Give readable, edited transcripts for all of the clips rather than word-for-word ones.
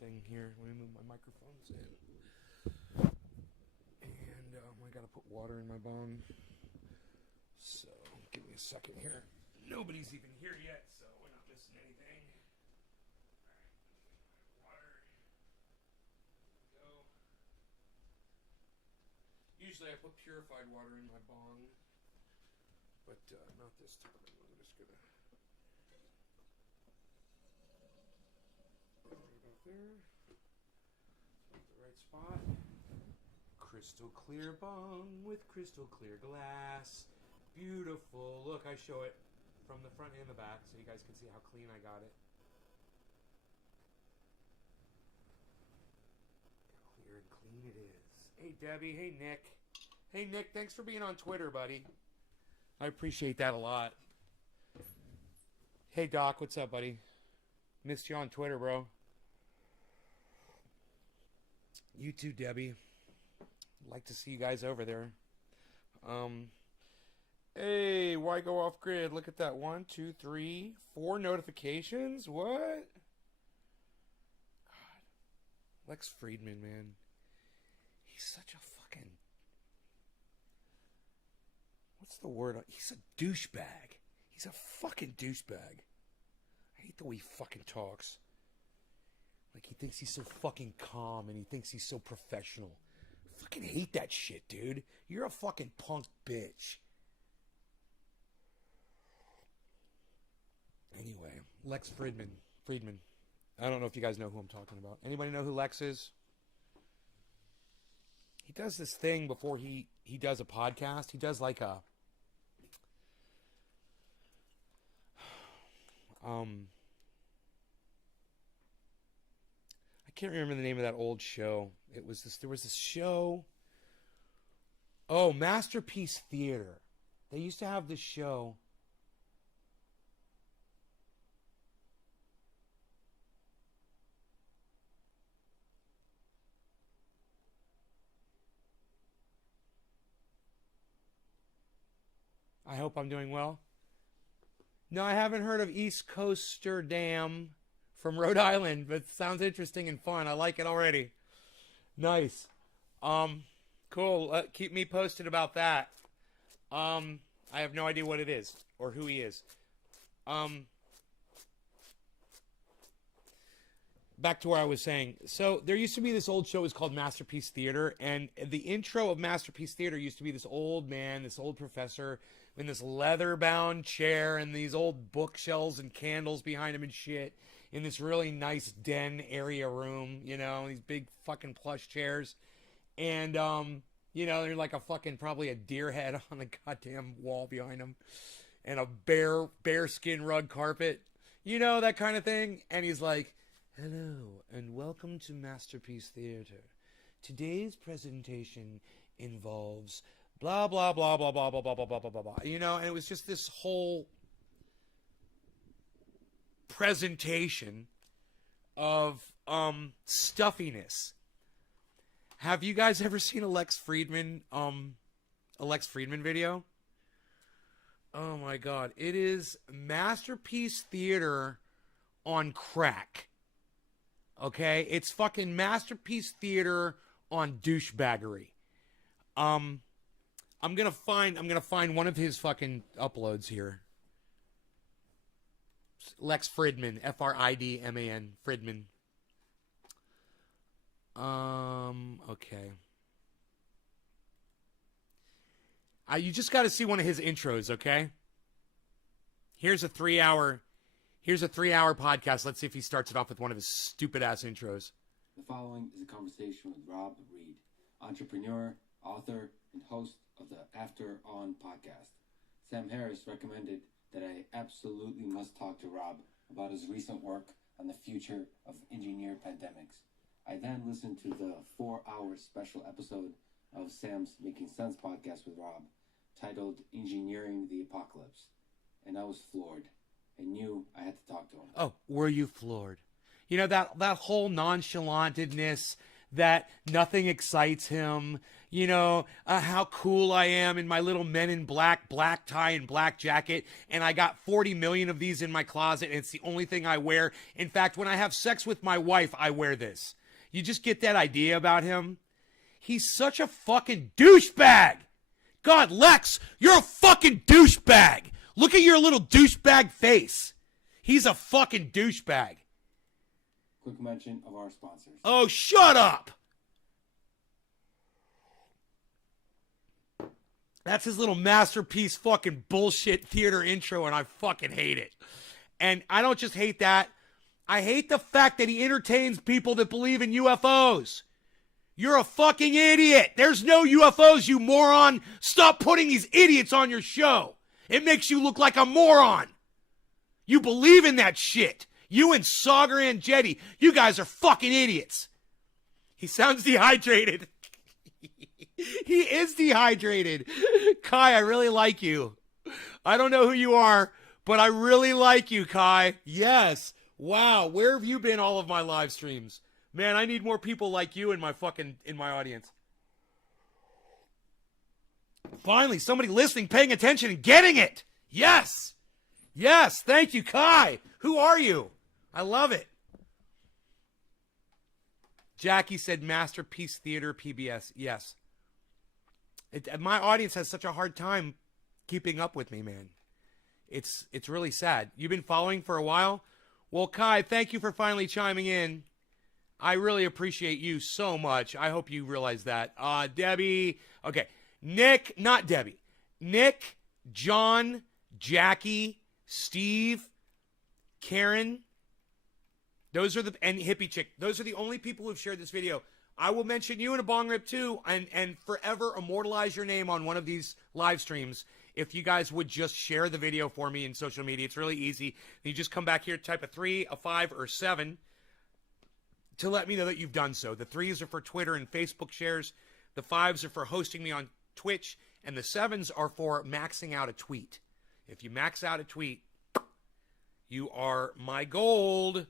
thing here. Let me move my microphones in. And I gotta put water in my bone. So give me a second here. Nobody's even here yet, so we're not missing anything. Alright, water. Go. Usually I put purified water in my bong, but not this time. I'm just gonna right about there. The right spot. Crystal clear bong with crystal clear glass. Beautiful. Look, I show it from the front and the back so you guys can see how clean I got it. How clear and clean it is. Hey, Debbie. Hey, Nick. Hey, Nick, thanks for being on Twitter, buddy. I appreciate that a lot. Hey, Doc, what's up, buddy? Missed you on Twitter, bro. You too, Debbie. Like to see you guys over there. Hey, why go off grid? Look at that. 1, 2, 3, 4 notifications. What? God. Lex Friedman, man. He's such a fucking... What's the word? He's a douchebag. He's a fucking douchebag. I hate the way he fucking talks. Like he thinks he's so fucking calm and he thinks he's so professional. I fucking hate that shit, dude. You're a fucking punk bitch. Anyway, Lex Friedman. I don't know if you guys know who I'm talking about. Anybody know who Lex is? He does this thing before he does a podcast. He does like a... I can't remember the name of that old show. There was this show. Oh, Masterpiece Theater. They used to have this show. I hope I'm doing well. No, I haven't heard of East Coaster Dam from Rhode Island, but it sounds interesting and fun. I like it already. Nice. Cool. Keep me posted about that. I have no idea what it is or who he is. Back to where I was saying. So there used to be this old show. It was called Masterpiece Theater, and the intro of Masterpiece Theater used to be this old man, this old professor in this leather-bound chair and these old bookshelves and candles behind him and shit in this really nice den area room, you know, these big fucking plush chairs. And, you know, there's like a fucking, probably a deer head on the goddamn wall behind him and a bear skin rug carpet, you know, that kind of thing. And he's like, hello and welcome to Masterpiece Theater. Today's presentation involves blah, blah, blah, blah, blah, blah, blah, blah, blah, blah, blah, blah. You know, and it was just this whole presentation of stuffiness. Have you guys ever seen a Lex Friedman video? Oh my God. It is Masterpiece Theater on crack. Okay? It's fucking Masterpiece Theater on douchebaggery. I'm gonna find one of his fucking uploads here. Lex Fridman, Fridman, Fridman. Okay. You just got to see one of his intros, okay? Here's a 3-hour podcast. Let's see if he starts it off with one of his stupid ass intros. The following is a conversation with Rob Reed, entrepreneur, author, and host of the After On podcast. Sam Harris recommended that I absolutely must talk to Rob about his recent work on the future of engineered pandemics. I then listened to the 4-hour special episode of Sam's Making Sense podcast with Rob, titled Engineering the Apocalypse, and I was floored. I knew I had to talk to him. Oh, were you floored? You know, that whole nonchalantedness, that nothing excites him, how cool I am in my little Men in Black tie and black jacket, and I got 40 million of these in my closet, and it's the only thing I wear. In fact, when I have sex with my wife, I wear this. You just get that idea about him. He's such a fucking douchebag. God, Lex, you're a fucking douchebag. Look at your little douchebag face. He's a fucking douchebag. Quick mention of our sponsors. Oh, shut up. That's his little masterpiece fucking bullshit theater intro, and I fucking hate it. And I don't just hate that. I hate the fact that he entertains people that believe in UFOs. You're a fucking idiot. There's no UFOs, you moron. Stop putting these idiots on your show. It makes you look like a moron. You believe in that shit. You and Sagar and Jetty, you guys are fucking idiots. He sounds dehydrated. He is dehydrated. Kai, I really like you. I don't know who you are, but I really like you, Kai. Yes. Wow. Where have you been all of my live streams? Man, I need more people like you in my audience. Finally, somebody listening, paying attention, and getting it. Yes. Yes. Thank you, Kai. Who are you? I love it. Jackie said Masterpiece Theater PBS. Yes. My audience has such a hard time keeping up with me, man. It's really sad. You've been following for a while? Well, Kai, thank you for finally chiming in. I really appreciate you so much. I hope you realize that. Debbie. Okay. Nick, not Debbie. Nick, John, Jackie, Steve, Karen. And Hippie Chick. Those are the only people who've shared this video. I will mention you in a bong rip too, and forever immortalize your name on one of these live streams. If you guys would just share the video for me in social media, it's really easy. You just come back here, type a 3, a 5, or 7 to let me know that you've done so. The 3s are for Twitter and Facebook shares. The 5s are for hosting me on Twitch, and the 7s are for maxing out a tweet. If you max out a tweet, you are my gold.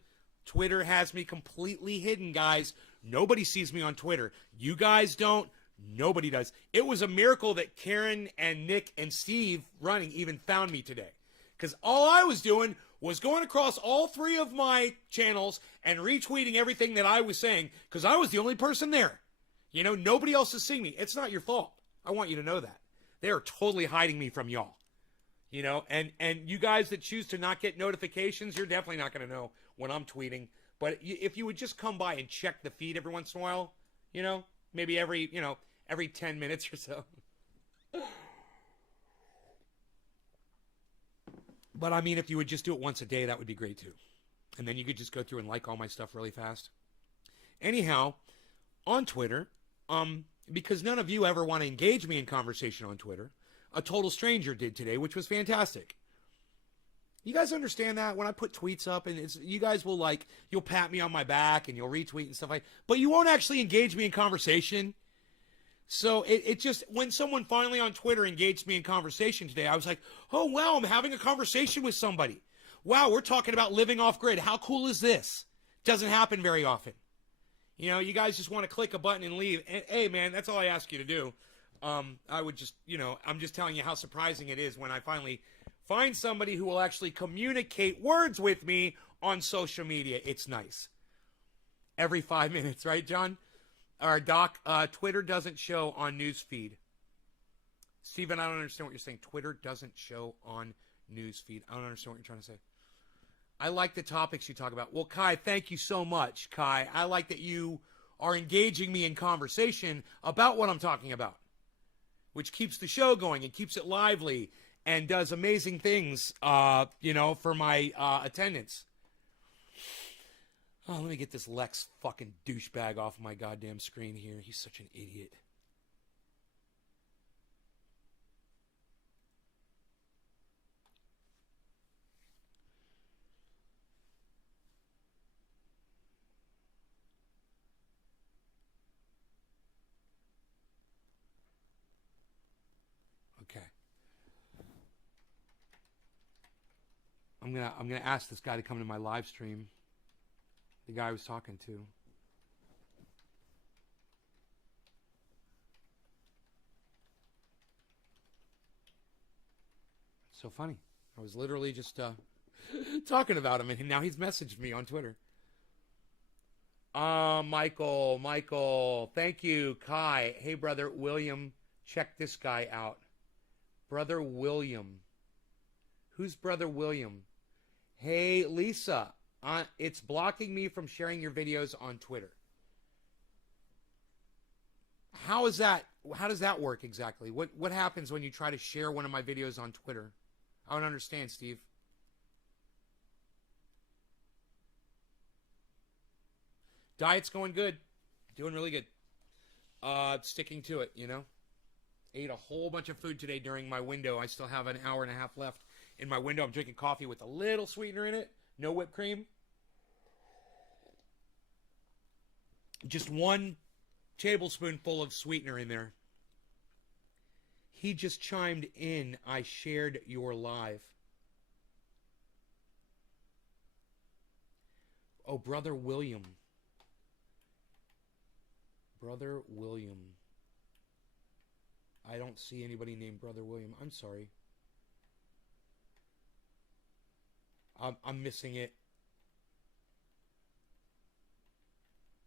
Twitter has me completely hidden, guys. Nobody sees me on Twitter. You guys don't. Nobody does. It was a miracle that Karen and Nick and Steve running even found me today. Because all I was doing was going across all 3 of my channels and retweeting everything that I was saying. Because I was the only person there. Nobody else is seeing me. It's not your fault. I want you to know that. They are totally hiding me from y'all. And you guys that choose to not get notifications, you're definitely not going to know when I'm tweeting. But if you would just come by and check the feed every once in a while, maybe every 10 minutes or so. But I mean, if you would just do it once a day, that would be great too. And then you could just go through and like all my stuff really fast. Anyhow, on Twitter, because none of you ever want to engage me in conversation on Twitter, a total stranger did today, which was fantastic. You guys understand that when I put tweets up and you guys will you'll pat me on my back and you'll retweet and stuff but you won't actually engage me in conversation. So it just, when someone finally on Twitter engaged me in conversation today, I was like, oh, wow, I'm having a conversation with somebody. Wow, we're talking about living off grid. How cool is this? Doesn't happen very often. You guys just want to click a button and leave. And, hey, man, that's all I ask you to do. I would just, I'm just telling you how surprising it is when I finally find somebody who will actually communicate words with me on social media. It's nice. Every 5 minutes, right, John? Or Doc, Twitter doesn't show on newsfeed. Steven, I don't understand what you're saying. Twitter doesn't show on newsfeed. I don't understand what you're trying to say. I like the topics you talk about. Well, Kai, thank you so much, Kai. I like that you are engaging me in conversation about what I'm talking about, which keeps the show going and keeps it lively and does amazing things, for my attendance. Oh, let me get this Lex fucking douchebag off my goddamn screen here. He's such an idiot. Okay. I'm gonna ask this guy to come to my live stream. The guy I was talking to. So funny. I was literally just talking about him, and now he's messaged me on Twitter. Michael, thank you. Kai, hey brother William, check this guy out. Brother William. Who's Brother William? Hey Lisa, it's blocking me from sharing your videos on Twitter. How is that? How does that work exactly? What happens when you try to share one of my videos on Twitter? I don't understand, Steve. Diet's going good. Doing really good. Sticking to it, you know. Ate a whole bunch of food today during my window. I still have an hour and a half left in my window. I'm drinking coffee with a little sweetener in it. No whipped cream. Just 1 tablespoonful of sweetener in there. He just chimed in. I shared your live. Oh, Brother William. Brother William. I don't see anybody named Brother William. I'm sorry. I'm missing it.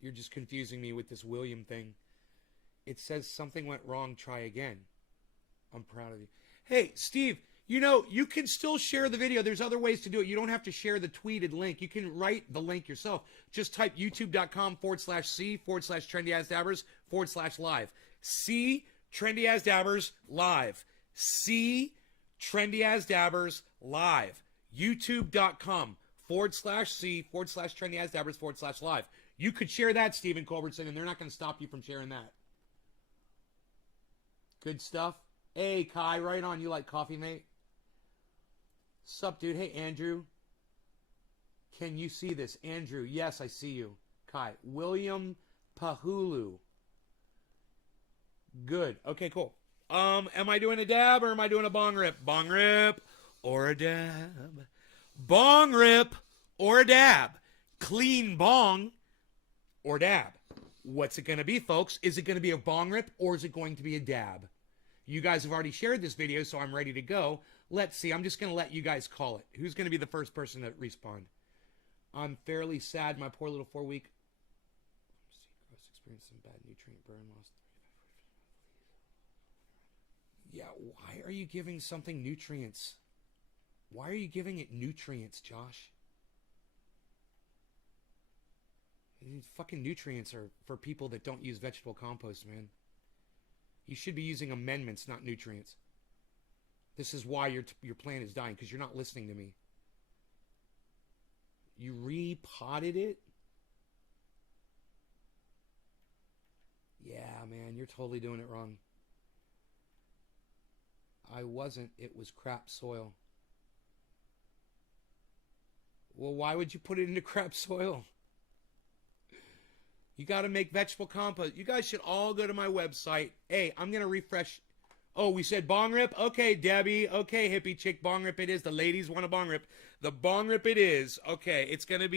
You're just confusing me with this William thing. It says something went wrong. Try again. I'm proud of you. Hey, Steve, you know, you can still share the video. There's other ways to do it. You don't have to share the tweeted link. You can write the link yourself. Just type youtube.com/C/TrendyAsDabbers/live. C Trendy As Dabbers live. C Trendy As Dabbers live. youtube.com/C/Trendy As Dabbers/live. You could share that, Stephen Culbertson, and they're not going to stop you from sharing that. Good stuff. Hey, Kai, right on. You like coffee, mate? Sup, dude? Hey, Andrew. Can you see this? Andrew, yes, I see you. Kai. William Pahulu. Good. Okay, cool. Am I doing a dab or am I doing a bong rip? Bong rip or a dab? Bong rip or a dab? Clean bong or dab? What's it going to be, folks? Is it going to be a bong rip or is it going to be a dab? You guys have already shared this video, so I'm ready to go. Let's see. I'm just going to let you guys call it. Who's going to be the first person to respond? I'm fairly sad. My poor little 4-week. Experienced some bad nutrient burn loss. Yeah, why are you giving something nutrients? Why are you giving it nutrients, Josh? These fucking nutrients are for people that don't use vegetable compost, man. You should be using amendments, not nutrients. This is why your plant is dying, because you're not listening to me. You repotted it? Yeah, man, you're totally doing it wrong. I wasn't. It was crap soil. Well, why would you put it into crap soil? You got to make vegetable compost. You guys should all go to my website. Hey, I'm going to refresh. Oh, we said bong rip? Okay, Debbie. Okay, hippie chick, bong rip it is. The ladies want a bong rip. The bong rip it is. Okay, it's going to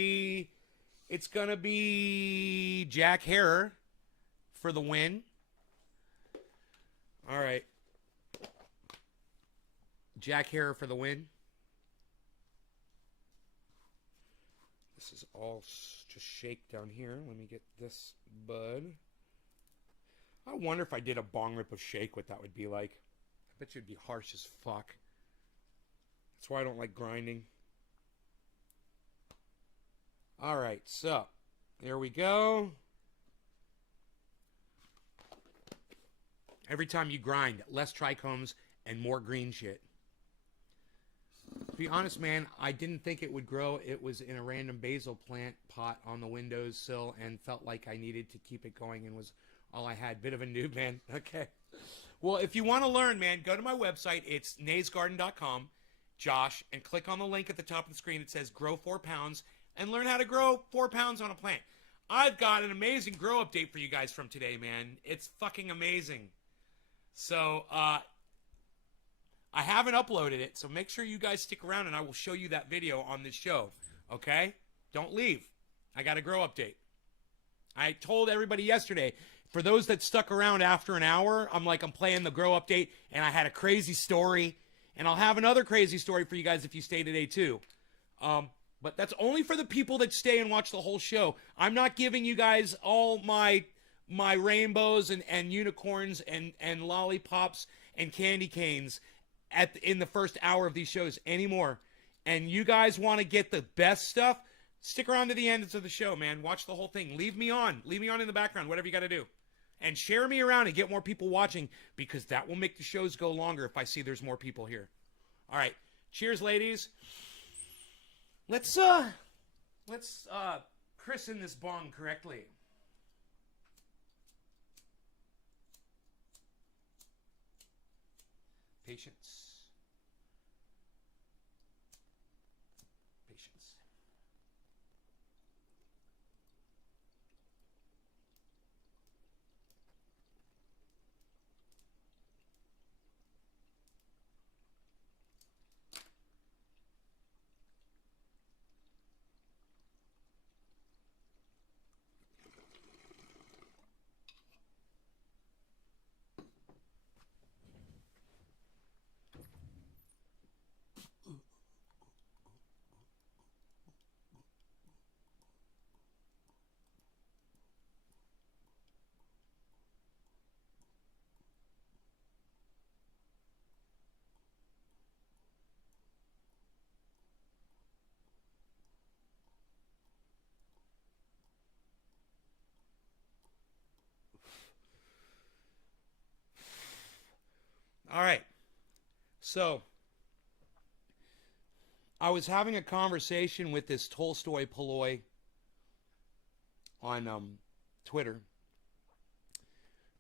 be Jack Harrer for the win. All right. Jack Harrer for the win. This is all just shake down here. Let me get this bud. I wonder if I did a bong rip of shake, what that would be like. I bet you it'd be harsh as fuck. That's why I don't like grinding. All right, so there we go. Every time you grind, less trichomes and more green shit. To be honest, man, I didn't think it would grow. It was in a random basil plant pot on the windowsill and felt like I needed to keep it going and was all I had. Bit of a noob, man. Okay. Well, if you want to learn, man, go to my website. It's naysgarden.com, Josh, and click on the link at the top of the screen that says grow 4 pounds and learn how to grow 4 pounds on a plant. I've got an amazing grow update for you guys from today, man. It's fucking amazing. So, I haven't uploaded it, so make sure you guys stick around and I will show you that video on this show, okay? Don't leave. I got a grow update. I told everybody yesterday, for those that stuck around after an hour, I'm playing the grow update, and I had a crazy story, And I'll have another crazy story for you guys if you stay today too. But that's only for the people that stay and watch the whole show. I'm not giving you guys all my rainbows and unicorns and lollipops and candy canes in the first hour of these shows anymore. And you guys want to get the best stuff? Stick around to the end of the show, man. Watch the whole thing. Leave me on in the background, whatever you got to do. And share me around and get more people watching, because that will make the shows go longer if I see there's more people here. All right. Cheers, ladies. Let's christen this bong correctly. Patience. Patience. All right. So, I was having a conversation with this Tolstoy Poloi on Twitter,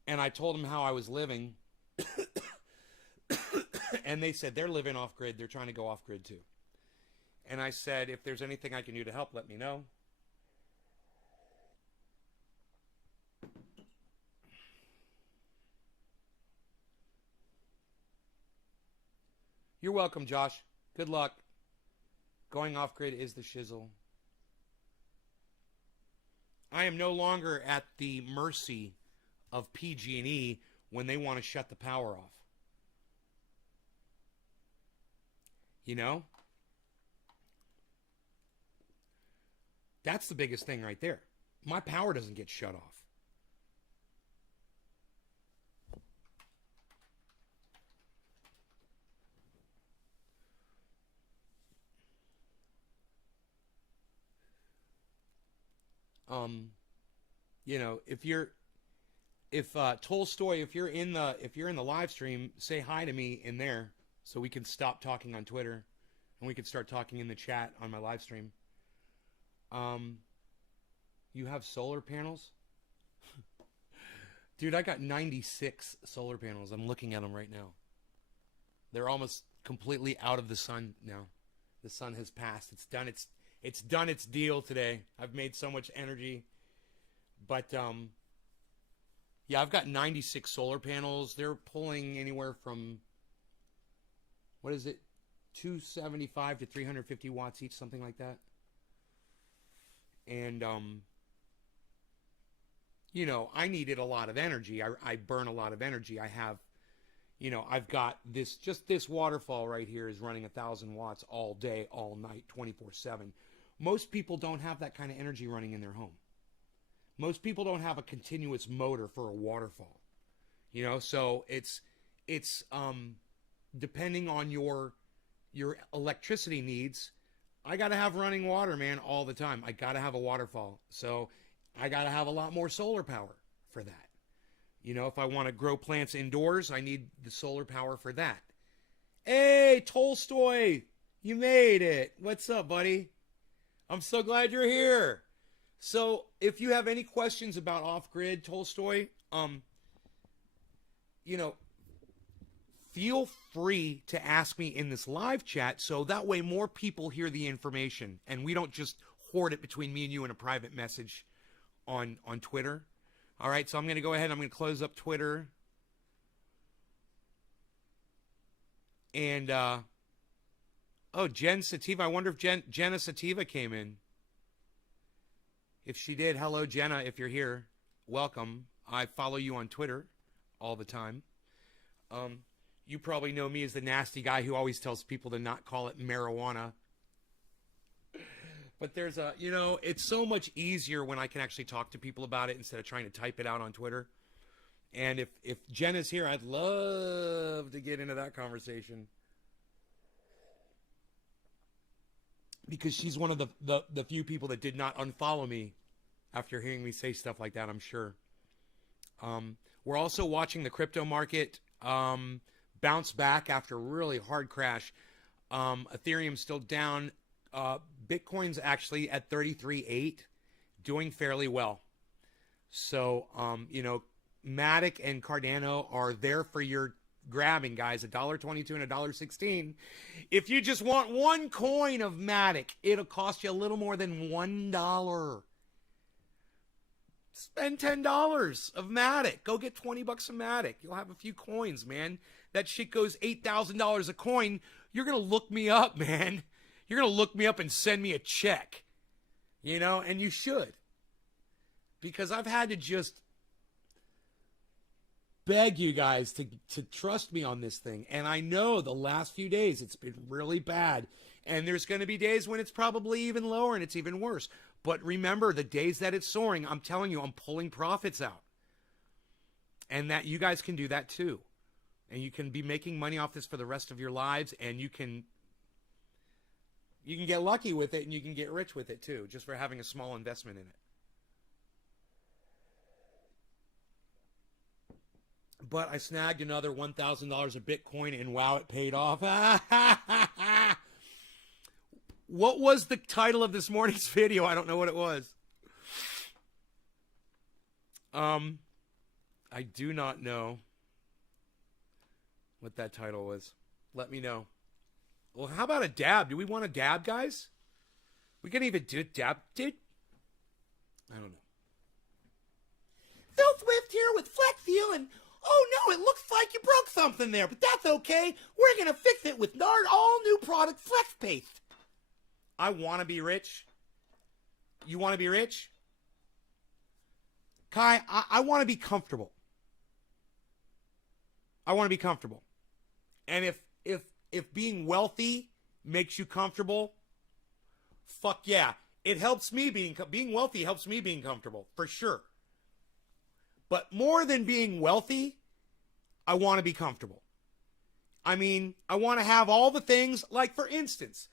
and I told them how I was living, and they said they're living off grid. They're trying to go off grid too. And I said, if there's anything I can do to help, let me know. You're welcome, Josh. Good luck. Going off grid is the shizzle. I am no longer at the mercy of PG&E when they want to shut the power off. You know? That's the biggest thing right there. My power doesn't get shut off. You know, if Tolstoy, if you're in the live stream, say hi to me in there so we can stop talking on Twitter and we can start talking in the chat on my live stream. You have solar panels? Dude, I got 96 solar panels. I'm looking at them right now. They're almost completely out of the sun now. The sun has passed. It's done its deal today. I've made so much energy. But yeah, I've got 96 solar panels. They're pulling anywhere from, what is it, 275 to 350 watts each, something like that. And you know, I needed a lot of energy. I burn a lot of energy. I have, you know, I've got this waterfall right here is running 1,000 watts all day, all night, 24/7. Most people don't have that kind of energy running in their home. Most people don't have a continuous motor for a waterfall. You know, so it's depending on your electricity needs. I got to have running water, man, all the time. I got to have a waterfall. So I got to have a lot more solar power for that. You know, if I want to grow plants indoors, I need the solar power for that. Hey, Tolstoy, you made it. What's up, buddy? I'm so glad you're here. So if you have any questions about off-grid, Tolstoy, you know, feel free to ask me in this live chat so that way more people hear the information and we don't just hoard it between me and you in a private message on Twitter. All right, so I'm going to go ahead. I'm going to close up Twitter. And, oh, Jen Sativa. I wonder if Jenna Sativa came in. If she did, hello, Jenna, if you're here. Welcome. I follow you on Twitter all the time. You probably know me as the nasty guy who always tells people to not call it marijuana. But there's it's so much easier when I can actually talk to people about it instead of trying to type it out on Twitter. And if Jen is here, I'd love to get into that conversation. Because she's one of the few people that did not unfollow me after hearing me say stuff like that, I'm sure. We're also watching the crypto market bounce back after a really hard crash. Ethereum's still down. Bitcoin's actually at 33.8, doing fairly well. So, Matic and Cardano are there for your grabbing, guys. $1.22 and $1.16. If you just want one coin of Matic, it'll cost you a little more than $1. Spend $10 of Matic. Go get $20 of Matic. You'll have a few coins, man. That shit goes $8,000 a coin. You're going to look me up, man. You're going to look me up and send me a check. And you should. Because I've had to just beg you guys to trust me on this thing. And I know the last few days it's been really bad. And there's going to be days when it's probably even lower and it's even worse. But remember, the days that it's soaring, I'm telling you, I'm pulling profits out. And that you guys can do that too. And you can be making money off this for the rest of your lives. And you can get lucky with it and you can get rich with it too, just for having a small investment in it. But I snagged another $1,000 of Bitcoin, and wow, it paid off. What was the title of this morning's video? I don't know what it was. I do not know what that title was. Let me know. Well, how about a dab? Do we want a dab, guys? We can even do a dab, dude. I don't know. Phil Swift here with FlexView, and oh no, it looks like you broke something there, but that's okay. We're going to fix it with Nard all-new product Flex Paste. I want to be rich. You want to be rich? Kai, I want to be comfortable. I want to be comfortable. And if being wealthy makes you comfortable, fuck yeah. It helps me being wealthy helps me being comfortable, for sure. But more than being wealthy, I want to be comfortable. I mean, I want to have all the things, like for instance,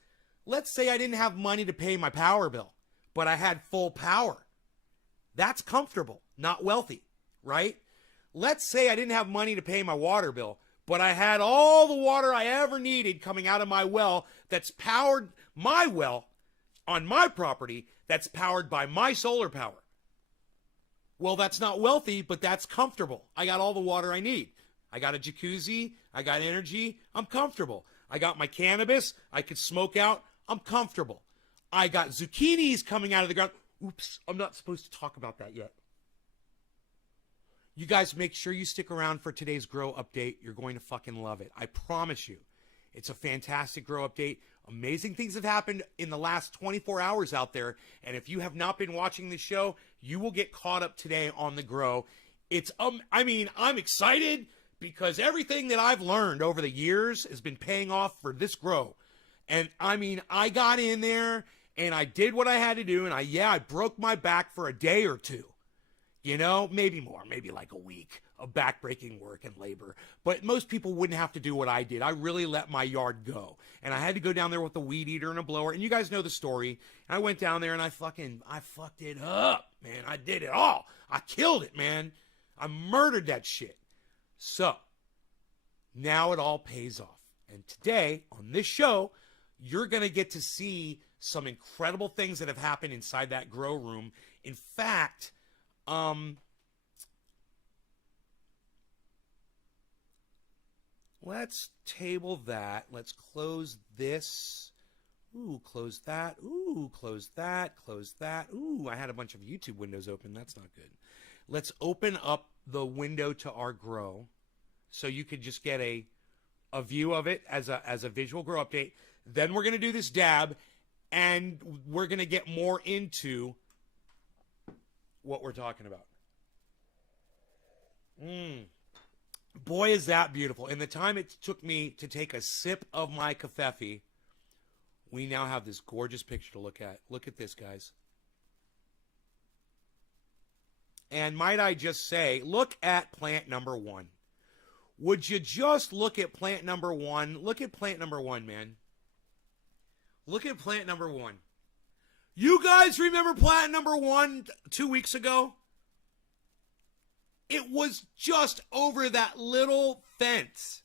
let's say I didn't have money to pay my power bill, but I had full power. That's comfortable, not wealthy, right? Let's say I didn't have money to pay my water bill, but I had all the water I ever needed coming out of my well that's powered, my well on my property that's powered by my solar power. Well, that's not wealthy, but that's comfortable. I got all the water I need. I got a jacuzzi. I got energy. I'm comfortable. I got my cannabis. I could smoke out. I'm comfortable. I got zucchinis coming out of the ground. Oops, I'm not supposed to talk about that yet. You guys make sure you stick around for today's Grow Update. You're going to fucking love it. I promise you. It's a fantastic Grow Update. Amazing things have happened in the last 24 hours out there. And if you have not been watching the show, you will get caught up today on the Grow. It's, I'm excited because everything that I've learned over the years has been paying off for this Grow. And I got in there and I did what I had to do. And I broke my back for a day or two. Maybe more, maybe like a week of backbreaking work and labor. But most people wouldn't have to do what I did. I really let my yard go. And I had to go down there with a weed eater and a blower. And you guys know the story. And I went down there and I fucked it up, man. I did it all. I killed it, man. I murdered that shit. So, now it all pays off. And today, on this show, you're going to get to see some incredible things that have happened inside that grow room. In fact, let's table that. Let's close this. Ooh, close that. Ooh, close that. Close that. Ooh, I had a bunch of YouTube windows open. That's not good. Let's open up the window to our grow so you could just get a view of it as a visual grow update. Then we're going to do this dab and we're going to get more into what we're talking about. Boy, is that beautiful. In the time it took me to take a sip of my kefefe, we now have this gorgeous picture to look at. Look at this, guys. And might I just say, look at plant number one. Would you just look at plant number one? Look at plant number one, man. Look at plant number one. You guys remember plant number one 2 weeks ago? It was just over that little fence.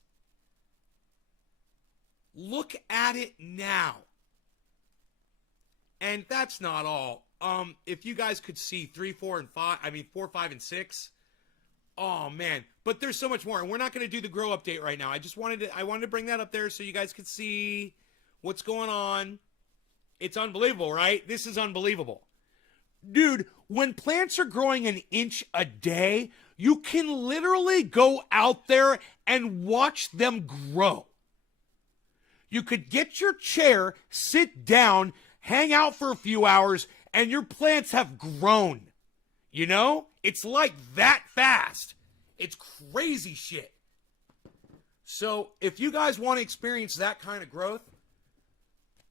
Look at it now. And that's not all. If you guys could see 3, 4, and 5, 4, 5, and 6. Oh man, but there's so much more, and we're not going to do the grow update right now. I wanted to bring that up there so you guys could see what's going on. It's unbelievable, right? This is unbelievable. Dude, when plants are growing an inch a day, you can literally go out there and watch them grow. You could get your chair, sit down, hang out for a few hours, and your plants have grown. You know? It's like that fast. It's crazy shit. So if you guys want to experience that kind of growth,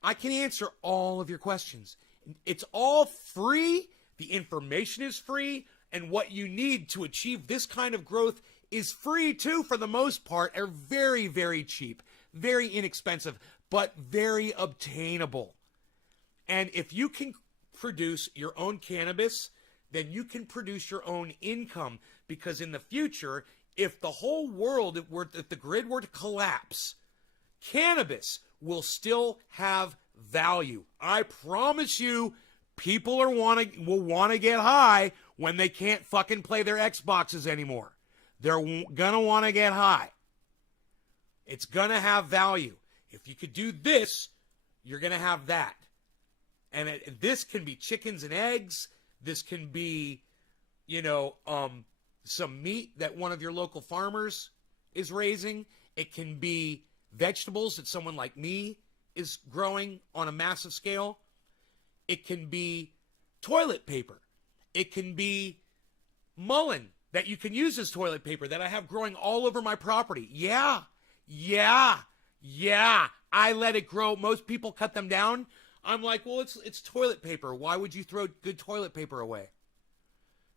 I can answer all of your questions. It's all free. The information is free. And what you need to achieve this kind of growth is free too, for the most part, are very, very cheap, very inexpensive, but very obtainable. And if you can produce your own cannabis, then you can produce your own income, because in the future, if the whole world, if the grid were to collapse, cannabis will still have value. I promise you, people will want to get high when they can't fucking play their Xboxes anymore. They're gonna want to get high. It's gonna have value. If you could do this, you're gonna have that. And this can be chickens and eggs. This can be, some meat that one of your local farmers is raising. It can be vegetables that someone like me is growing on a massive scale. It can be toilet paper. It can be mullein that you can use as toilet paper that I have growing all over my property. Yeah. I let it grow. Most people cut them down. I'm like, well, it's toilet paper. Why would you throw good toilet paper away?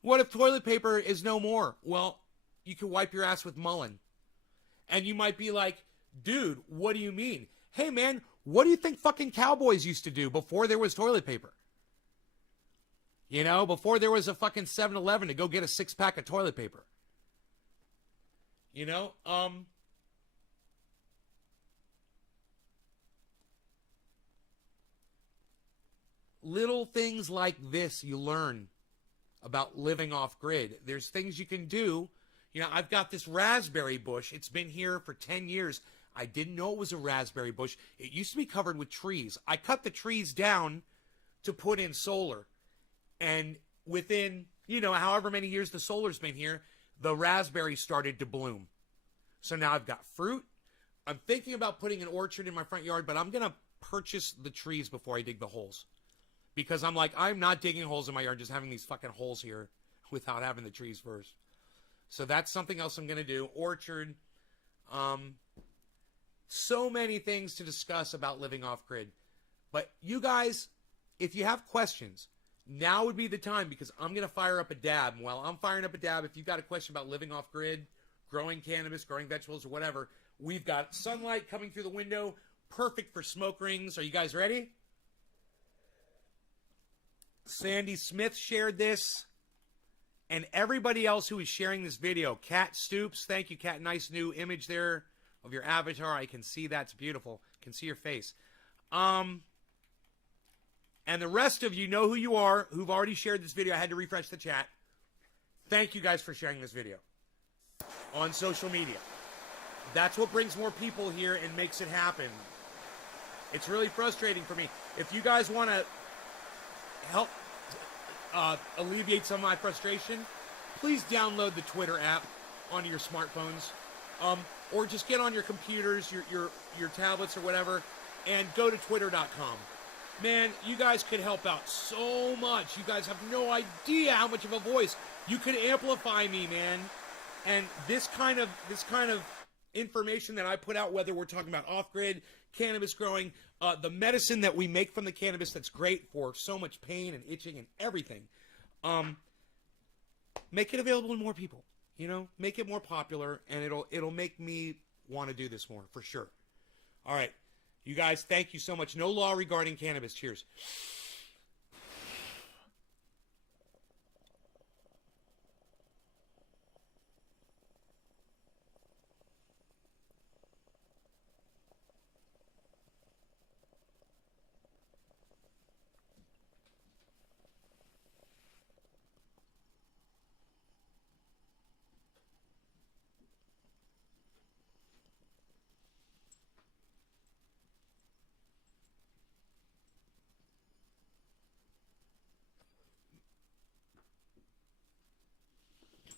What if toilet paper is no more? Well, you can wipe your ass with mullein. And you might be like, dude, what do you mean? Hey, man, what do you think fucking cowboys used to do before there was toilet paper? Before there was a fucking 7-Eleven to go get a 6-pack of toilet paper. Little things like this you learn about living off grid. There's things you can do. I've got this raspberry bush. It's been here for 10 years. I didn't know it was a raspberry bush. It used to be covered with trees. I cut the trees down to put in solar. And within, however many years the solar's been here, the raspberry started to bloom. So now I've got fruit. I'm thinking about putting an orchard in my front yard, but I'm going to purchase the trees before I dig the holes. Because I'm like, I'm not digging holes in my yard, just having these fucking holes here without having the trees first. So that's something else I'm going to do. Orchard. So many things to discuss about living off grid. But you guys, if you have questions, now would be the time, because I'm going to fire up a dab. While I'm firing up a dab, if you've got a question about living off grid, growing cannabis, growing vegetables, or whatever, we've got sunlight coming through the window. Perfect for smoke rings. Are you guys ready? Sandy Smith shared this, and everybody else who is sharing this video. Kat Stoops, thank you, Kat. Nice new image there of your avatar. I can see that's beautiful. Can see your face. And the rest of you know who you are, who've already shared this video. I had to refresh the chat. Thank you guys for sharing this video on social media. That's what brings more people here and makes it happen. It's really frustrating for me. If you guys want to help alleviate some of my frustration, please download the Twitter app onto your smartphones, or just get on your computers, your tablets, or whatever, and go to twitter.com. Man, you guys could help out so much. You guys have no idea how much of a voice. You could amplify me, man. And this kind of information that I put out, whether we're talking about off-grid cannabis growing, the medicine that we make from the cannabis that's great for so much pain and itching and everything, make it available to more people. You know, make it more popular, and it'll make me want to do this more for sure. All right, you guys, thank you so much. No law regarding cannabis. Cheers.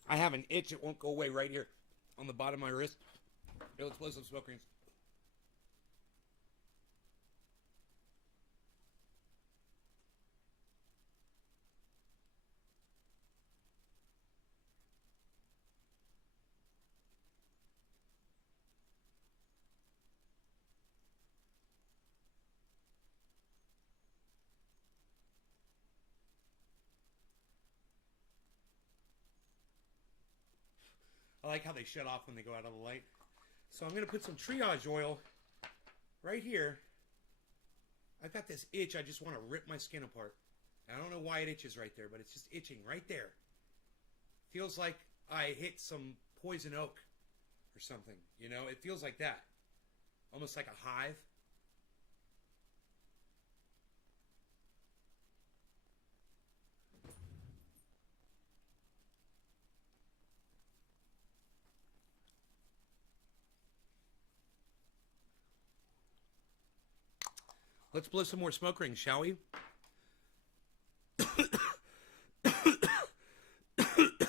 I have an itch. It won't go away right here on the bottom of my wrist. Here, let's blow some smoke rings. I like how they shut off when they go out of the light. So I'm going to put some triage oil right here. I've got this itch. I just want to rip my skin apart. I don't know why it itches right there, but it's just itching right there. Feels like I hit some poison oak or something. You know, it feels like that. Almost like a hive. Let's blow some more smoke rings, shall we?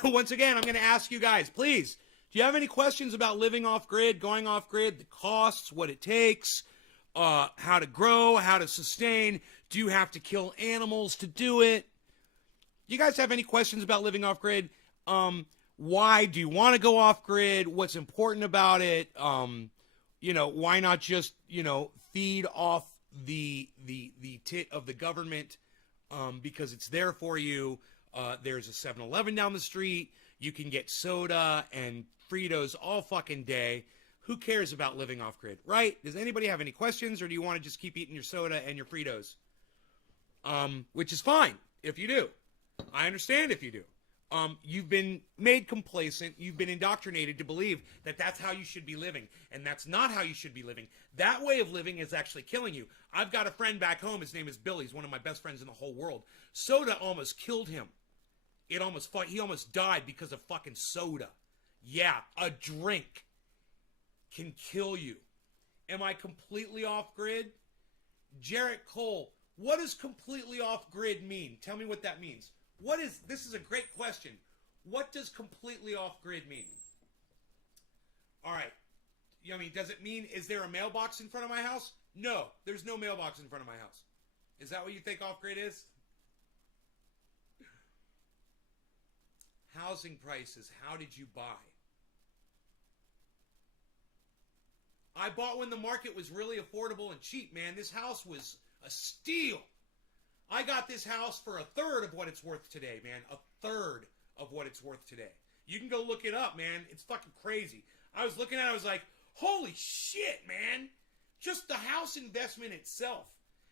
Once again, I'm going to ask you guys, please, do you have any questions about living off grid, going off grid, the costs, what it takes, how to grow, how to sustain? Do you have to kill animals to do it? You guys have any questions about living off grid? Why do you want to go off grid? What's important about it? Why not just, feed off the tit of the government because it's there for you. There's a 7-Eleven down the street. You can get soda and Fritos all fucking day. Who cares about living off grid, right? Does anybody have any questions, or do you want to just keep eating your soda and your Fritos? Which is fine if you do. I understand if you do. You've been made complacent. You've been indoctrinated to believe that that's how you should be living. And that's not how you should be living. That way of living is actually killing you. I've got a friend back home. His name is Billy. He's one of my best friends in the whole world. Soda almost killed him. He almost died because of fucking soda. Yeah, a drink can kill you. Am I completely off grid? Jarrett Cole, what does completely off grid mean? Tell me what that means. This is a great question. What does completely off grid mean? All right. Does it mean, is there a mailbox in front of my house? No, there's no mailbox in front of my house. Is that what you think off grid is? Housing prices, how did you buy? I bought when the market was really affordable and cheap, man. This house was a steal. I got this house for a third of what it's worth today, man. A third of what it's worth today. You can go look it up, man. It's fucking crazy. I was looking at it, I was like, holy shit, man. Just the house investment itself.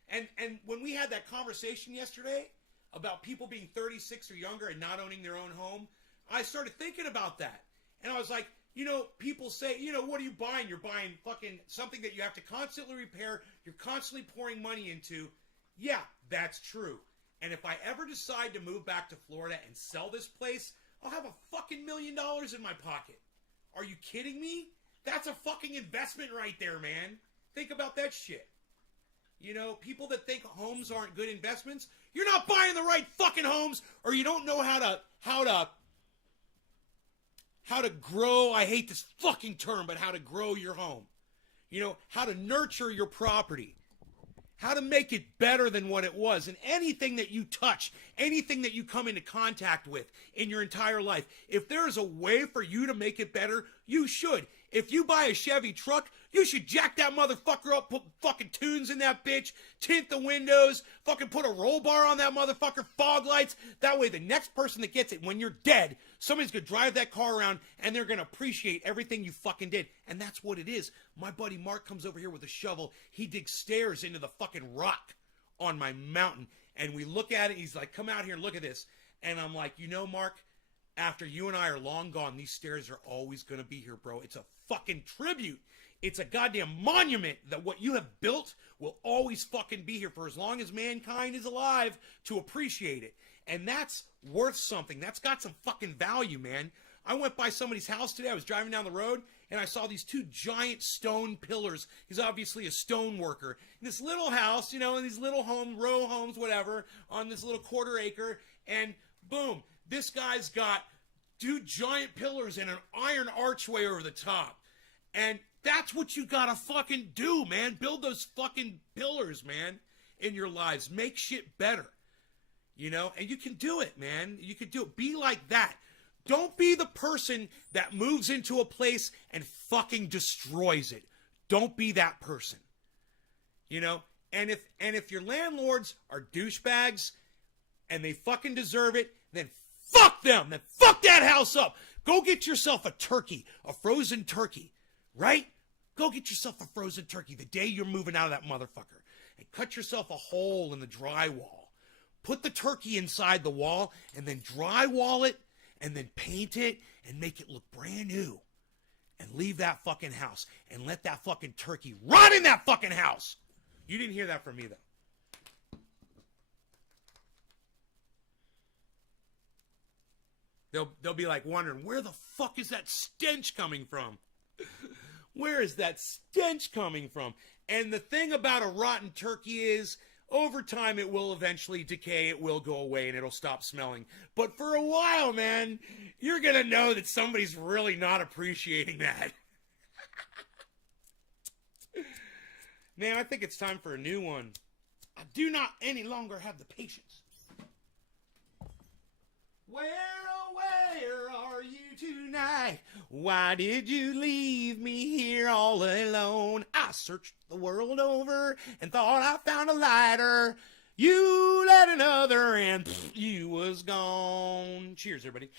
And when we had that conversation yesterday about people being 36 or younger and not owning their own home, I started thinking about that. And I was like, people say, what are you buying? You're buying fucking something that you have to constantly repair. You're constantly pouring money into. Yeah, that's true. And if I ever decide to move back to Florida and sell this place, I'll have a fucking $1 million in my pocket. Are you kidding me? That's a fucking investment right there, man. Think about that shit. People that think homes aren't good investments, you're not buying the right fucking homes, or you don't know how to grow. I hate this fucking term, but how to grow your home. How to nurture your property. how to make it better than what it was. And anything that you touch, anything that you come into contact with in your entire life, if there is a way for you to make it better, you should. If you buy a Chevy truck, you should jack that motherfucker up, put fucking tunes in that bitch, tint the windows, fucking put a roll bar on that motherfucker, fog lights. That way the next person that gets it, when you're dead, somebody's gonna drive that car around and they're gonna appreciate everything you fucking did. And that's what it is. My buddy Mark comes over here with a shovel. He digs stairs into the fucking rock on my mountain. And we look at it, he's like, come out here and look at this. And I'm like, you know, Mark, after you and I are long gone, these stairs are always gonna be here, bro. It's a fucking tribute. It's a goddamn monument that what you have built will always fucking be here for as long as mankind is alive to appreciate it. And that's worth something. That's got some fucking value, man. I went by somebody's house today. I was driving down the road and I saw these two giant stone pillars. He's obviously a stone worker. In this little house, you know, in these little row homes, whatever, on this little quarter acre. And boom, this guy's got two giant pillars and an iron archway over the top. And that's what you gotta fucking do, man. Build those fucking pillars, man, in your lives. Make shit better. You know? And you can do it, man. You can do it. Be like that. Don't be the person that moves into a place and fucking destroys it. Don't be that person. You know? And if your landlords are douchebags and they fucking deserve it, then fuck them. Then fuck that house up. Go get yourself a turkey, a frozen turkey. Right? Go get yourself a frozen turkey the day you're moving out of that motherfucker. And cut yourself a hole in the drywall. Put the turkey inside the wall and then drywall it and then paint it and make it look brand new. And leave that fucking house and let that fucking turkey rot in that fucking house. You didn't hear that from me though. They'll be like wondering, where the fuck is that stench coming from? Where is that stench coming from? And the thing about a rotten turkey is, over time it will eventually decay, it will go away, and it'll stop smelling. But for a while, man, you're gonna know that somebody's really not appreciating that. Man, I think it's time for a new one. I do not any longer have the patience. Where, oh, where are you tonight? Why did you leave me here all alone? I searched the world over and thought I found a lighter. You let another and you was gone. Cheers, everybody.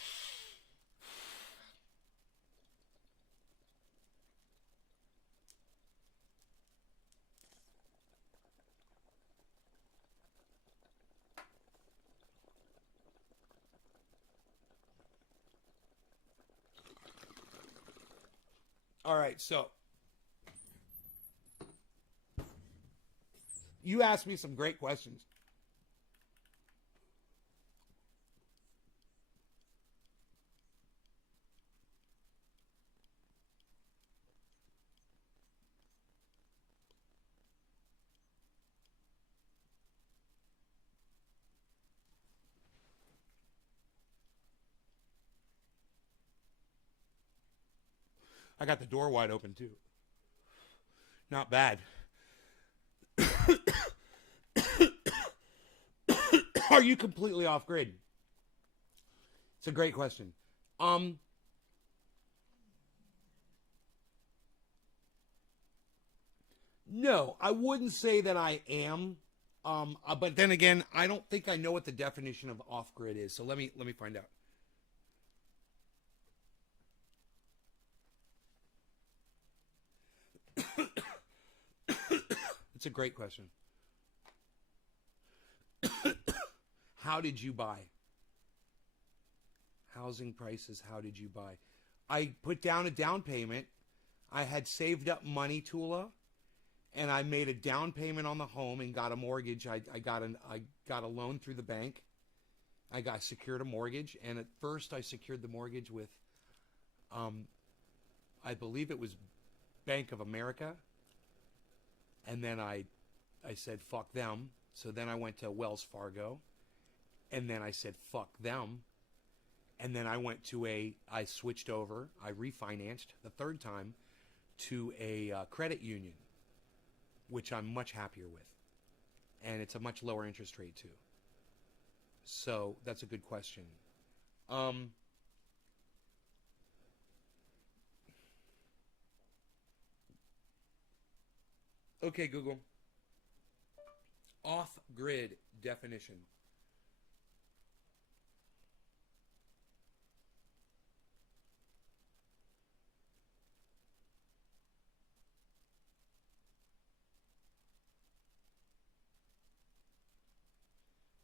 All right, so you asked me some great questions. I got the door wide open too. Not bad. Are you completely off grid? It's a great question. No, I wouldn't say that I am. But then again, I don't think I know what the definition of off grid is. So let me find out. It's a great question. How did you buy? Housing prices, how did you buy? I put down a down payment. I had saved up money, Tula, and I made a down payment on the home and got a mortgage. I got a loan through the bank. I secured a mortgage, and at first I secured the mortgage with I believe it was Bank of America. And then I said, fuck them. So then I went to Wells Fargo. And then I said, fuck them. And then I switched over. I refinanced the third time to a credit union, which I'm much happier with. and it's a much lower interest rate too. So that's a good question. Okay, Google. Off-grid definition.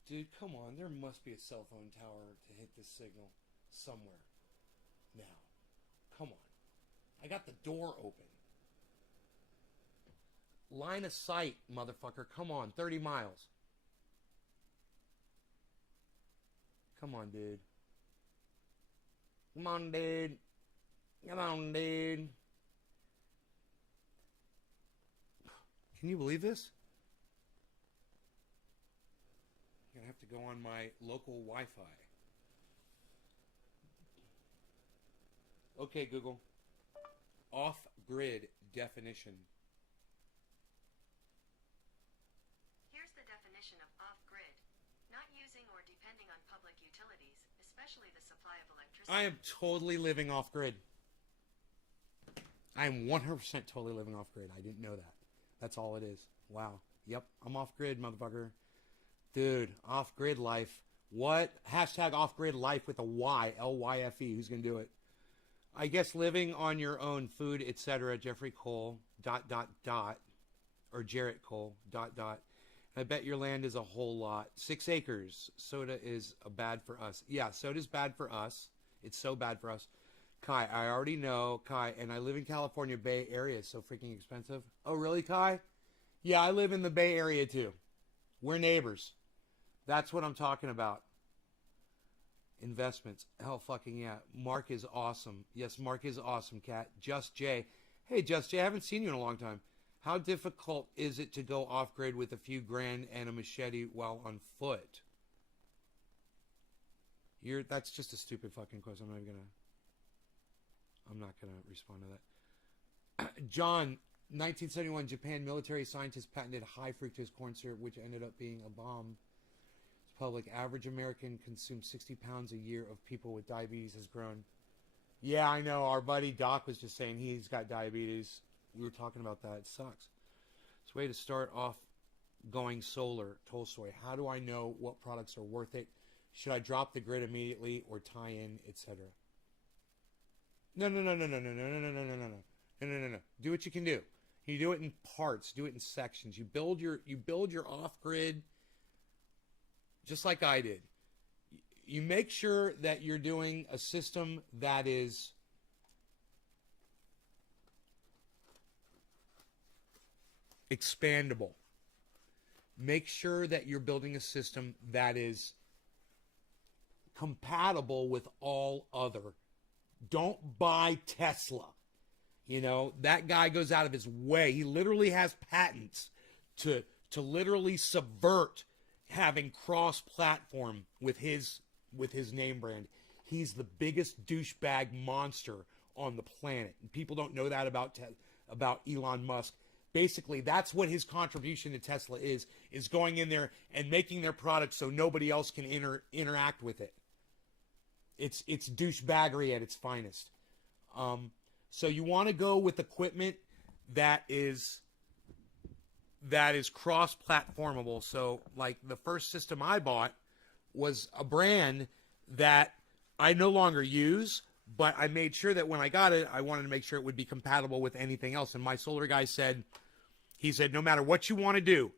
Dude, come on. There must be a cell phone tower to hit this signal somewhere. Now. Come on. I got the door open. Line of sight, motherfucker. Come on. 30 miles. Come on, dude. Come on, dude. Come on, dude. Can you believe this? I'm going to have to go on my local Wi-Fi. Okay, Google. Off-grid definition. Here's the definition of off-grid. Not using or depending on public utilities, especially the supply of electricity. I am totally living off-grid. I am 100% totally living off-grid. I didn't know that. That's all it is. Wow. Yep, I'm off-grid, motherfucker. Dude, off-grid life. What? Hashtag off-grid life with a Y. L-Y-F-E. Who's going to do it? I guess living on your own food, etc. Jeffrey Cole, ... Or Jarrett Cole, ... I bet your land is a whole lot. 6 acres. Soda is bad for us. Yeah, soda's bad for us. It's so bad for us. Kai, I already know, Kai, and I live in California Bay Area. It's so freaking expensive. Oh, really, Kai? Yeah, I live in the Bay Area, too. We're neighbors. That's what I'm talking about. Investments. Hell fucking yeah. Mark is awesome. Yes, Mark is awesome, Cat. Just Jay. Hey, Just Jay, I haven't seen you in a long time. How difficult is it to go off-grid with a few grand and a machete while on foot? That's just a stupid fucking question. I'm not gonna respond to that. John, 1971, Japan military scientists patented high fructose corn syrup, which ended up being a bomb. Public average American consumes 60 pounds a year of people with diabetes has grown. Yeah, I know. Our buddy Doc was just saying he's got diabetes. We were talking about that. It sucks. It's a way to start off going solar. Tolstoy. How do I know what products are worth it? Should I drop the grid immediately or tie in, etc.? No. Do what you can do. You do it in parts. Do it in sections. You build your off-grid just like I did. You make sure that you're doing a system that is expandable. Make sure that you're building a system that is compatible with all other. Don't buy Tesla. You know, that guy goes out of his way. He literally has patents to literally subvert having cross-platform with his name brand. He's the biggest douchebag monster on the planet. And people don't know that about Elon Musk. Basically, that's what his contribution to Tesla is going in there and making their product so nobody else can interact with it. It's douchebaggery at its finest. So you want to go with equipment that is cross-platformable. So, like, the first system I bought was a brand that I no longer use, but I made sure that when I got it, I wanted to make sure it would be compatible with anything else. And my solar guy said, no matter what you want to do,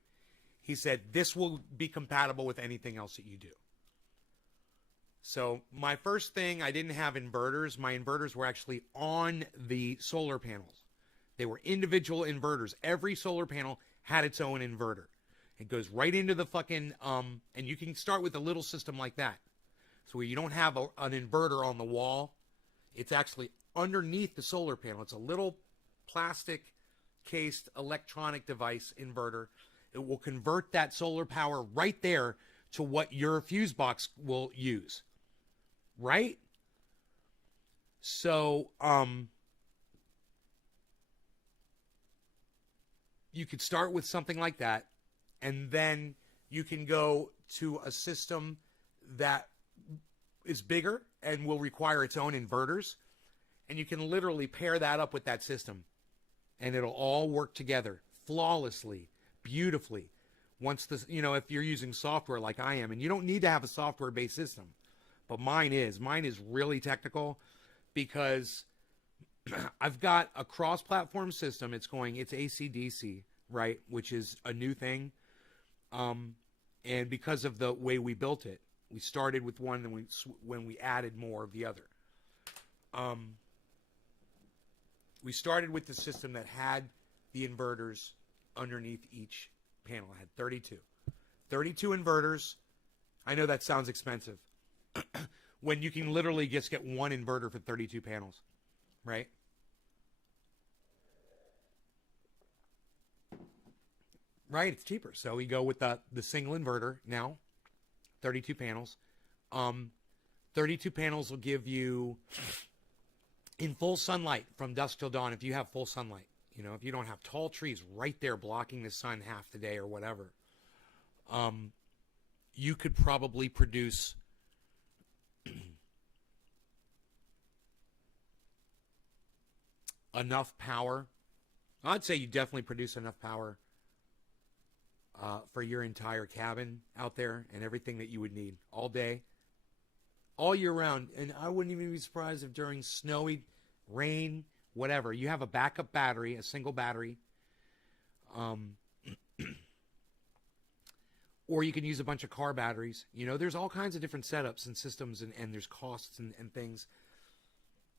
he said, this will be compatible with anything else that you do. So my first thing, I didn't have inverters. My inverters were actually on the solar panels. They were individual inverters. Every solar panel had its own inverter. It goes right into the fucking, and you can start with a little system like that. So where you don't have an inverter on the wall, it's actually underneath the solar panel. It's a little plastic cased electronic device inverter. It will convert that solar power right there to what your fuse box will use. Right? So, you could start with something like that, and then you can go to a system that is bigger and will require its own inverters, and you can literally pair that up with that system, and it'll all work together flawlessly, beautifully. Once the, if you're using software like I am, and you don't need to have a software-based system, but mine is really technical, because I've got a cross-platform system. It's AC/DC, right, which is a new thing. And because of the way we built it, we started with one, and when we added more of the other. We started with the system that had the inverters underneath each panel. It had 32 inverters. I know that sounds expensive when you can literally just get one inverter for 32 panels, right? Right, it's cheaper. So we go with the single inverter now, 32 panels. 32 panels will give you, in full sunlight from dusk till dawn, if you have full sunlight, if you don't have tall trees right there blocking the sun half the day or whatever, you could probably produce enough power. I'd say you definitely produce enough power for your entire cabin out there and everything that you would need all day, all year round. And I wouldn't even be surprised if during snowy, rain, whatever, you have a backup battery, a single battery. Or you can use a bunch of car batteries. There's all kinds of different setups and systems, and there's costs and things.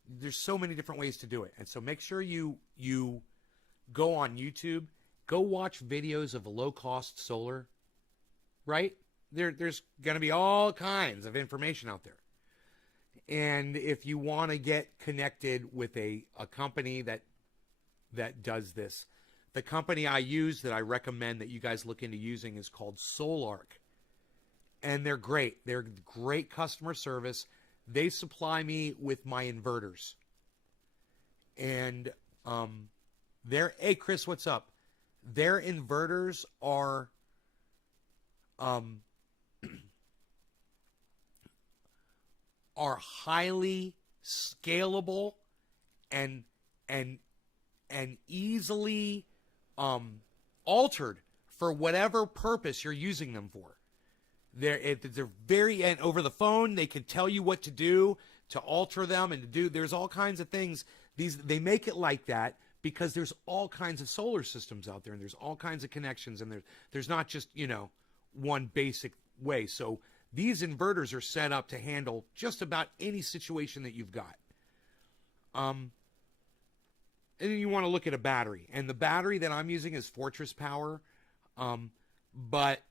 There's so many different ways to do it. And so make sure you go on YouTube, go watch videos of low-cost solar, right? There's going to be all kinds of information out there. And if you want to get connected with a company that does this, the company I use that I recommend that you guys look into using is called Solark. And they're great. They're great customer service. They supply me with my inverters. And hey, Chris, what's up? Their inverters are highly scalable and easily altered for whatever purpose you're using them for. They're very, and over the phone they can tell you what to do to alter them and to do. There's all kinds of things. They make it like that because there's all kinds of solar systems out there, and there's all kinds of connections, and there's not just one basic way. So these inverters are set up to handle just about any situation that you've got. And then you want to look at a battery. And the battery that I'm using is Fortress Power. But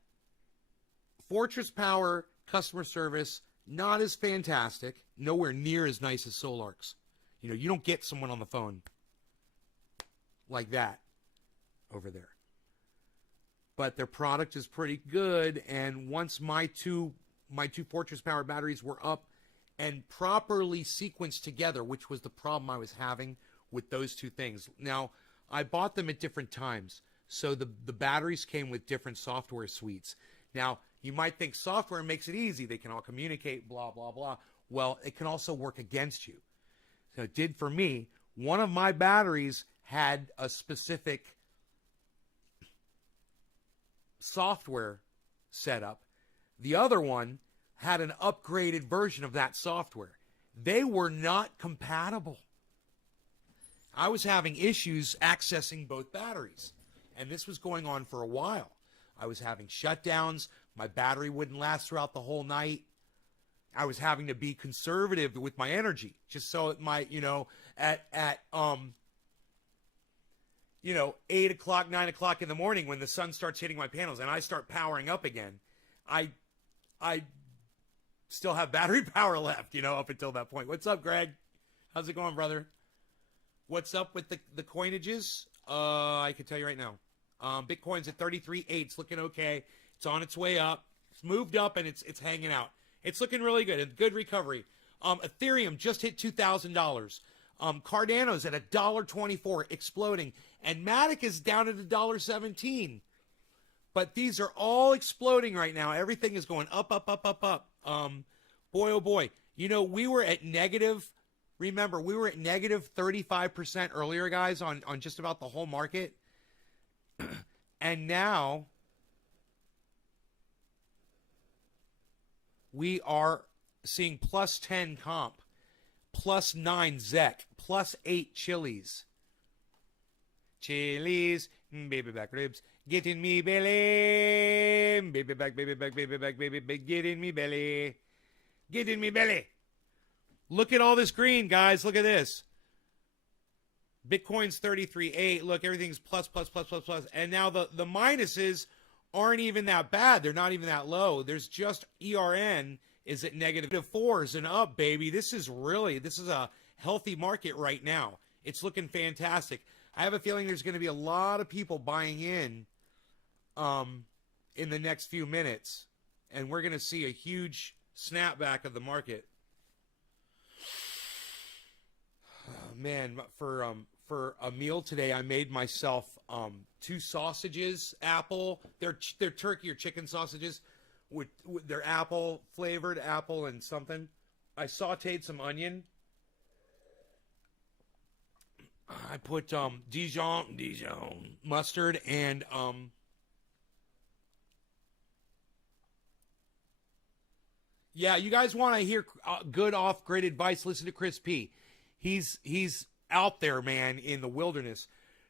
Fortress Power customer service, not as fantastic, nowhere near as nice as Solark's. You don't get someone on the phone like that over there. But their product is pretty good, and once my two Fortress Power batteries were up and properly sequenced together, which was the problem I was having with those two things. Now, I bought them at different times, so the batteries came with different software suites. Now, you might think software makes it easy. They can all communicate, blah, blah, blah. Well, it can also work against you. So it did for me. One of my batteries had a specific software setup. The other one had an upgraded version of that software. They were not compatible. I was having issues accessing both batteries, and this was going on for a while. I was having shutdowns. My battery wouldn't last throughout the whole night. I was having to be conservative with my energy, just so it might, at 8 o'clock, 9 o'clock in the morning when the sun starts hitting my panels and I start powering up again, I still have battery power left, up until that point. What's up, Greg? How's it going, brother? What's up with the coinages? I can tell you right now. Bitcoin's at 33.8. It's looking okay. It's on its way up. It's moved up and it's hanging out. It's looking really good. A good recovery. Ethereum just hit $2,000. Cardano's at $1.24, exploding. And Matic is down at $1.17. But these are all exploding right now. Everything is going up, up, up, up, up. Boy, oh boy. You know, we were at negative. Remember, we were at negative 35% earlier, guys, on just about the whole market. And now we are seeing plus 10 comp, plus 9 ZEC, plus 8 Chili's. Chili's, baby back ribs, get in me belly. Baby back, baby back, baby back, baby back, get in me belly. Get in me belly. Look at all this green, guys. Look at this. Bitcoin's 33.8. Look, everything's plus, plus, plus, plus, plus. And now the minuses aren't even that bad. They're not even that low. There's just ERN is at negative 4s and up, baby. This is a healthy market right now. It's looking fantastic. I have a feeling there's going to be a lot of people buying in the next few minutes. And we're going to see a huge snapback of the market. Man, for a meal today, I made myself 2 sausages, apple. They're turkey or chicken sausages with they're apple flavored, apple and something. I sauteed some onion. I put Dijon mustard and yeah, you guys want to hear good off-grid advice? Listen to Chris P. He's out there, man, in the wilderness.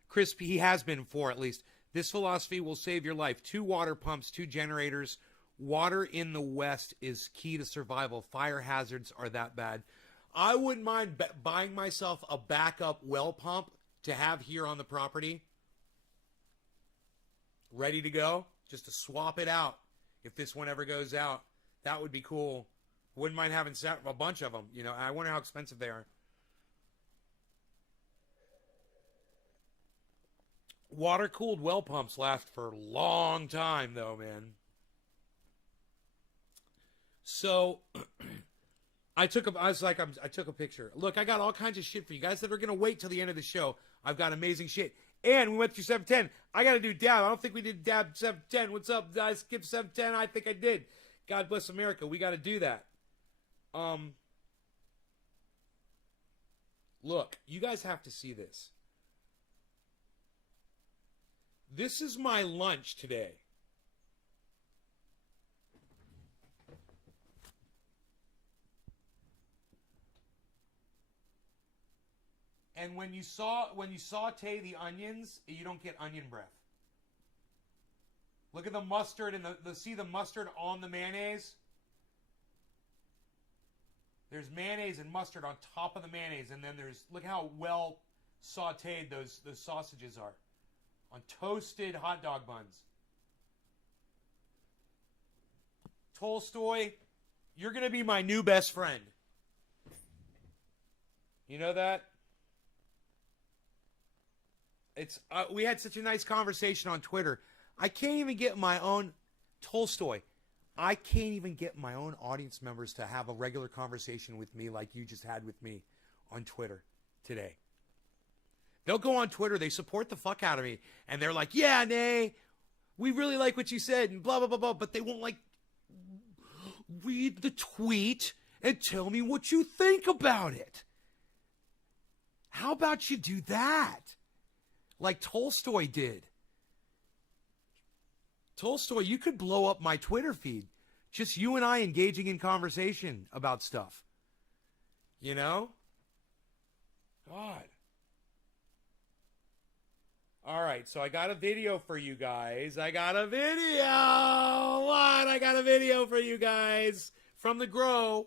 Chris P, he has been for at least. This philosophy will save your life. 2 water pumps, 2 generators. Water in the West is key to survival. Fire hazards are that bad. I wouldn't mind buying myself a backup well pump to have here on the property. Ready to go. Just to swap it out if this one ever goes out. That would be cool. Wouldn't mind having a bunch of them. You know, I wonder how expensive they are. Water-cooled well pumps last for a long time, though, man. So, I took a picture. Look, I got all kinds of shit for you guys that are going to wait till the end of the show. I've got amazing shit. And we went through 710. I got to do dab. I don't think we did dab 710. What's up, guys? Skip 710. I think I did. God bless America. We got to do that. Look, you guys have to see this. This is my lunch today. And when you saute the onions, you don't get onion breath. Look at the mustard and see the mustard on the mayonnaise? There's mayonnaise and mustard on top of the mayonnaise, and then look how well sauteed those sausages are. On toasted hot dog buns. Tolstoy, you're going to be my new best friend. You know that? We had such a nice conversation on Twitter. I can't even get my own Tolstoy. I can't even get my own audience members to have a regular conversation with me like you just had with me on Twitter today. They'll go on Twitter, they support the fuck out of me, and they're like, yeah, Nay, we really like what you said, and blah, blah, blah, blah, but they won't, read the tweet and tell me what you think about it. How about you do that? Like Tolstoy did. Tolstoy, you could blow up my Twitter feed. Just you and I engaging in conversation about stuff. You know? God. All right, so I got a video for you guys. I got a video for you guys from the Grow.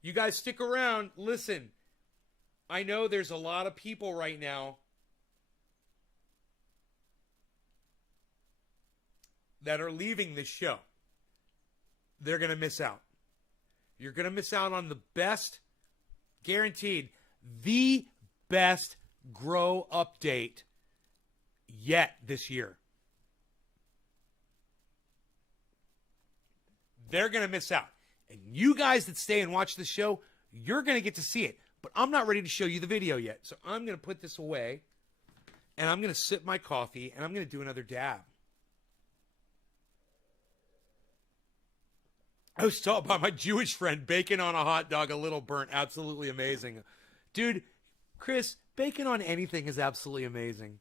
You guys stick around. Listen, I know there's a lot of people right now that are leaving this show. They're going to miss out. You're going to miss out on the best, guaranteed, the best Grow update yet this year. They're going to miss out. And you guys that stay and watch the show, you're going to get to see it. But I'm not ready to show you the video yet. So I'm going to put this away. And I'm going to sip my coffee. And I'm going to do another dab. I was taught by my Jewish friend, bacon on a hot dog, a little burnt, absolutely amazing. Dude, Chris, bacon on anything is absolutely amazing.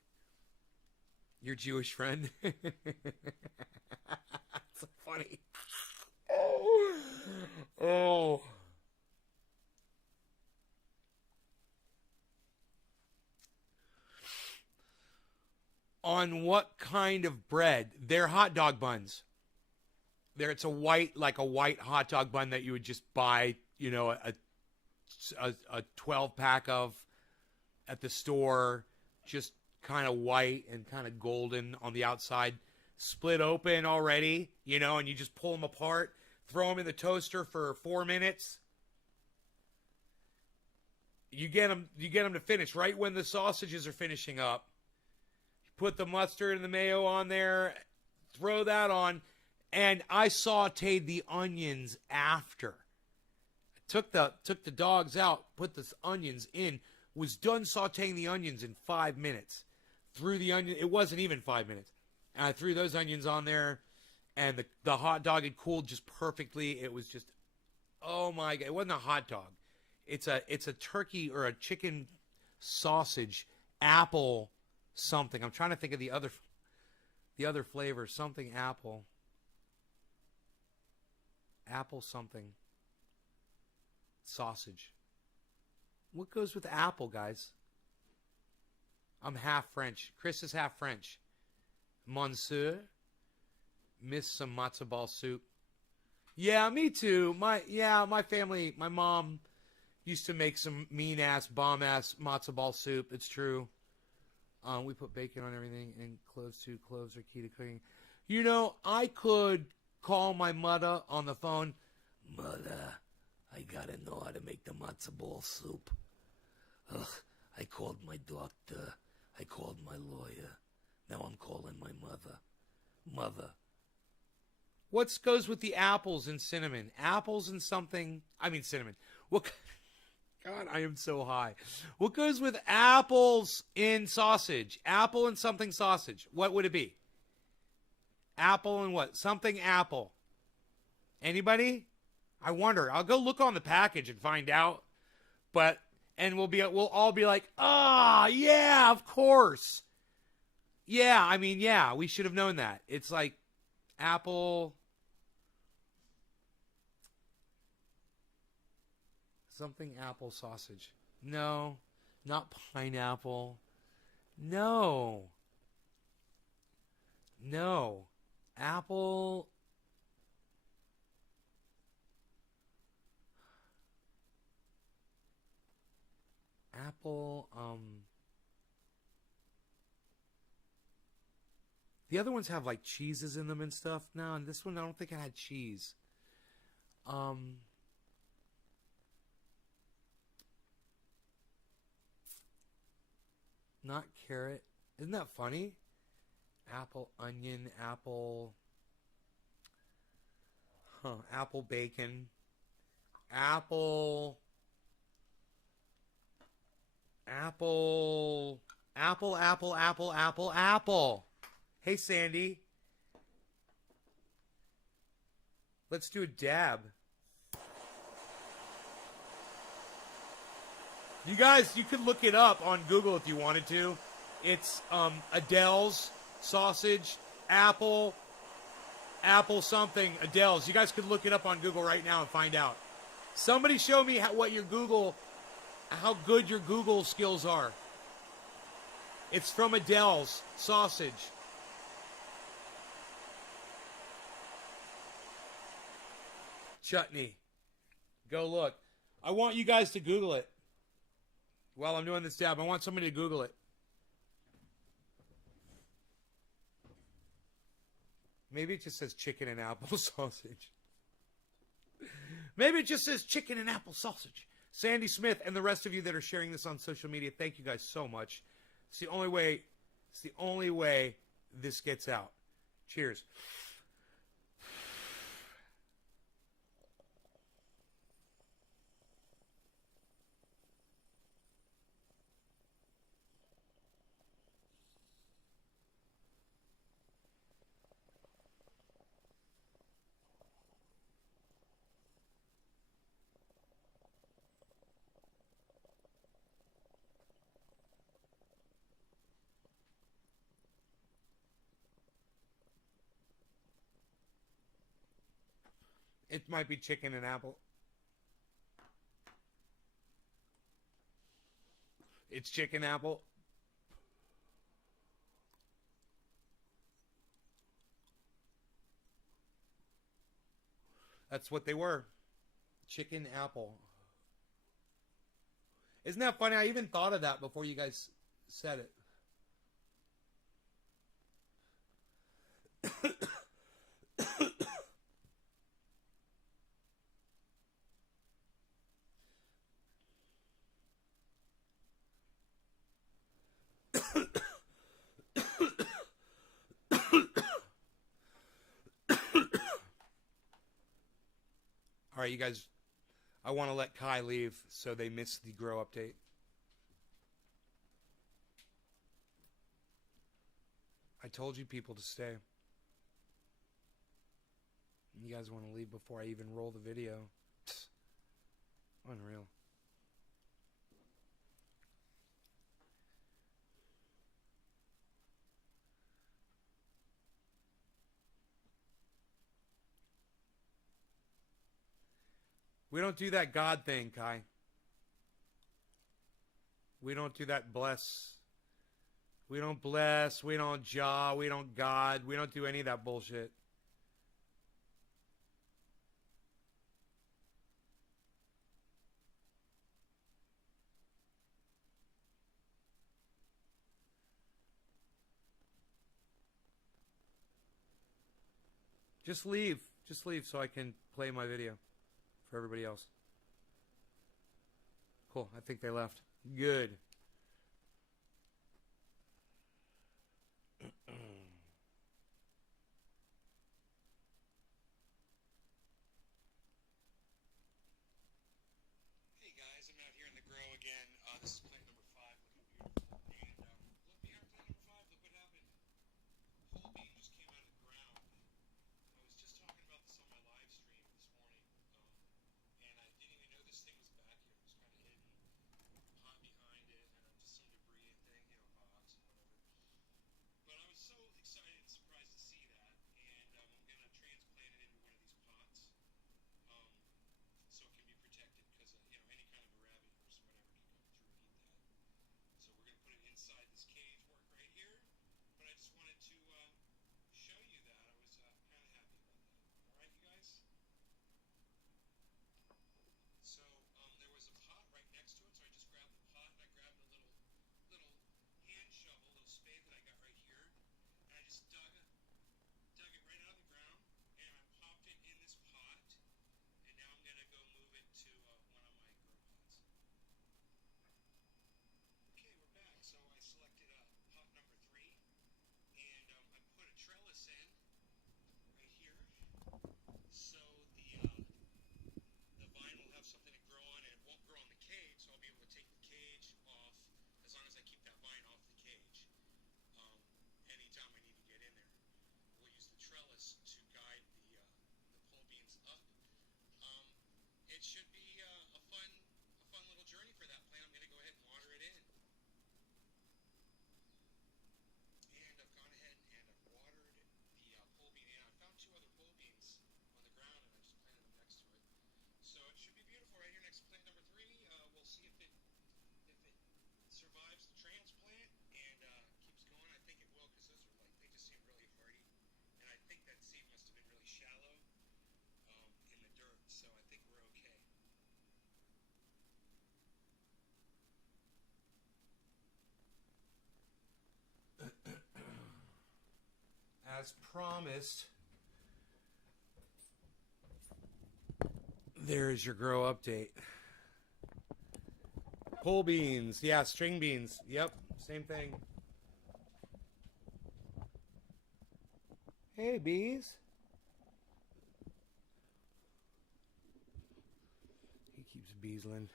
Your Jewish friend. It's so funny. Oh. On what kind of bread? They're hot dog buns. It's a white, like a white hot dog bun that you would just buy, you know, a 12 pack of at the store, just kind of white and kind of golden on the outside, split open already, you know, and you just pull them apart, throw them in the toaster for 4 minutes. You get them to finish right when the sausages are finishing up. Put the mustard and the mayo on there, throw that on, and I sauteed the onions after. Took the dogs out, put the onions in, was done sauteing the onions in 5 minutes. Threw the onion, it wasn't even 5 minutes. And I threw those onions on there, and the hot dog had cooled just perfectly. It was just, oh my God, it wasn't a hot dog. It's a turkey or a chicken sausage, apple something. I'm trying to think of the other flavor, something apple. Apple something. Sausage. What goes with apple, guys? I'm half French. Chris is half French. Monsieur, miss some matzo ball soup. Yeah, me too. My family, my mom used to make some mean-ass, bomb-ass matzo ball soup. It's true. We put bacon on everything, and cloves too. Cloves are key to cooking. You know, I could call my mother on the phone. Mother, I gotta know how to make the matzo ball soup. Ugh, I called my doctor. I called my lawyer. Now I'm calling my mother. Mother. What goes with the apples and cinnamon? Apples and something. I mean cinnamon. What? God, I am so high. What goes with apples in sausage? Apple and something sausage. What would it be? Apple and what? Something apple. Anybody? I wonder. I'll go look on the package and find out. And we'll all be like, yeah, of course. Yeah, I mean, yeah, we should have known that. It's like apple, something apple sausage. No, not pineapple. No. Apple. The other ones have like cheeses in them and stuff. No, and this one I don't think it had cheese. Not carrot. Isn't that funny? Apple, onion, apple. Apple bacon. Apple. Hey, Sandy. Let's do a dab. You guys, you could look it up on Google if you wanted to. It's Adele's sausage, apple something, Adele's. You guys could look it up on Google right now and find out. Somebody show me how good your Google skills are. It's from Adele's sausage. Chutney. Go look. I want you guys to Google it. While I'm doing this dab, I want somebody to Google it. Maybe it just says chicken and apple sausage. Maybe it just says chicken and apple sausage. Sandy Smith and the rest of you that are sharing this on social media, thank you guys so much. It's the only way this gets out. Cheers. It might be chicken and apple. It's chicken apple. That's what they were. Chicken apple. Isn't that funny? I even thought of that before you guys said it. All right, you guys, I want to let Kai leave so they miss the grow update. I told you people to stay. You guys want to leave before I even roll the video. Unreal. We don't do that God thing, Kai. We don't do that bless. We don't bless. We don't jaw. We don't God. We don't do any of that bullshit. Just leave. Just leave so I can play my video for everybody else. Cool. I think they left. Good. Hey guys, I'm out here in the grow again. This is plant number 5, looking beautiful. And look behind plant number 5. Look what happened. Whole bean just came out of the ground. I was just talking about this on my live stream this morning, and I didn't even know this thing was back here. It was kind of hidden, pot behind it, and just some debris and thing, box and whatever. But I was so excited and surprised to see that, and I'm going to transplant it into one of these pots. So it can be protected because any kind of a rabbit or whatever can come through and eat that. So we're going to put it inside this cage work right here. But I just wanted to show you that. I was kind of happy about that. All right, you guys. So there was a pot right next to it, so I just grabbed the pot and I grabbed a little hand shovel, little spade that I got right here, and I just dug it right out of the ground, and I popped it in this pot. And now I'm going to go move it to one of my grow pots. Okay, we're back. So I selected pot number 3, and I put a trellis in right here. So the vine will have something to grow on, and it won't grow on the cage, so I'll be able to take the cage off as long as I keep that vine off the cage. Anytime I need to get in there. We'll use the trellis to guide the pole beans up. It should be a fun little journey for that plant. I'm going to go ahead and water it in. And I've gone ahead and I've watered the pole bean in. I found 2 other pole beans on the ground, and I just planted them next to it. So it should be beautiful right here next to plant number 3. We'll see if it survives the transplant and keeps going. I think it will, because those are they just seem really hardy. And I think that seed must have been really shallow in the dirt, so I think we're okay. As promised, there's your grow update. Pole beans, yeah, string beans, yep, same thing. Hey, bees. He keeps beesling.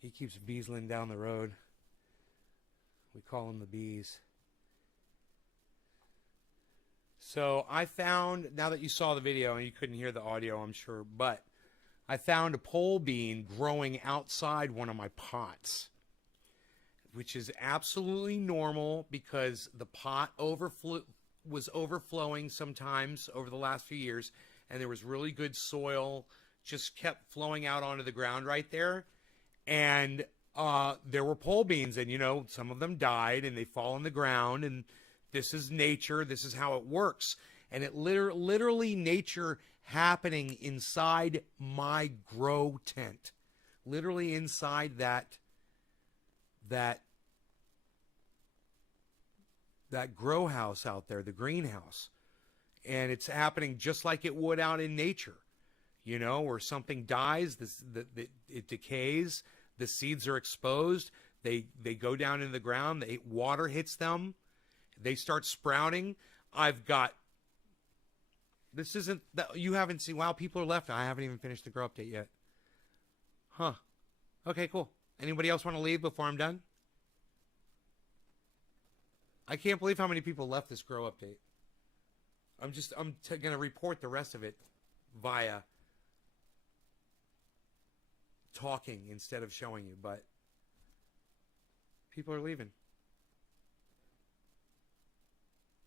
He keeps beesling down the road. We call him the bees. So I found, now that you saw the video, and you couldn't hear the audio, I'm sure, but I found a pole bean growing outside one of my pots, which is absolutely normal because the pot was overflowing sometimes over the last few years, and there was really good soil, just kept flowing out onto the ground right there. And there were pole beans, and, you know, some of them died and they fall in the ground, and this is nature. This is how it works. And it literally nature happening inside my grow tent, literally inside that grow house out there, the greenhouse. And it's happening just like it would out in nature, you know, where something dies, it decays, the seeds are exposed, they go down in the ground, water hits them, they start sprouting. This isn't that you haven't seen. Wow, people are left. I haven't even finished the grow update yet. Huh. Okay, cool. Anybody else want to leave before I'm done? I can't believe how many people left this grow update. I'm going to report the rest of it via talking instead of showing you, but people are leaving.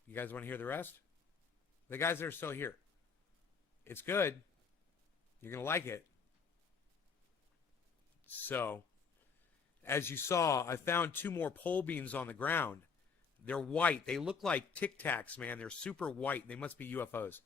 You guys want to hear the rest? The guys that are still here. It's good. You're going to like it. So, as you saw, I found 2 more pole beans on the ground. They're white. They look like Tic Tacs, man. They're super white. They must be UFOs.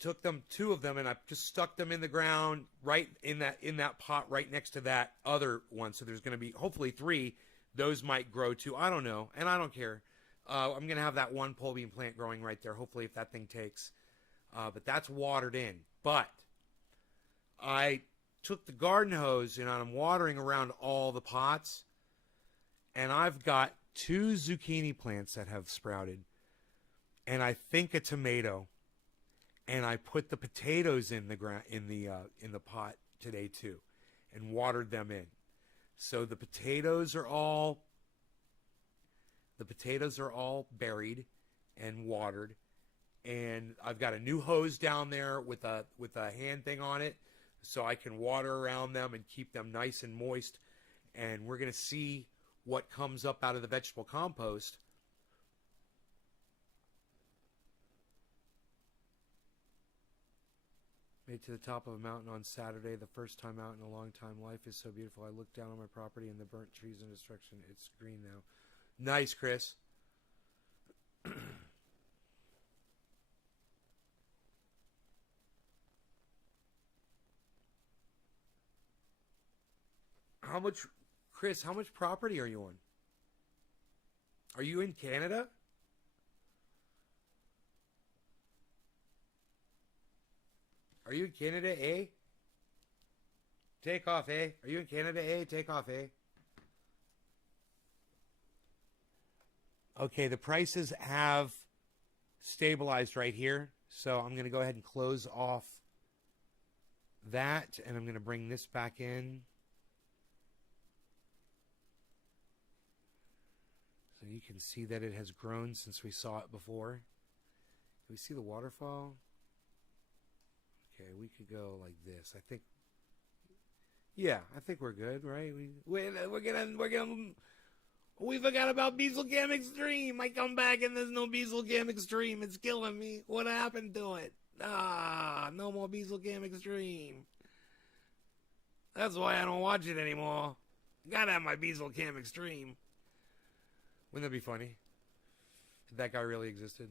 Took them, 2 of them, and I just stuck them in the ground right in that pot right next to that other one. So there's going to be hopefully 3. Those might grow too. I don't know, and I don't care. I'm going to have that one pole bean plant growing right there, hopefully, if that thing takes. But that's watered in. But I took the garden hose and I'm watering around all the pots. And I've got 2 zucchini plants that have sprouted. And I think a tomato. And I put the potatoes in the ground in the pot today too, and watered them in. So the potatoes are all buried and watered, and I've got a new hose down there with a hand thing on it, so I can water around them and keep them nice and moist. And we're gonna see what comes up out of the vegetable compost. Made to the top of a mountain on Saturday, the first time out in a long time. Life is so beautiful. I look down on my property and the burnt trees and destruction. It's green now. Nice, Chris. How much property are you on? Are you in Canada? Are you in Canada, eh? Take off, eh? Are you in Canada, eh? Take off, eh? Okay, the prices have stabilized right here. So I'm going to go ahead and close off that. And I'm going to bring this back in. So you can see that it has grown since we saw it before. Can we see the waterfall? Okay, we could go like this. I think we're good, right? We forgot about Beazlecam Extreme. I come back and there's no Beazlecam Extreme. It's killing me. What happened to it? No more Beazlecam Extreme. That's why I don't watch it anymore. Gotta have my Beazlecam Extreme. Wouldn't that be funny? If that guy really existed.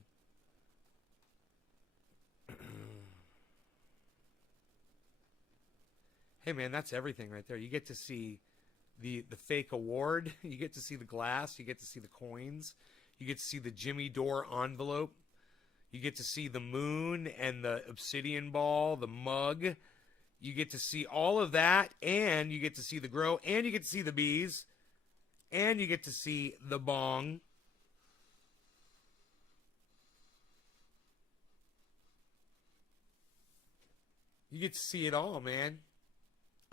Hey man, that's everything right there. You get to see the fake award. You get to see the glass. You get to see the coins. You get to see the Jimmy Dore envelope. You get to see the moon and the obsidian ball, the mug. You get to see all of that, and you get to see the grow, and you get to see the bees, and you get to see the bong. You get to see it all, man.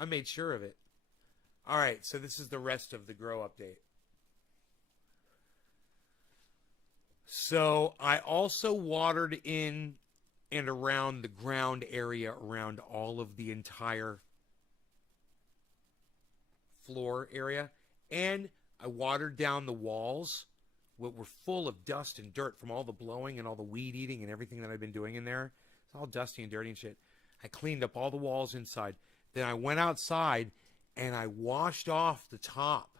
I made sure of it. All right, so this is the rest of the grow update. So I also watered in and around the ground area around all of the entire floor area. And I watered down the walls were full of dust and dirt from all the blowing and all the weed eating and everything that I've been doing in there. It's all dusty and dirty and shit. I cleaned up all the walls inside. Then I went outside and I washed off the top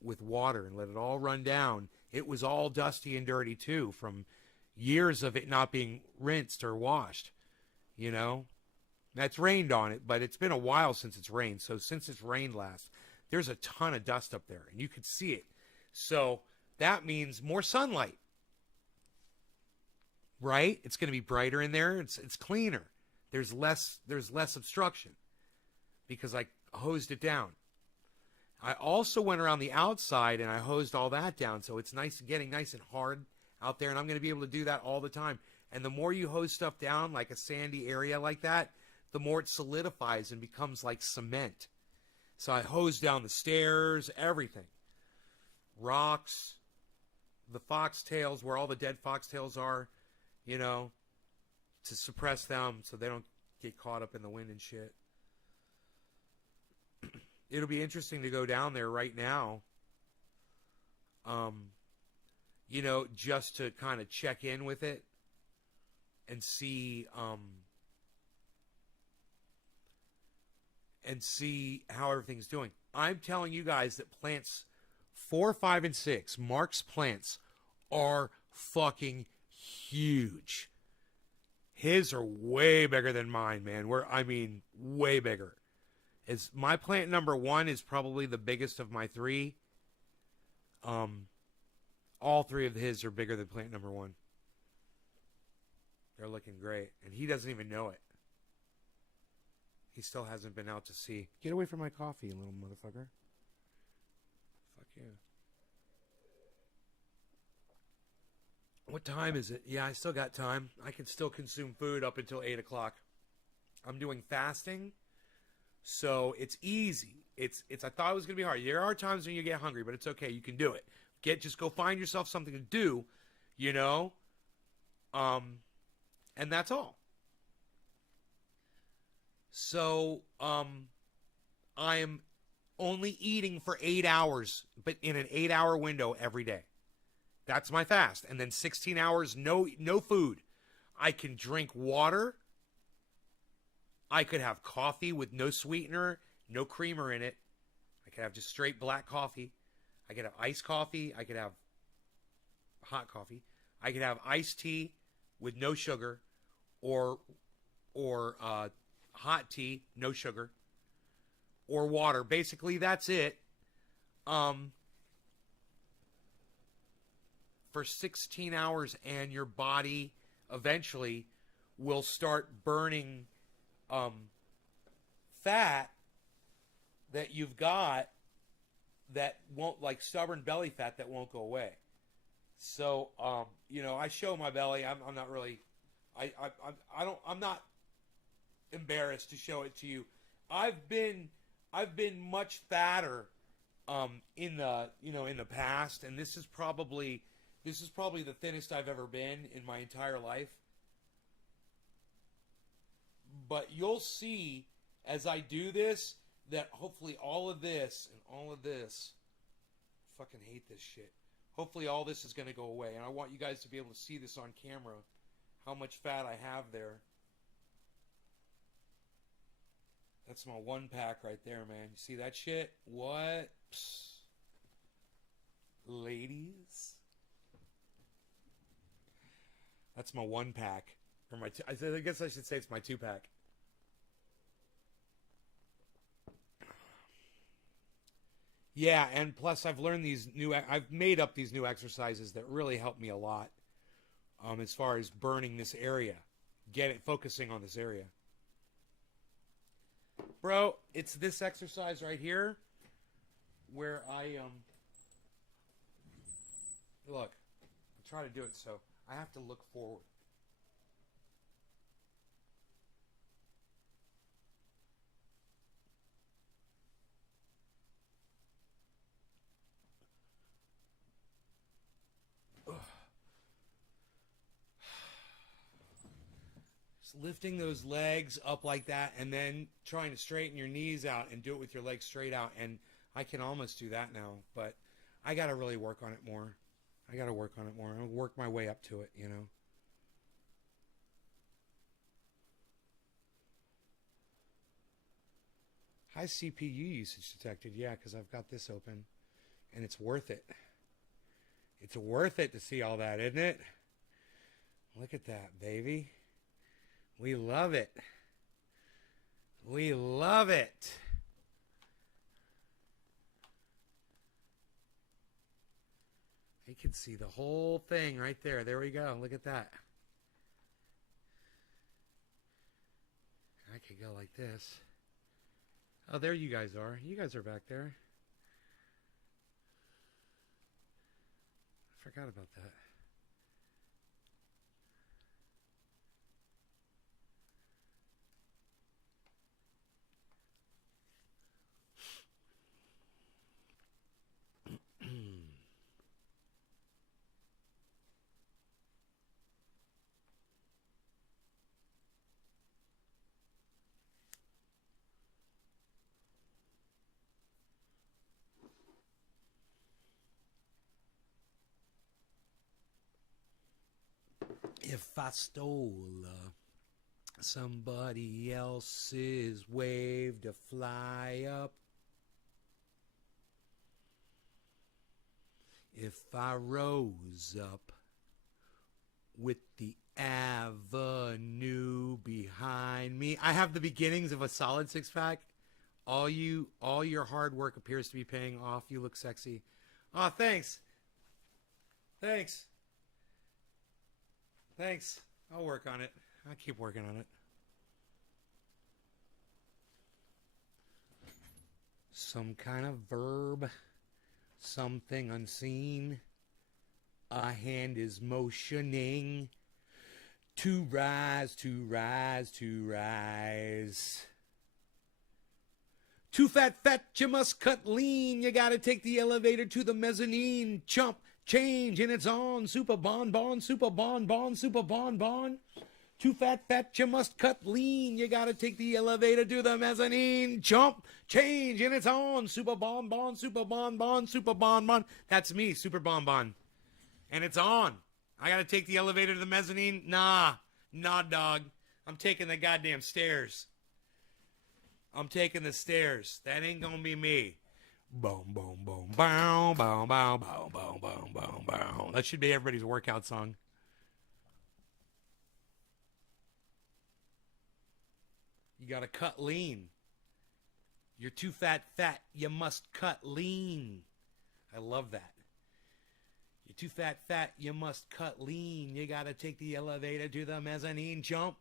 with water and let it all run down. It was all dusty and dirty too from years of it not being rinsed or washed, you know. That's rained on it, but it's been a while since it's rained. So since it's rained last, there's a ton of dust up there, and you could see it. So that means more sunlight, right? It's going to be brighter in there. It's cleaner. There's less obstruction because I hosed it down. I also went around the outside and I hosed all that down, so it's nice, getting nice and hard out there, and I'm going to be able to do that all the time. And the more you hose stuff down, like a sandy area like that, the more it solidifies and becomes like cement. So I hosed down the stairs, everything. Rocks, the foxtails, where all the dead foxtails are, you know, to suppress them so they don't get caught up in the wind and shit. It'll be interesting to go down there right now, you know, just to kind of check in with it and see how everything's doing. I'm telling you guys that plants 4, 5, and 6, Mark's plants, are fucking huge. His are way bigger than mine, man. Way bigger. My plant number 1 is probably the biggest of my 3. All 3 of his are bigger than plant number 1. They're looking great, and he doesn't even know it. He still hasn't been out to see. Get away from my coffee, you little motherfucker. Fuck you. What time is it? Yeah, I still got time. I can still consume food up until 8 o'clock. I'm doing fasting, so it's easy. I thought it was going to be hard. There are times when you get hungry, but it's okay. You can do it. Just go find yourself something to do, you know? And that's all. So, I am only eating for 8 hours, but in an 8-hour window every day. That's my fast. And then 16 hours, no food. I can drink water. I could have coffee with no sweetener, no creamer in it. I could have just straight black coffee. I could have iced coffee. I could have hot coffee. I could have iced tea with no sugar, or hot tea, no sugar, or water. Basically, that's it. For 16 hours, and your body eventually will start burning fat that you've got that won't, like stubborn belly fat that won't go away. So, you know, I show my belly. I'm not really, I'm not embarrassed to show it to you. I've been much fatter, in the past, and this is probably the thinnest I've ever been in my entire life. But you'll see as I do this that hopefully all of this, fucking hate this shit. Hopefully all this is going to go away. And I want you guys to be able to see this on camera, how much fat I have there. That's my 1-pack right there, man. You see that shit? What? Psst. Ladies? That's my 1-pack. Or I guess I should say it's my 2-pack. Yeah, and plus I've made up these new exercises that really help me a lot, as far as burning this area, focusing on this area. Bro, it's this exercise right here where I look, I'm trying to do it so I have to look forward. Lifting those legs up like that and then trying to straighten your knees out and do it with your legs straight out. And I can almost do that now, but I got to really work on it more. I got to work on it more. I'll work my way up to it, you know. High CPU usage detected. Yeah, because I've got this open. And it's worth it. It's worth it to see all that, isn't it? Look at that, baby. We love it. We love it. You can see the whole thing right there. There we go. Look at that. I could go like this. Oh, there you guys are. You guys are back there. I forgot about that. If I stole somebody else's wave to fly up, if I rose up with the avenue behind me. I have the beginnings of a solid six-pack. All your hard work appears to be paying off. You look sexy. Oh, thanks. Thanks. Thanks. I'll work on it. I'll keep working on it. Some kind of verb. Something unseen. A hand is motioning. To rise, to rise, to rise. Too fat, you must cut lean. You gotta take the elevator to the mezzanine. Chump, change, and it's on. Super bon, super bon, super bon. Too fat, you must cut lean. You gotta take the elevator to the mezzanine. Chump, change, and it's on. Super bon, super bon. That's me, super bon. And it's on. I gotta take the elevator to the mezzanine? Nah, dog. I'm taking the goddamn stairs. I'm taking the stairs. That ain't gonna be me. Boom, boom, boom, bow, bow, bow, bow, bow, bow, bow, bow. That should be everybody's workout song. You gotta cut lean. You're too fat. You must cut lean. I love that. You're too fat. You must cut lean. You gotta take the elevator to the mezzanine. Jump.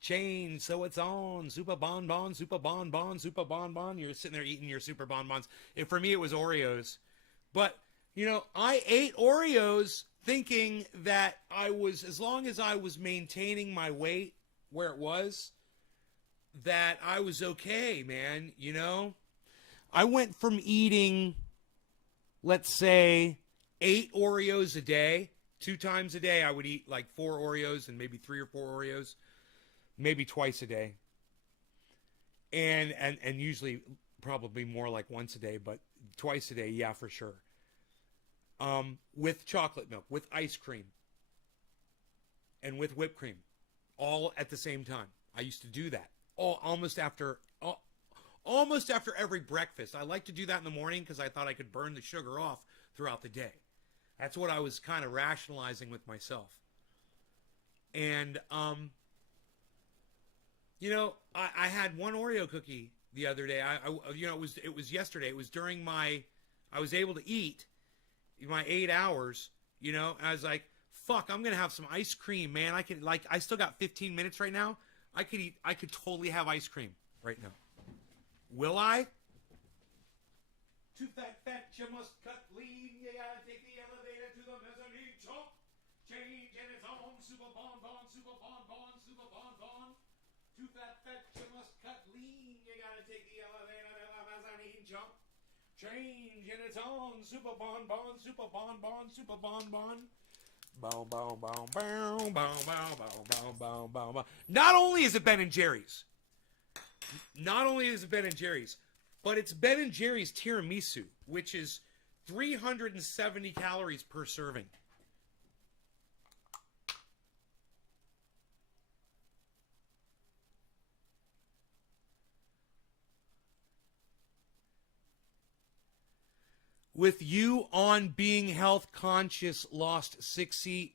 Change, so it's on. Super bon, super bon. You're sitting there eating your super bonbons. And for me, it was Oreos. But, you know, I ate Oreos thinking that as long as I was maintaining my weight where it was, that I was okay, man, you know? I went from eating, let's say, 8 Oreos a day. 2 times a day, I would eat like 4 Oreos and maybe 3 or 4 Oreos. Maybe twice a day. And usually probably more like once a day, but twice a day, yeah, for sure. With chocolate milk, with ice cream, and with whipped cream, all at the same time. I used to do that almost after every breakfast. I like to do that in the morning because I thought I could burn the sugar off throughout the day. That's what I was kind of rationalizing with myself. And you know, I had one Oreo cookie the other day. It was yesterday. It was during I was able to eat my 8 hours, you know, and I was like, fuck, I'm going to have some ice cream, man. I still got 15 minutes right now. I could totally have ice cream right now. Will I? Too fat, you must cut lean. You gotta take the elevator to the mezzanine. Chomp, change, and it's on. Super bon, super bon, super bon. Too fat, you must cut lean. You gotta take the elevator to the mezzanine. Jump, change, and it's on. Super bon, super bon, super bon. Bow, bow, bow, bow, bow, bow, bow, bow, bow, bow, bow. Not only is it Ben and Jerry's, but it's Ben and Jerry's tiramisu, which is 370 calories per serving. With you on being health conscious, lost 60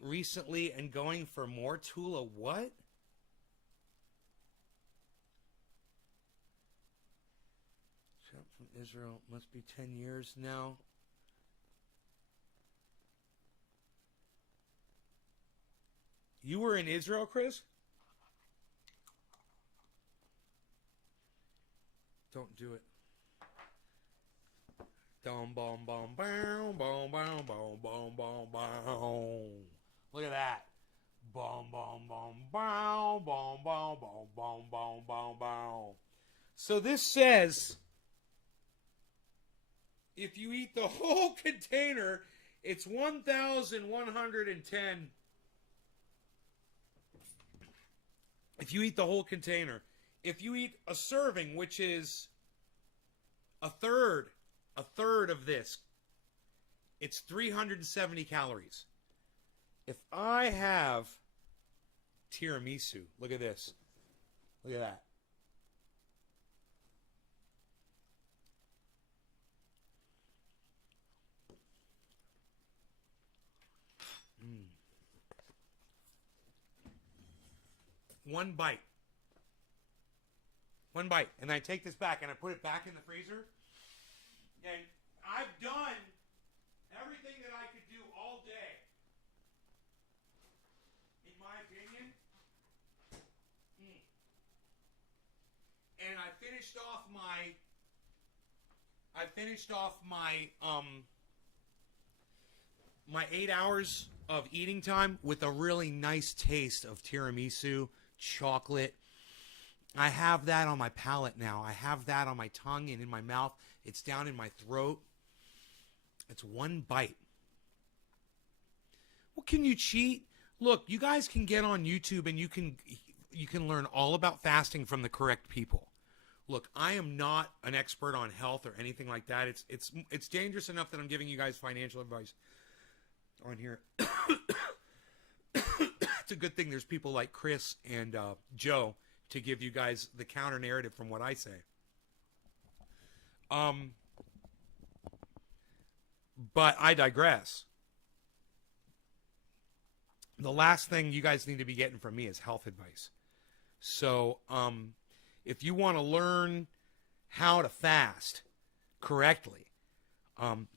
recently and going for more. Tula, what? Trump from Israel must be 10 years now. You were in Israel, Chris? Don't do it. Boom, boom, boom, boom, boom, boom, boom, boom, boom, boom. Look at that. Boom, boom, boom, boom, boom, boom, boom, boom, boom, boom, boom. So this says, if you eat the whole container, it's 1,110. If you eat the whole container. If you eat a serving, which is a third of this, it's 370 calories. If I have tiramisu, look at this. Look at that. One bite. One bite. And I take this back and I put it back in the freezer. And I've done everything that I could do all day. In my opinion. And I finished off my 8 hours of eating time with a really nice taste of tiramisu, chocolate. I have that on my palate now. I have that on my tongue and in my mouth. It's down in my throat. It's one bite. Well, can you cheat? Look, you guys can get on YouTube and you can learn all about fasting from the correct people. Look, I am not an expert on health or anything like that. It's dangerous enough that I'm giving you guys financial advice on here. It's a good thing there's people like Chris and Joe to give you guys the counter narrative from what I say. But I digress. The last thing you guys need to be getting from me is health advice. So, if you want to learn how to fast correctly,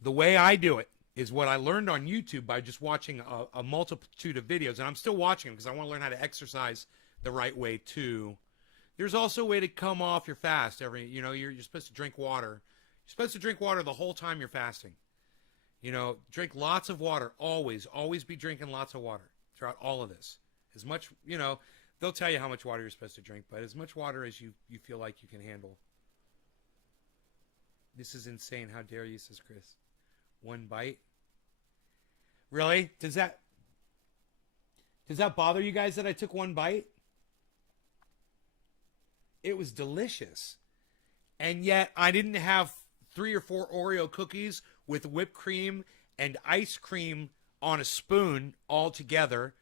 the way I do it is what I learned on YouTube by just watching a multitude of videos. And I'm still watching them because I want to learn how to exercise the right way too. There's also a way to come off your fast. You're supposed to drink water. You're supposed to drink water the whole time you're fasting. Drink lots of water. Always be drinking lots of water throughout all of this. As much, they'll tell you how much water you're supposed to drink, but as much water as you feel like you can handle. This is insane. How dare you, says Chris. One bite. Really? Does that bother you guys that I took one bite? It was delicious. And yet I didn't have 3 or 4 Oreo cookies with whipped cream and ice cream on a spoon all together.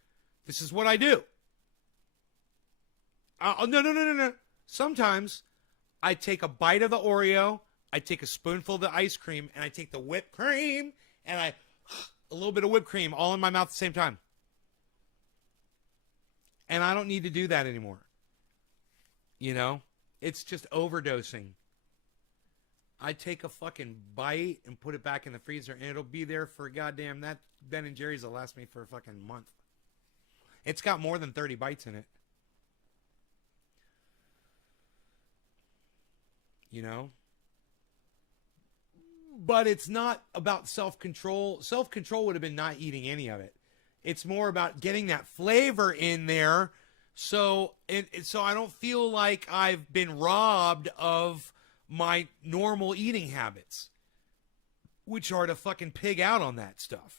This is what I do. No. Sometimes I take a bite of the Oreo, I take a spoonful of the ice cream, and I take the whipped cream, and a little bit of whipped cream all in my mouth at the same time. And I don't need to do that anymore. It's just overdosing. I take a fucking bite and put it back in the freezer, and it'll be there for goddamn, that Ben & Jerry's will last me for a fucking month. It's got more than 30 bites in it. But it's not about self-control. Self-control would have been not eating any of it. It's more about getting that flavor in there so I don't feel like I've been robbed of my normal eating habits, which are to fucking pig out on that stuff.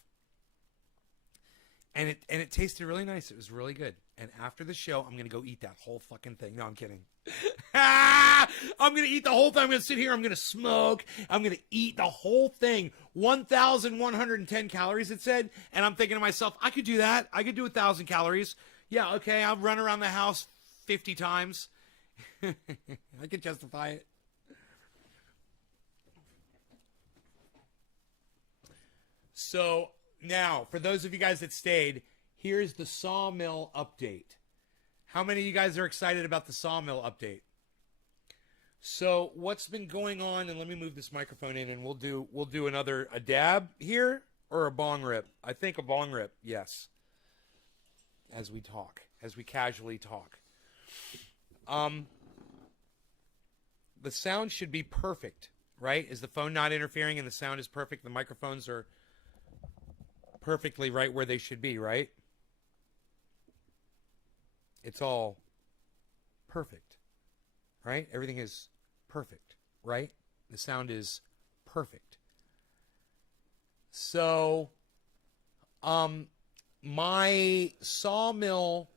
And it tasted really nice. It was really good. And after the show, I'm going to go eat that whole fucking thing. No, I'm kidding. I'm going to eat the whole thing. I'm going to sit here. I'm going to smoke. I'm going to eat the whole thing. 1,110 calories, it said. And I'm thinking to myself, I could do that. I could do 1,000 calories. Yeah, okay. I'll run around the house 50 times. I could justify it. So now, for those of you guys that stayed, here's the Sawmill update. How many of you guys are excited about the Sawmill update? So what's been going on, and let me move this microphone in, and we'll do another a dab here or a bong rip. I think a bong rip, yes. As we casually talk. The sound should be perfect, right? Is the phone not interfering and the sound is perfect? The microphones are perfectly right where they should be, right? It's all perfect, right? Everything is perfect, right? The sound is perfect. So, my Sawmill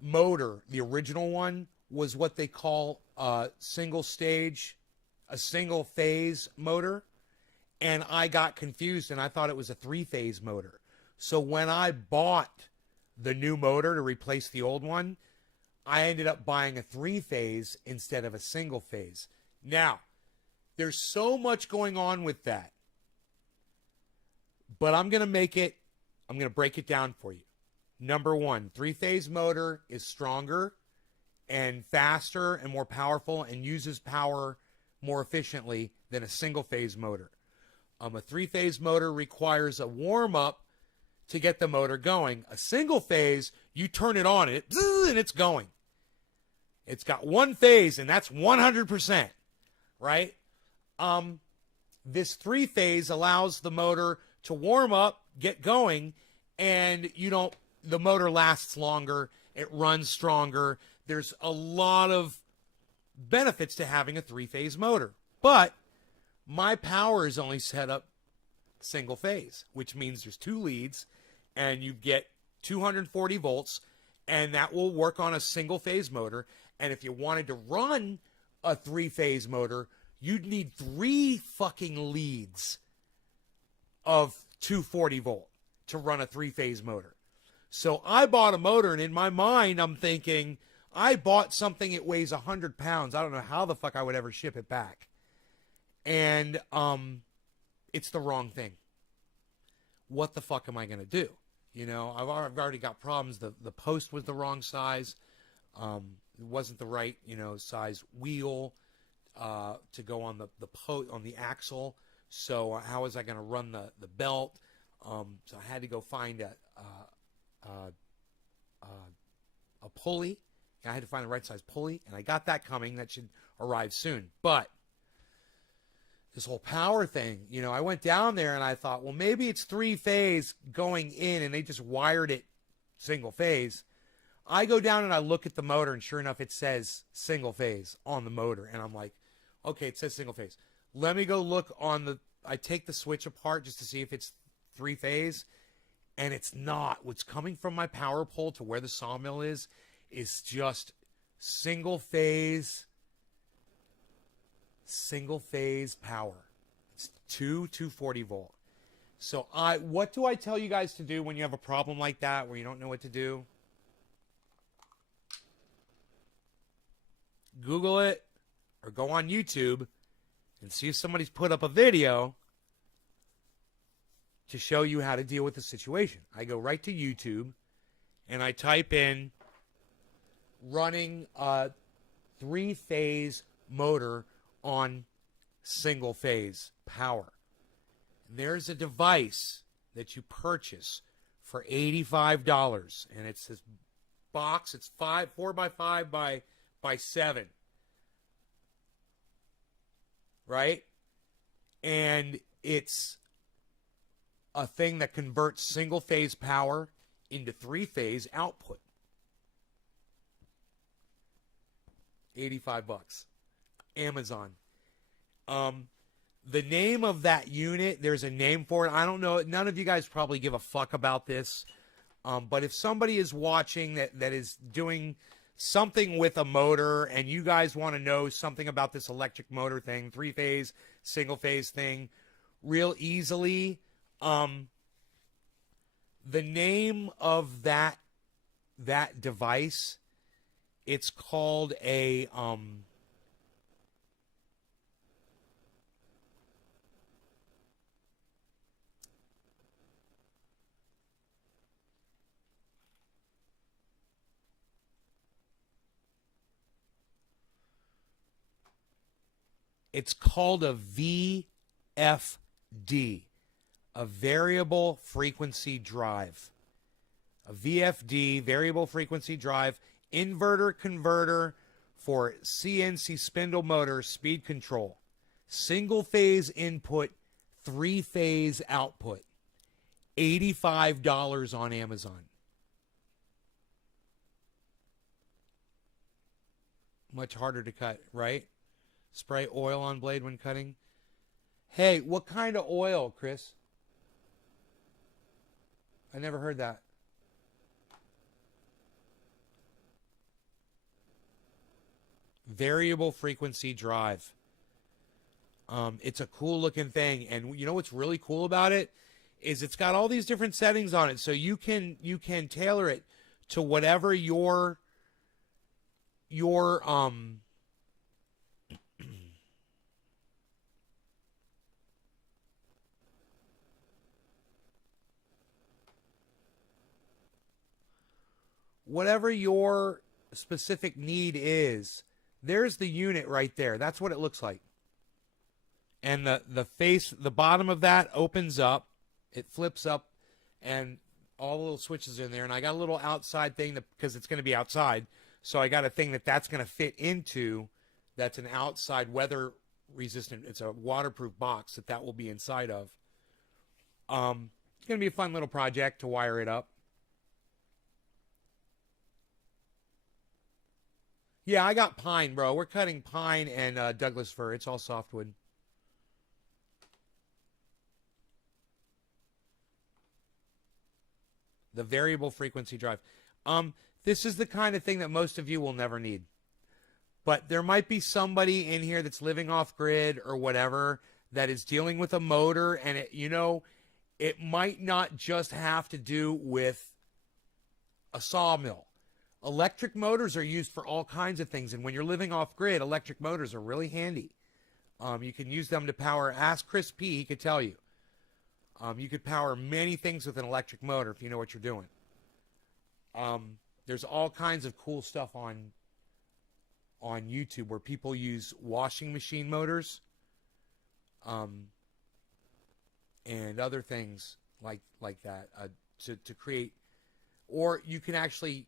motor, the original one, was what they call a single phase motor. And I got confused and I thought it was a 3-phase motor. So when I bought the new motor to replace the old one, I ended up buying a 3-phase instead of a single phase. Now, there's so much going on with that. But I'm going to break it down for you. Number one, 3-phase motor is stronger and faster and more powerful and uses power more efficiently than a single-phase motor. A 3-phase motor requires a warm-up to get the motor going. A single-phase, you turn it on, and it's going. It's got one phase, and that's 100%, right? This 3-phase allows the motor to warm up, get going, and the motor lasts longer, it runs stronger. There's a lot of benefits to having a 3-phase motor. But my power is only set up single phase, which means there's 2 leads and you get 240 volts, and that will work on a single phase motor. And if you wanted to run a 3-phase motor, you'd need 3 fucking leads of 240 volt to run a 3-phase motor. So I bought a motor, and in my mind, I'm thinking, I bought something, it weighs 100 pounds. I don't know how the fuck I would ever ship it back. And it's the wrong thing. What the fuck am I going to do? You know, I've already got problems. The post was the wrong size. It wasn't the right, size wheel to go on on the axle. So how was I going to run the belt? So I had to go find a pulley. I had to find the right size pulley, and I got that coming. That should arrive soon. But this whole power thing, I went down there and I thought, well, maybe it's 3-phase going in, and they just wired it single phase. I go down and I look at the motor, and sure enough, it says single phase on the motor. And I'm like, okay, it says single phase. Let me go look I take the switch apart just to see if it's 3-phase, and it's not. What's coming from my power pole to where the sawmill is just single phase power. It's 240 volt. So what do I tell you guys to do when you have a problem like that where you don't know what to do? Google it or go on YouTube and see if somebody's put up a video to show you how to deal with the situation. I go right to YouTube and I type in running a 3-phase motor on single phase power. There's a device that you purchase for $85, and it's this box. It's 4x5 by 7, right? And it's a thing that converts single phase power into 3-phase output. $85. Amazon. The name of that unit, there's a name for it. I don't know. None of you guys probably give a fuck about this. But if somebody is watching that is doing something with a motor and you guys want to know something about this electric motor thing, 3-phase, single phase thing, real easily, the name of that device, it's called a It's called a VFD, a variable frequency drive. A VFD, variable frequency drive, inverter converter for CNC spindle motor speed control. Single phase input, 3-phase output. $85 on Amazon. Much harder to cut, right? Spray oil on blade when cutting. Hey, what kind of oil, Chris? I never heard that. Variable frequency drive. It's a cool looking thing, and you know what's really cool about it is it's got all these different settings on it, so you can tailor it to whatever your whatever your specific need is. There's the unit right there. That's what it looks like. And the face, the bottom of that opens up. It flips up, and all the little switches are in there. And I got a little outside thing because it's going to be outside. So I got a thing that's going to fit into. That's an outside weather resistant. It's a waterproof box that will be inside of. It's going to be a fun little project to wire it up. Yeah, I got pine, bro. We're cutting pine and Douglas fir. It's all softwood. The variable frequency drive. This is the kind of thing that most of you will never need. But there might be somebody in here that's living off grid or whatever that is dealing with a motor, and it might not just have to do with a sawmill. Electric motors are used for all kinds of things, and when you're living off grid, electric motors are really handy. You can use them to power. Ask Chris P. He could tell you. You could power many things with an electric motor if you know what you're doing. There's all kinds of cool stuff on YouTube where people use washing machine motors, and other things like that to create. Or you can actually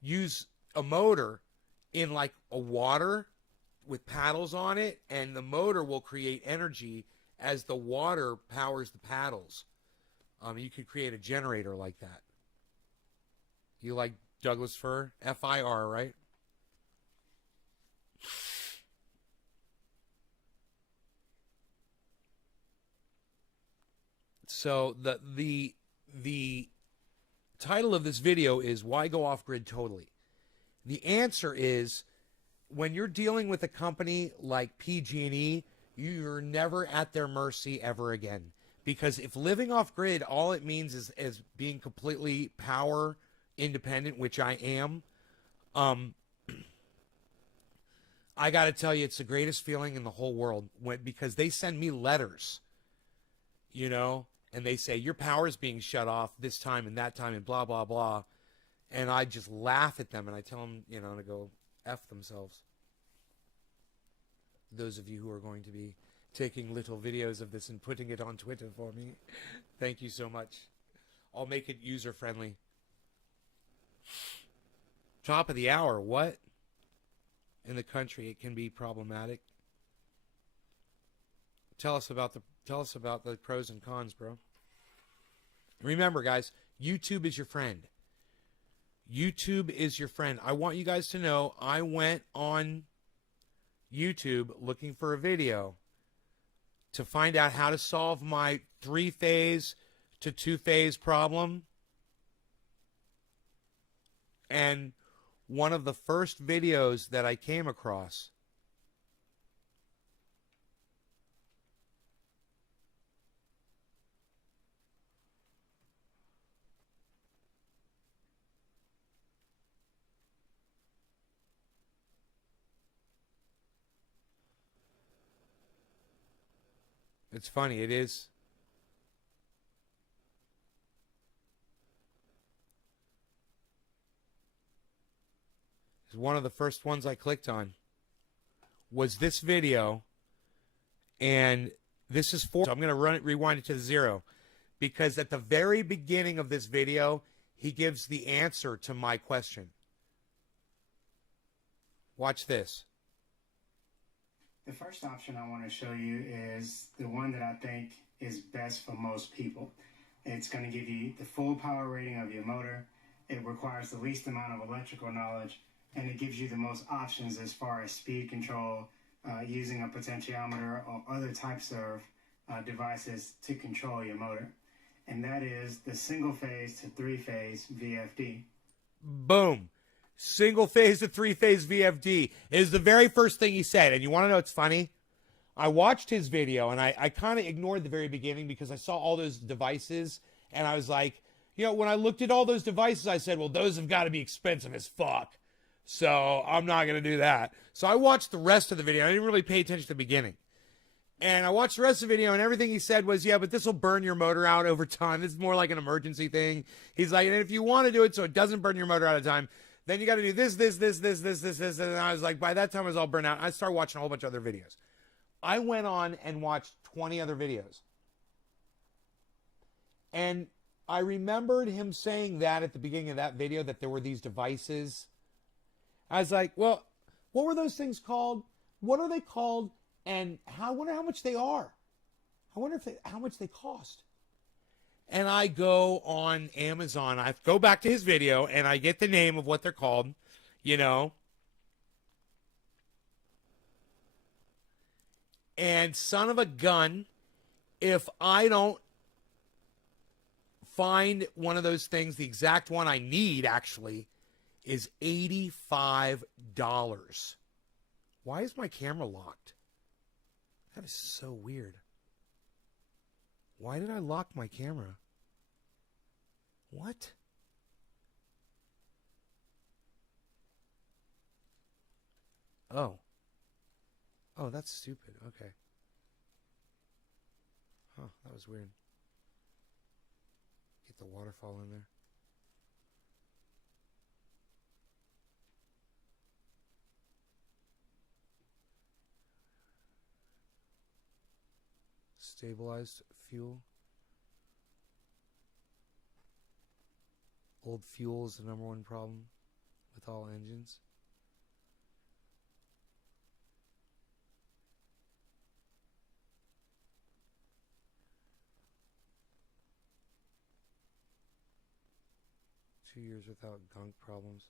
use a motor in like a water with paddles on it, and the motor will create energy as the water powers the paddles. You could create a generator like that. You like Douglas fir? FIR, right? So the title of this video is Why Go Off Grid Totally? The answer is when you're dealing with a company like PG&E, you're never at their mercy ever again. Because if living off grid, all it means is being completely power independent, which I am. I got to tell you, it's the greatest feeling in the whole world because they send me letters, and they say, your power is being shut off this time and that time and blah, blah, blah. And I just laugh at them and I tell them, to go F themselves. Those of you who are going to be taking little videos of this and putting it on Twitter for me, thank you so much. I'll make it user-friendly. Top of the hour, what? In the country, it can be problematic. Tell us about the pros and cons, bro. Remember, guys, YouTube is your friend. YouTube is your friend. I want you guys to know I went on YouTube looking for a video to find out how to solve my 3-phase to 2-phase problem. And one of the first videos that I came across it's funny, it is. It's one of the first ones I clicked on was this video And this is so I'm going to rewind it to 0, because at the very beginning of this video, he gives the answer to my question. Watch this. The first option I want to show you is the one that I think is best for most people. It's going to give you the full power rating of your motor. It requires the least amount of electrical knowledge, and it gives you the most options as far as speed control, using a potentiometer or other types of devices to control your motor. And that is the single phase to 3-phase VFD. Boom. Single phase to 3-phase VFD is the very first thing he said. And you want to know what's funny? I watched his video, and I kind of ignored the very beginning because I saw all those devices, and I was like, you know, when I looked at all those devices, I said, well, those have got to be expensive as fuck. So I'm not going to do that. So I watched the rest of the video. I didn't really pay attention to the beginning. And I watched the rest of the video, and everything he said was, yeah, but this will burn your motor out over time. This is more like an emergency thing. He's like, and if you want to do it so it doesn't burn your motor out of time, then you got to do this. And I was like, by that time, I was all burnt out. I started watching a whole bunch of other videos. I went on and watched 20 other videos. And I remembered him saying that at the beginning of that video, that there were these devices. I was like, well, what were those things called? What are they called? And I wonder how much they are. I wonder how much they cost. And I go on Amazon. I go back to his video, and I get the name of what they're called, you know. And son of a gun, if I don't find one of those things, the exact one I need, actually, is $85. Why is my camera locked? That is so weird. Why did I lock my camera? What? Oh. Oh, that's stupid. Okay. Huh, that was weird. Get the waterfall in there. Stabilized fuel. Old fuel is the number one problem with all engines. Years without gunk problems.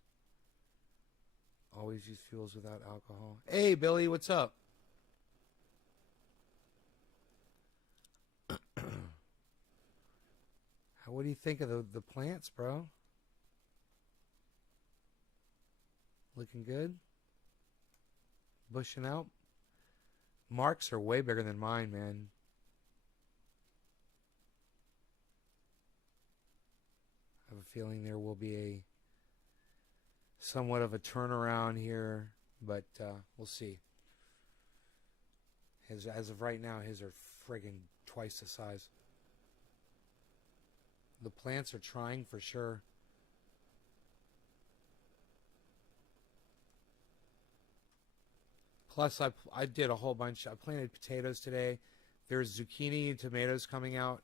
Always use fuels without alcohol. Hey, Billy, what's up? What do you think of the plants, bro? Looking good? Bushing out? Marks are way bigger than mine, man. I have a feeling there will be a somewhat of a turnaround here, but we'll see. As of right now, his are friggin' twice the size. The plants are trying for sure. Plus, I did a whole bunch. I planted potatoes today. There's zucchini and tomatoes coming out.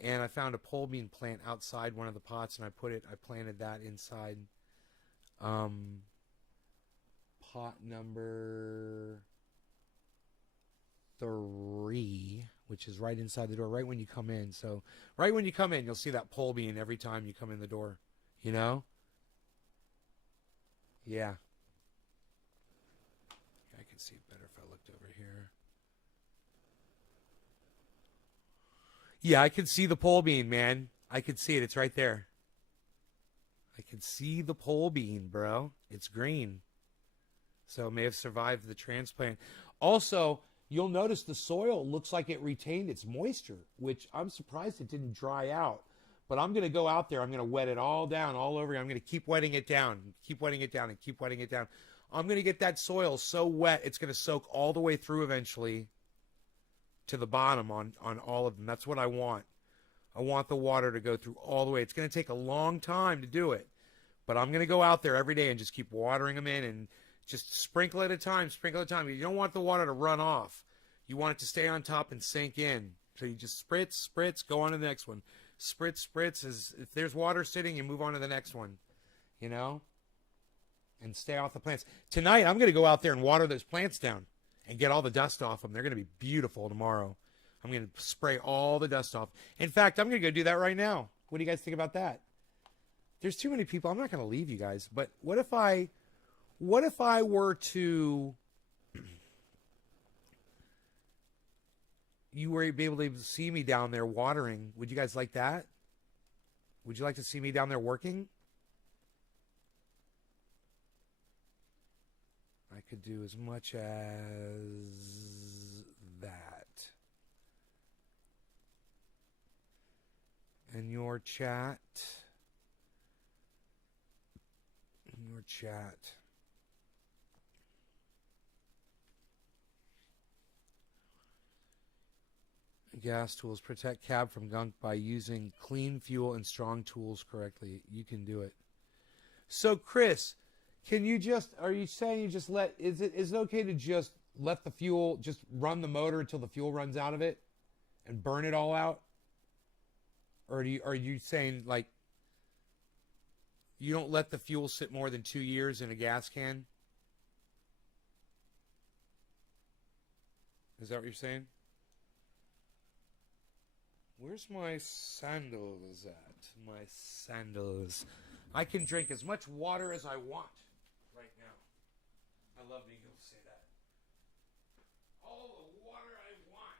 And I found a pole bean plant outside one of the pots, and I planted that inside pot number 3, which is right inside the door, right when you come in. So right when you come in, you'll see that pole bean every time you come in the door, you know? Yeah. I can see it better if I looked over here. Yeah, I can see the pole bean, man. I can see it. It's right there. I can see the pole bean, bro. It's green. So it may have survived the transplant. Also, you'll notice the soil looks like it retained its moisture, which I'm surprised it didn't dry out. But I'm going to go out there. I'm going to wet it all down, all over. I'm going to keep wetting it down, keep wetting it down, and keep wetting it down. I'm going to get that soil so wet, it's going to soak all the way through eventually to the bottom on all of them. That's what I want. I want the water to go through all the way. It's going to take a long time to do it, but I'm going to go out there every day and just keep watering them in and just sprinkle at a time, sprinkle at a time. You don't want the water to run off. You want it to stay on top and sink in. So you just spritz, go on to the next one. Spritz. As if there's water sitting, you move on to the next one. You know? And stay off the plants. Tonight, I'm going to go out there and water those plants down and get all the dust off them. They're going to be beautiful tomorrow. I'm going to spray all the dust off. In fact, I'm going to go do that right now. What do you guys think about that? There's too many people. I'm not going to leave you guys. But what if I were to, you were able to see me down there watering? Would you guys like that? Would you like to see me down there working? I could do as much as that. In your chat. Gas tools. Protect cab from gunk by using clean fuel and strong tools correctly. You can do it. So, Chris, can you just, are you saying you just let, is it okay to just let the fuel, just run the motor until the fuel runs out of it and burn it all out? Or are you saying, like, you don't let the fuel sit more than 2 years in a gas can? Is that what you're saying? Where's my sandals at? My sandals. I can drink as much water as I want right now. I love being able to say that. All the water I want.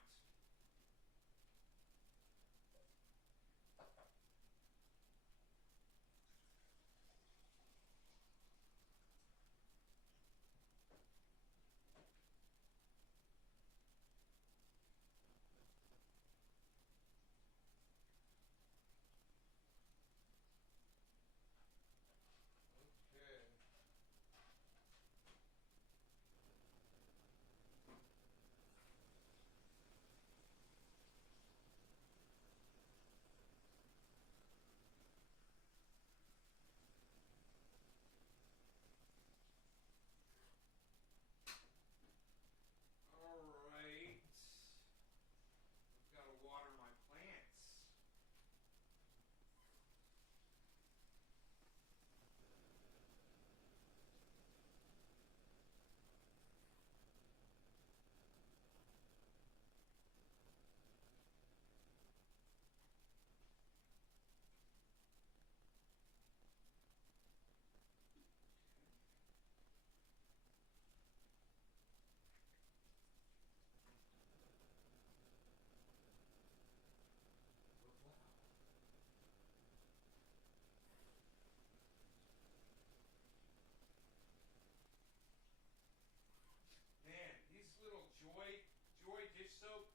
Joy dish soap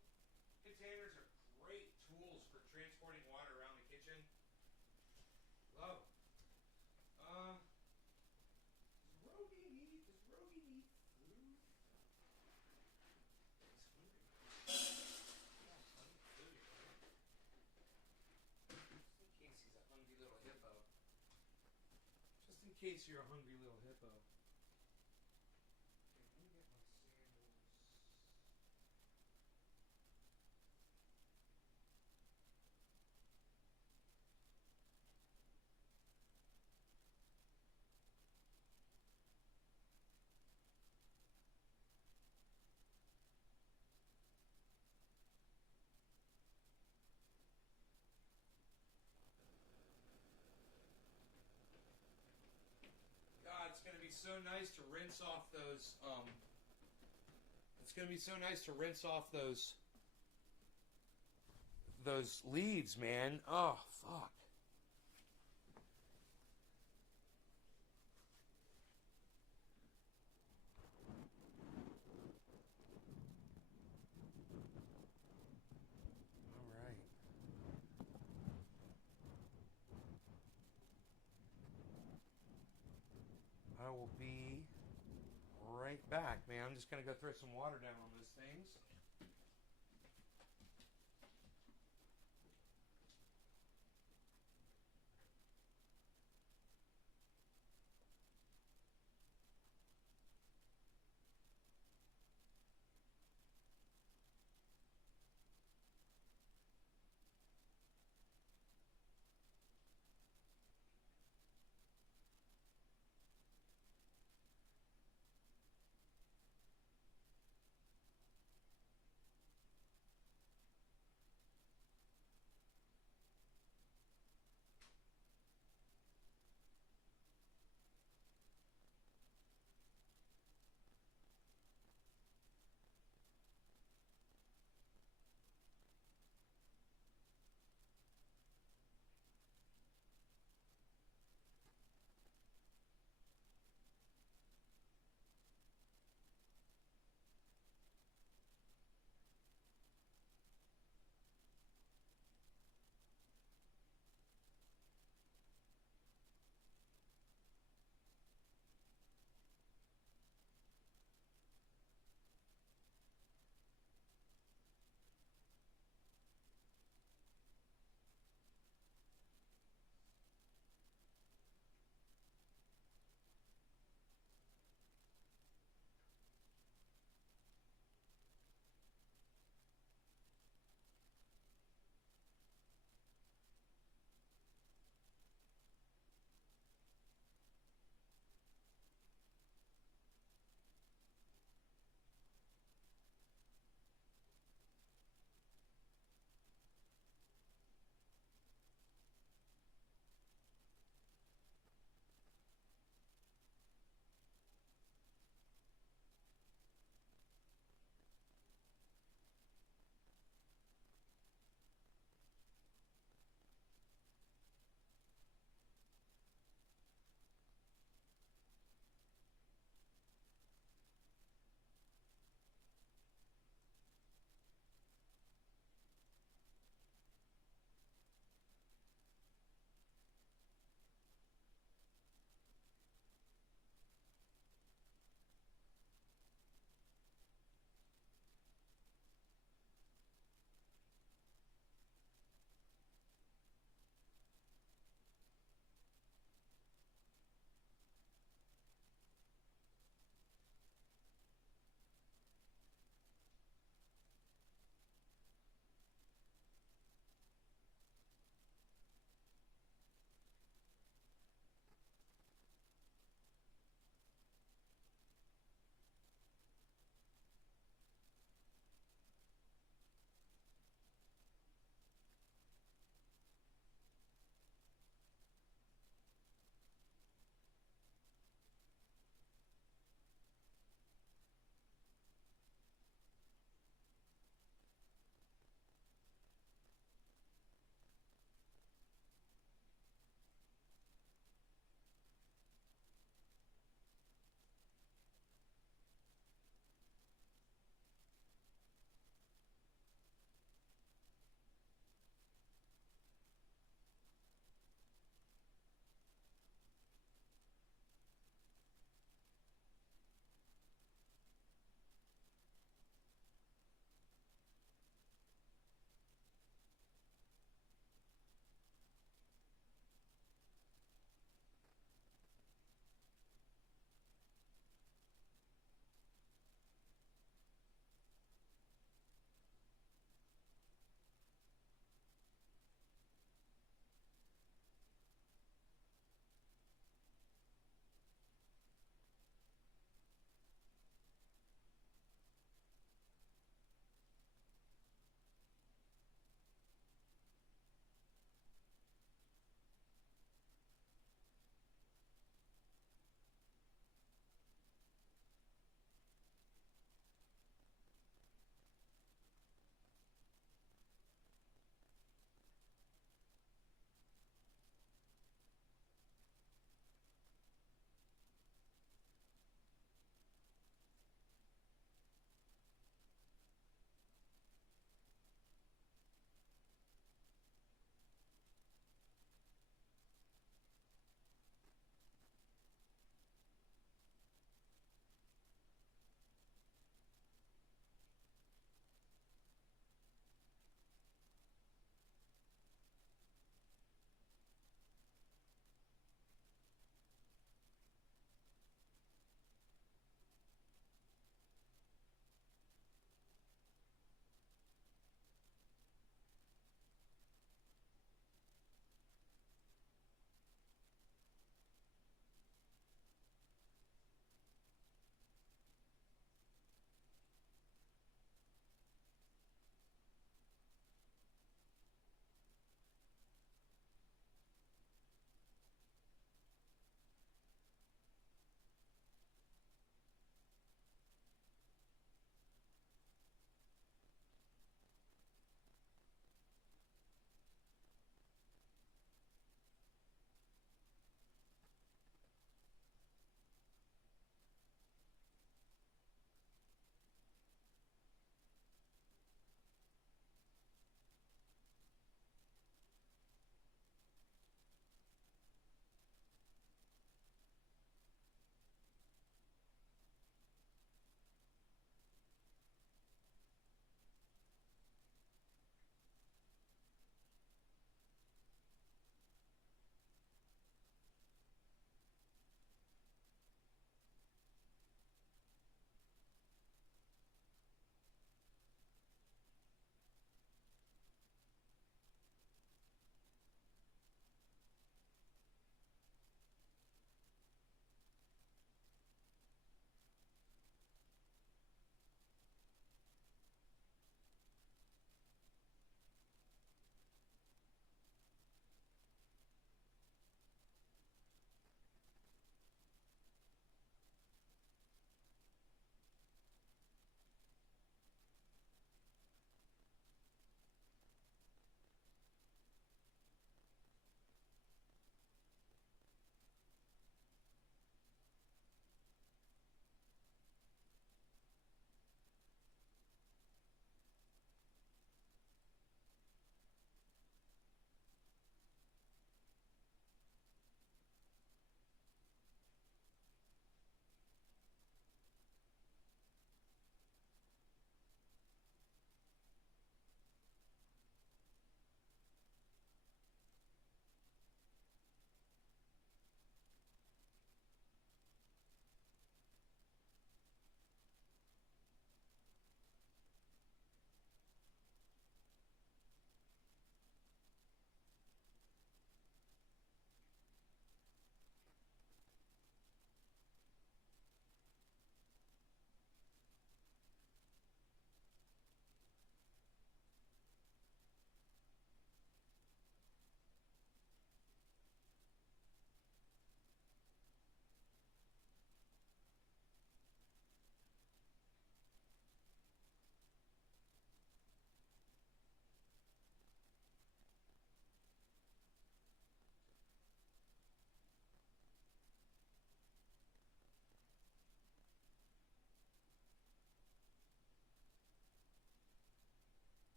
containers are great tools for transporting water around the kitchen. Love. Does Rogie need food? He's hungry. Yeah, Just in case he's a hungry little hippo. Just in case you're a hungry little hippo. It's gonna be so nice to rinse off those. It's gonna be so nice to rinse off those leads, man. Oh fuck. I will be right back, man. I'm just going to go throw some water down on those things.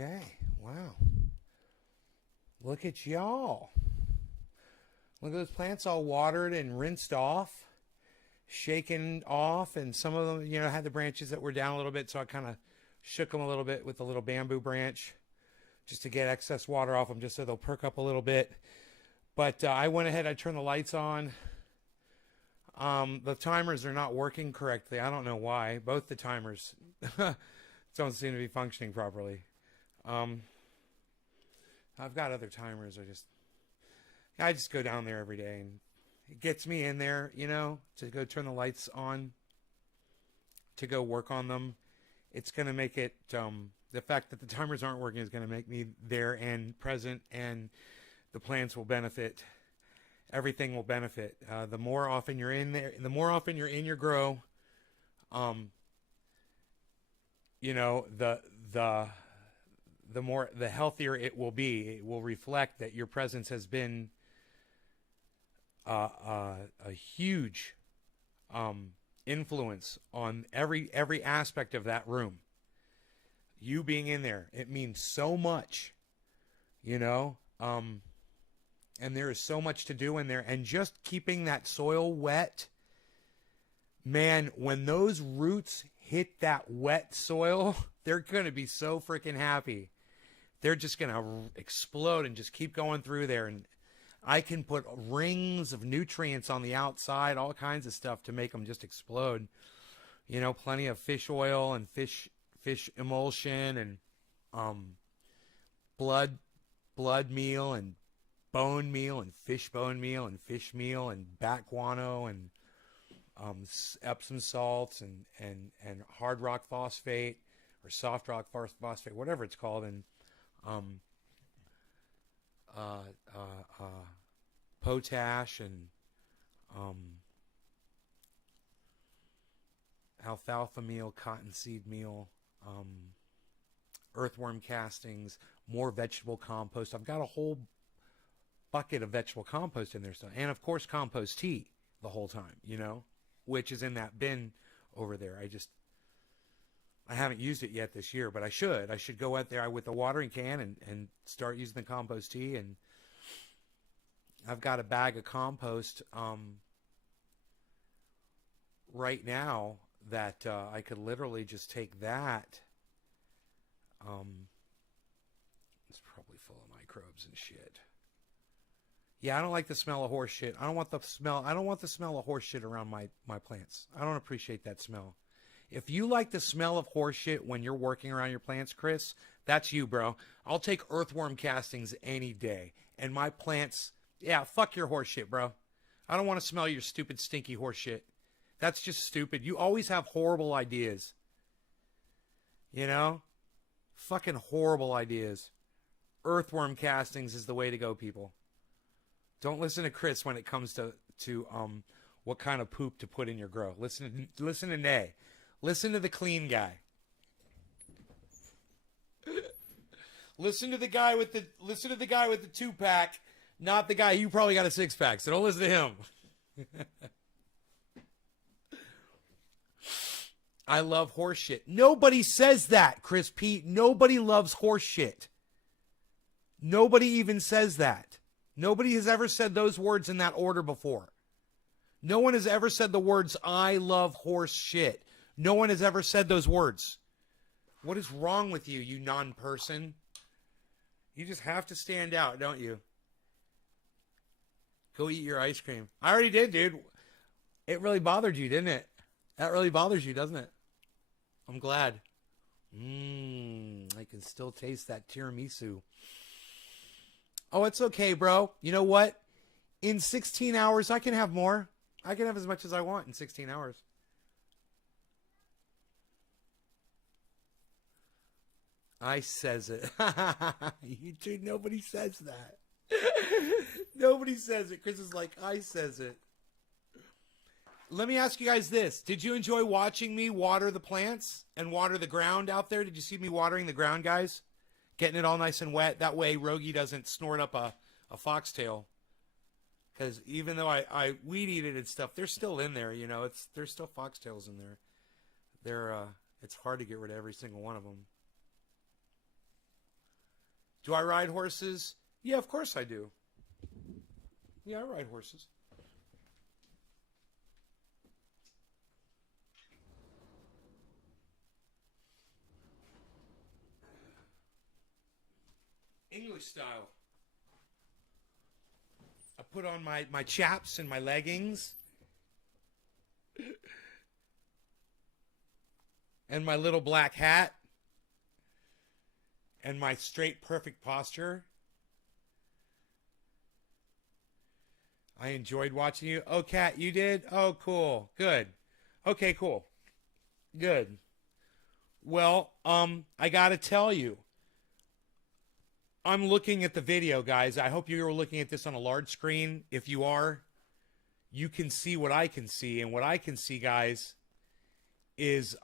Okay. Wow. Look at y'all. Look at those plants all watered and rinsed off, shaken off, and some of them, you know, had the branches that were down a little bit, so I kind of shook them a little bit with a little bamboo branch just to get excess water off them, just so they'll perk up a little bit. But I went ahead, I turned the lights on. The timers are not working correctly. I don't know why. Both the timers don't seem to be functioning properly. I've got other timers. I just go down there every day, and it gets me in there, you know, to go turn the lights on, to go work on them. It's going to make it, the fact that the timers aren't working is going to make me there and present, and the plants will benefit. Everything will benefit. The more often you're in there, the more often you're in your grow, you know, the healthier it will be. It will reflect that your presence has been a huge influence on every aspect of that room. You being in there, it means so much, you know. And there is so much to do in there, and just keeping that soil wet, man. When those roots hit that wet soil, they're gonna be so freaking happy. They're just gonna explode and just keep going through there, and I can put rings of nutrients on the outside, all kinds of stuff to make them just explode. You know, plenty of fish oil and fish emulsion and blood meal and bone meal and fish bone meal and fish meal and bat guano and Epsom salts and hard rock phosphate or soft rock phosphate, whatever it's called, and potash and alfalfa meal, cottonseed meal, earthworm castings, more vegetable compost. I've got a whole bucket of vegetable compost in there still, and of course compost tea the whole time, you know, which is in that bin over there. I haven't used it yet this year, but I should go out there with the watering can and start using the compost tea. And I've got a bag of compost right now that I could literally just take that. It's probably full of microbes and shit. Yeah, I don't like the smell of horse shit. I don't want the smell of horse shit around my plants. I don't appreciate that smell. If you like the smell of horse shit when you're working around your plants, Chris, that's you, bro. I'll take earthworm castings any day. And my plants, yeah, fuck your horse shit, bro. I don't want to smell your stupid, stinky horse shit. That's just stupid. You always have horrible ideas. You know? Fucking horrible ideas. Earthworm castings is the way to go, people. Don't listen to Chris when it comes to what kind of poop to put in your grow. Listen to Nay. Listen to the clean guy. Listen to the guy with the 2-pack, not the guy you probably got a 6-pack. So don't listen to him. I love horse shit. Nobody says that, Chris Pete. Nobody loves horse shit. Nobody even says that. Nobody has ever said those words in that order before. No one has ever said the words, I love horse shit. No one has ever said those words. What is wrong with you, you non-person? You just have to stand out, don't you? Go eat your ice cream. I already did, dude. It really bothered you, didn't it? That really bothers you, doesn't it? I'm glad. I can still taste that tiramisu. Oh, it's okay, bro. You know what? In 16 hours, I can have more. I can have as much as I want in 16 hours. I says it. You two, nobody says that. Nobody says it. Chris is like, I says it. Let me ask you guys this. Did you enjoy watching me water the plants and water the ground out there? Did you see me watering the ground, guys? Getting it all nice and wet. That way Rogie doesn't snort up a foxtail. Because even though I weed eat it and stuff, they're still in there, you know. There's still foxtails in there. It's hard to get rid of every single one of them. Do I ride horses? Yeah, of course I do. Yeah, I ride horses. English style. I put on my chaps and my leggings. And my little black hat. And my straight, perfect posture. I enjoyed watching you. Oh, Kat, you did? Oh, cool. Good. Okay, cool. Good. Well, I gotta tell you, I'm looking at the video, guys. I hope you're looking at this on a large screen. If you are, you can see what I can see. And what I can see, guys, is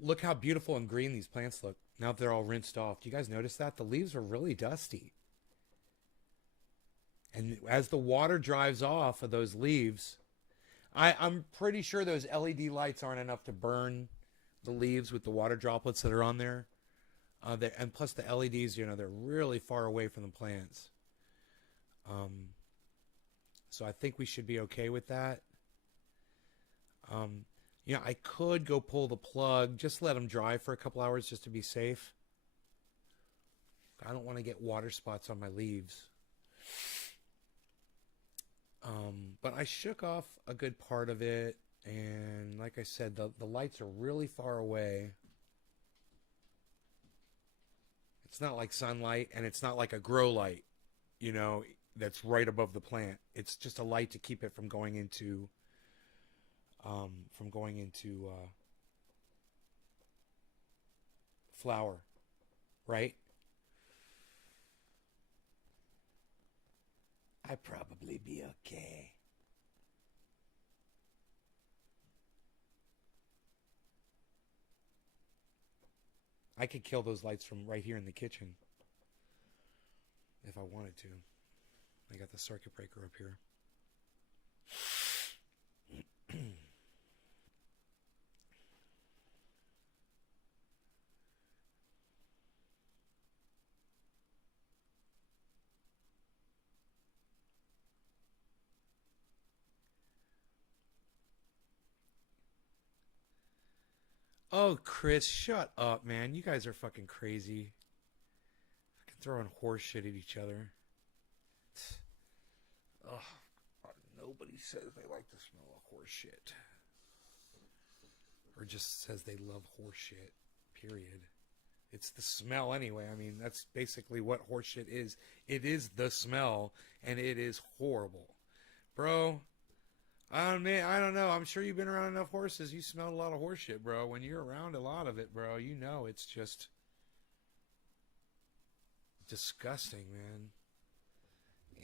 look how beautiful and green these plants look now that they're all rinsed off. Do you guys notice that? The leaves are really dusty. And as the water dries off of those leaves, I'm pretty sure those LED lights aren't enough to burn the leaves with the water droplets that are on there. And plus the LEDs, you know, they're really far away from the plants. So I think we should be okay with that. You know, I could go pull the plug, just let them dry for a couple hours just to be safe. I don't want to get water spots on my leaves. But I shook off a good part of it. And like I said, the lights are really far away. It's not like sunlight, and it's not like a grow light, you know, that's right above the plant. It's just a light to keep it from going into flower, right? I'd probably be okay. I could kill those lights from right here in the kitchen if I wanted to. I got the circuit breaker up here. Oh, Chris, shut up, man. You guys are fucking crazy. Fucking throwing horse shit at each other. Ugh. Nobody says they like the smell of horse shit. Or just says they love horse shit, period. It's the smell anyway. I mean, that's basically what horse shit is. It is the smell, and it is horrible. Bro, I don't know. I'm sure you've been around enough horses. You smelled a lot of horse shit, bro. When you're around a lot of it, bro, you know it's just disgusting, man.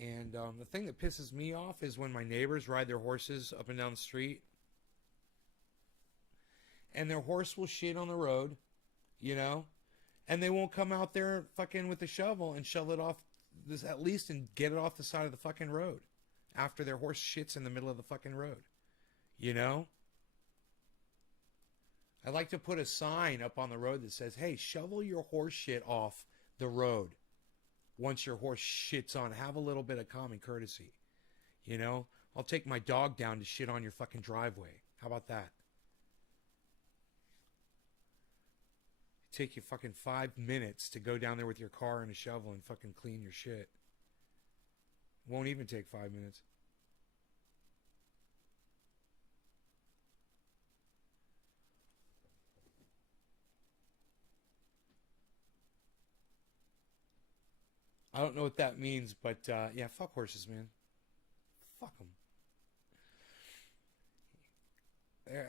And the thing that pisses me off is when my neighbors ride their horses up and down the street, and their horse will shit on the road, you know, and they won't come out there fucking with a shovel and shovel it off this at least and get it off the side of the fucking road after their horse shits in the middle of the fucking road, you know. I like to put a sign up on the road that says, hey, shovel your horse shit off the road. Once your horse shits on, have a little bit of common courtesy. You know, I'll take my dog down to shit on your fucking driveway. How about that? Take you fucking 5 minutes to go down there with your car and a shovel and fucking clean your shit. Won't even take 5 minutes. I don't know what that means, but yeah, fuck horses, man. Fuck them.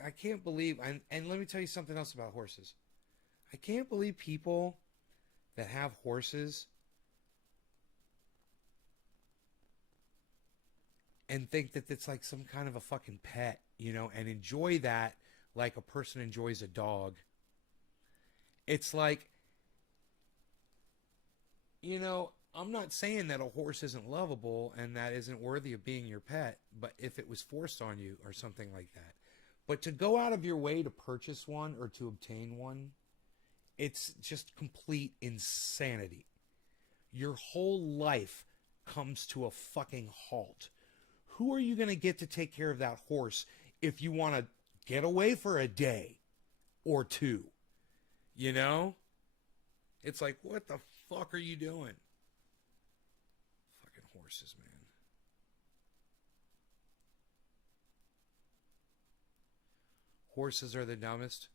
I can't believe, and let me tell you something else about horses. I can't believe people that have horses and think that it's like some kind of a fucking pet, you know, and enjoy that like a person enjoys a dog. It's like, you know, I'm not saying that a horse isn't lovable and that isn't worthy of being your pet, but if it was forced on you or something like that. But to go out of your way to purchase one or to obtain one, it's just complete insanity. Your whole life comes to a fucking halt. Who are you going to get to take care of that horse if you want to get away for a day or two? You know? It's like, what the fuck are you doing? Fucking horses, man. Horses are the dumbest.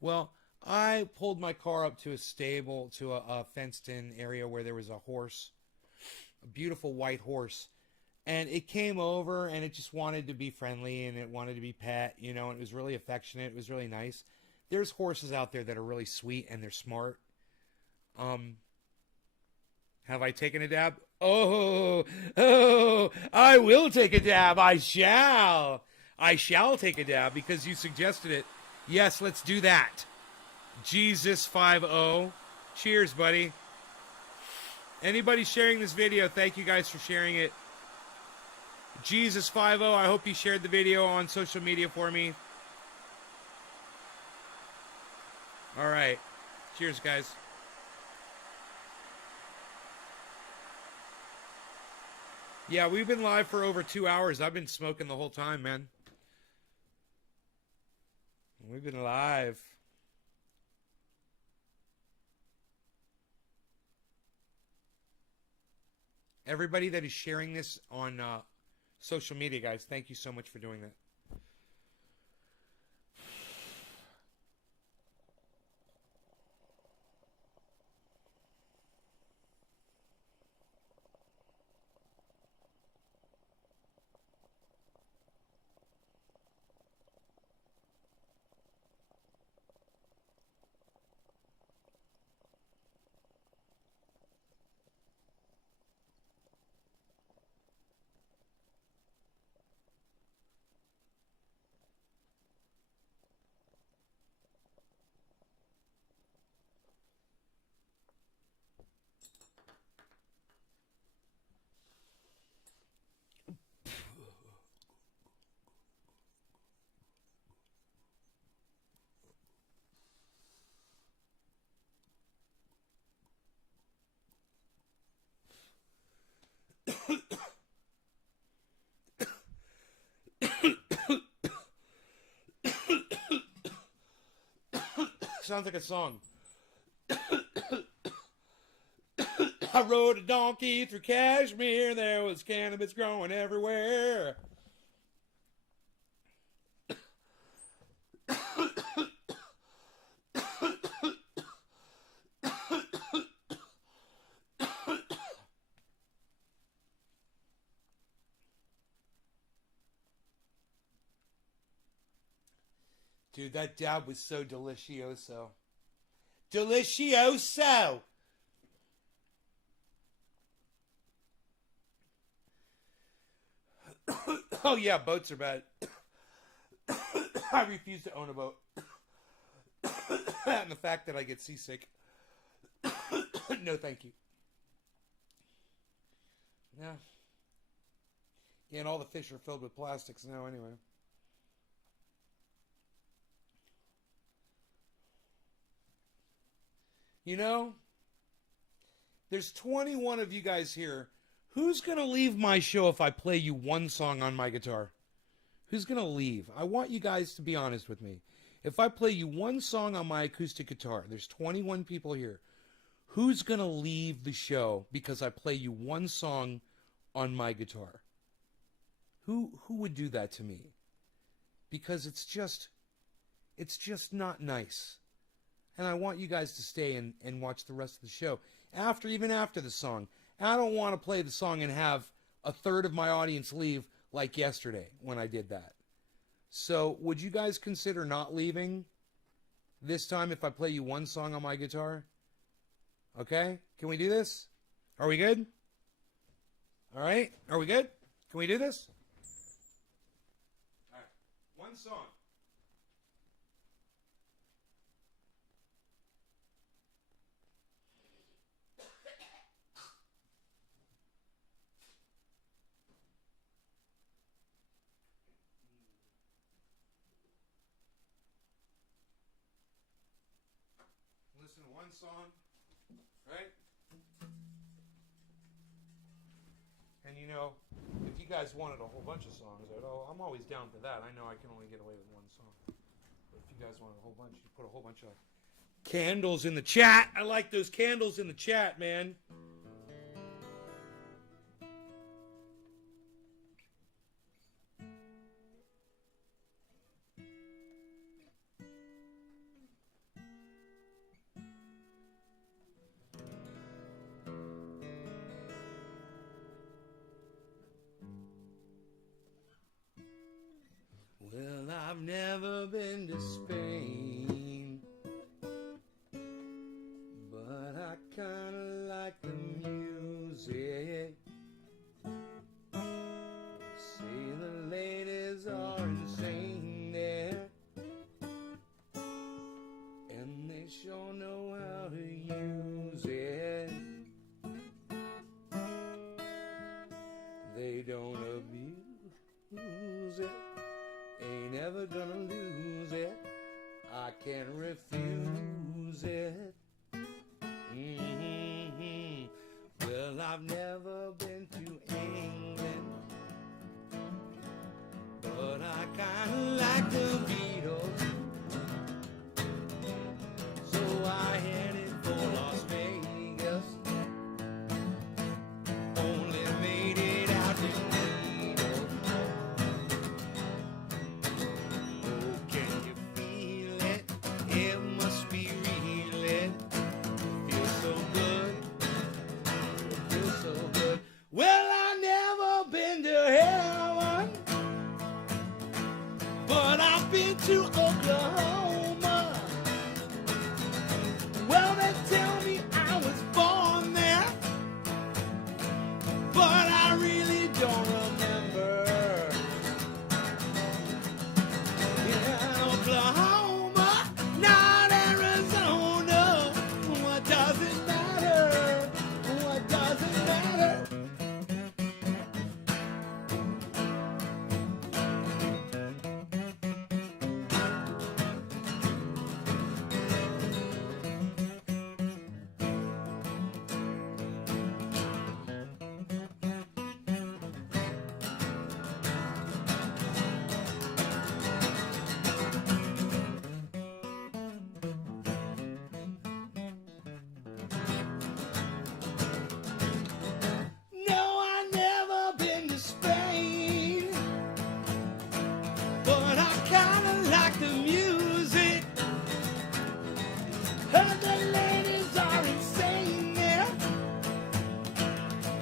Well, I pulled my car up to a stable, to a fenced-in area where there was a horse, a beautiful white horse, and it came over and it just wanted to be friendly and it wanted to be pet, you know, and it was really affectionate. It was really nice. There's horses out there that are really sweet and they're smart. Have I taken a dab? Oh, I will take a dab. I shall take a dab because you suggested it. Yes, let's do that. Jesus 50. Cheers, buddy. Anybody sharing this video, thank you guys for sharing it. Jesus 50, I hope you shared the video on social media for me. All right. Cheers, guys. Yeah, we've been live for over 2 hours. I've been smoking the whole time, man. We've been live. Everybody that is sharing this on social media, guys, thank you so much for doing that. Sounds like a song. I rode a donkey through Kashmir. There was cannabis growing everywhere. Dude, that dab was so delicioso. Delicioso! Oh yeah, boats are bad. I refuse to own a boat. And the fact that I get seasick. No, thank you. Yeah. Yeah, and all the fish are filled with plastics now anyway. You know, there's 21 of you guys here. Who's going to leave my show if I play you one song on my guitar? Who's going to leave? I want you guys to be honest with me. If I play you one song on my acoustic guitar, there's 21 people here. Who's going to leave the show because I play you one song on my guitar? Who would do that to me? Because it's just not nice. And I want you guys to stay and watch the rest of the show. Even after the song. I don't want to play the song and have a third of my audience leave like yesterday when I did that. So would you guys consider not leaving this time if I play you one song on my guitar? Okay? Can we do this? Are we good? All right? Are we good? Can we do this? All right. One song. listen to one song, right? And you know, if you guys wanted a whole bunch of songs, I'm always down for that. I know I can only get away with one song. But if you guys wanted a whole bunch, you put a whole bunch of candles in the chat. I like those candles in the chat, man. Well, I've never been to Spain, but I kinda like the music. Say the ladies are insane there, and they sure know how to use it. They don't abuse it. Ain't ever gonna lose it. I can't refuse it. Well, I've never been to England, but I kinda like the Beatles. So I headed for Las Vegas. Only made it out to Needles. Oh, can you feel it? It must be real. It feels so good. It feels so good. Well, I've never been to heaven, but I've been to Oklahoma. Well, they tell me I was born there, but I really don't remember. Yeah, Oklahoma, not Arizona. What does it matter? What does it matter? No, I've never been to Spain, but I kinda like the music. Heard the ladies are insane there,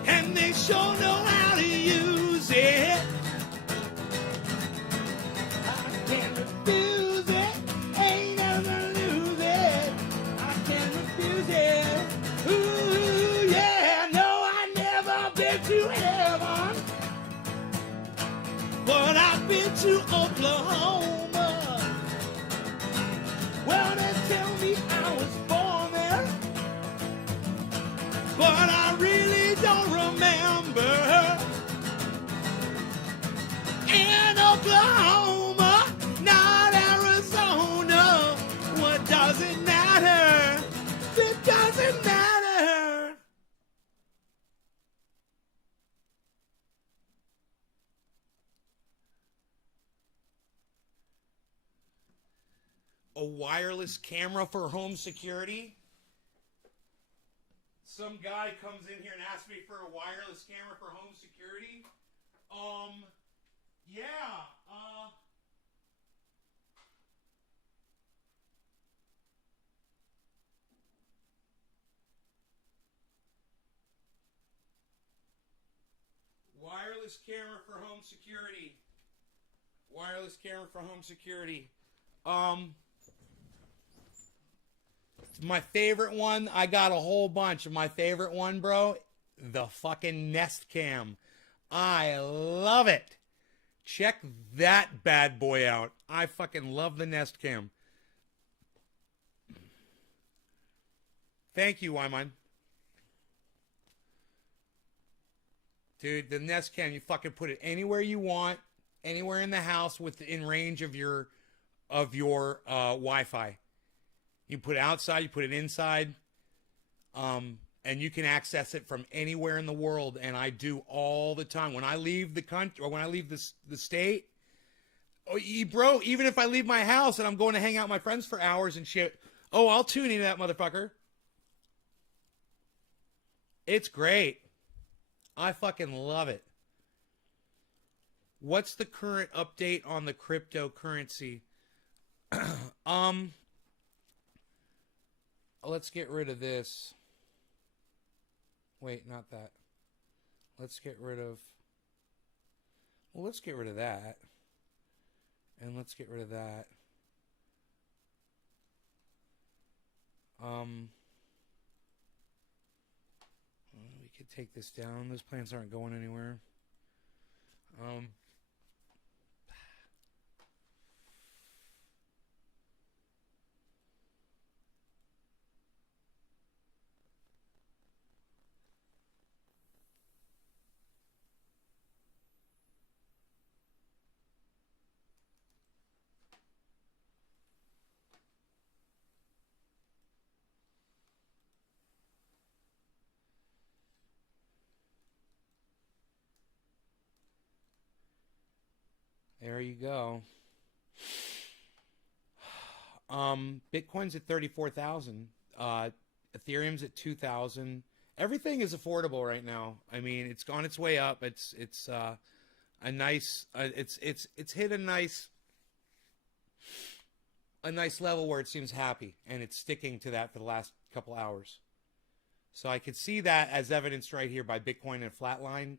and they sure know how to use it. I can't refuse it, ain't never lose it. I can't refuse it. Ooh, yeah, no, I never been to heaven, but I've been to Oklahoma. Well, they tell me I was born there, but I really don't remember. In Oklahoma, not Arizona. What does it matter? It doesn't matter. A wireless camera for home security? Some guy comes in here and asks me for a wireless camera for home security. Yeah, wireless camera for home security. Wireless camera for home security. My favorite one, I got a whole bunch. My favorite one, bro, the fucking Nest Cam. I love it. Check that bad boy out. I fucking love the Nest Cam. Thank you, Wyman. Dude, the Nest Cam, you fucking put it anywhere you want, anywhere in the house within range of your Wi-Fi. You put it outside, you put it inside, and you can access it from anywhere in the world. And I do all the time. When I leave the country or when I leave the state, bro, even if I leave my house and I'm going to hang out with my friends for hours and shit, I'll tune into that motherfucker. It's great. I fucking love it. What's the current update on the cryptocurrency? Let's get rid of this. Wait, not that. Let's get rid of that. And let's get rid of that. We could take this down. Those plans aren't going anywhere. There you go. Bitcoin's at 34,000. Ethereum's at 2,000. Everything is affordable right now. I mean, it's on its way up. It's a nice it's hit a nice level where it seems happy, and it's sticking to that for the last couple hours. So I could see that as evidenced right here by Bitcoin in a flat line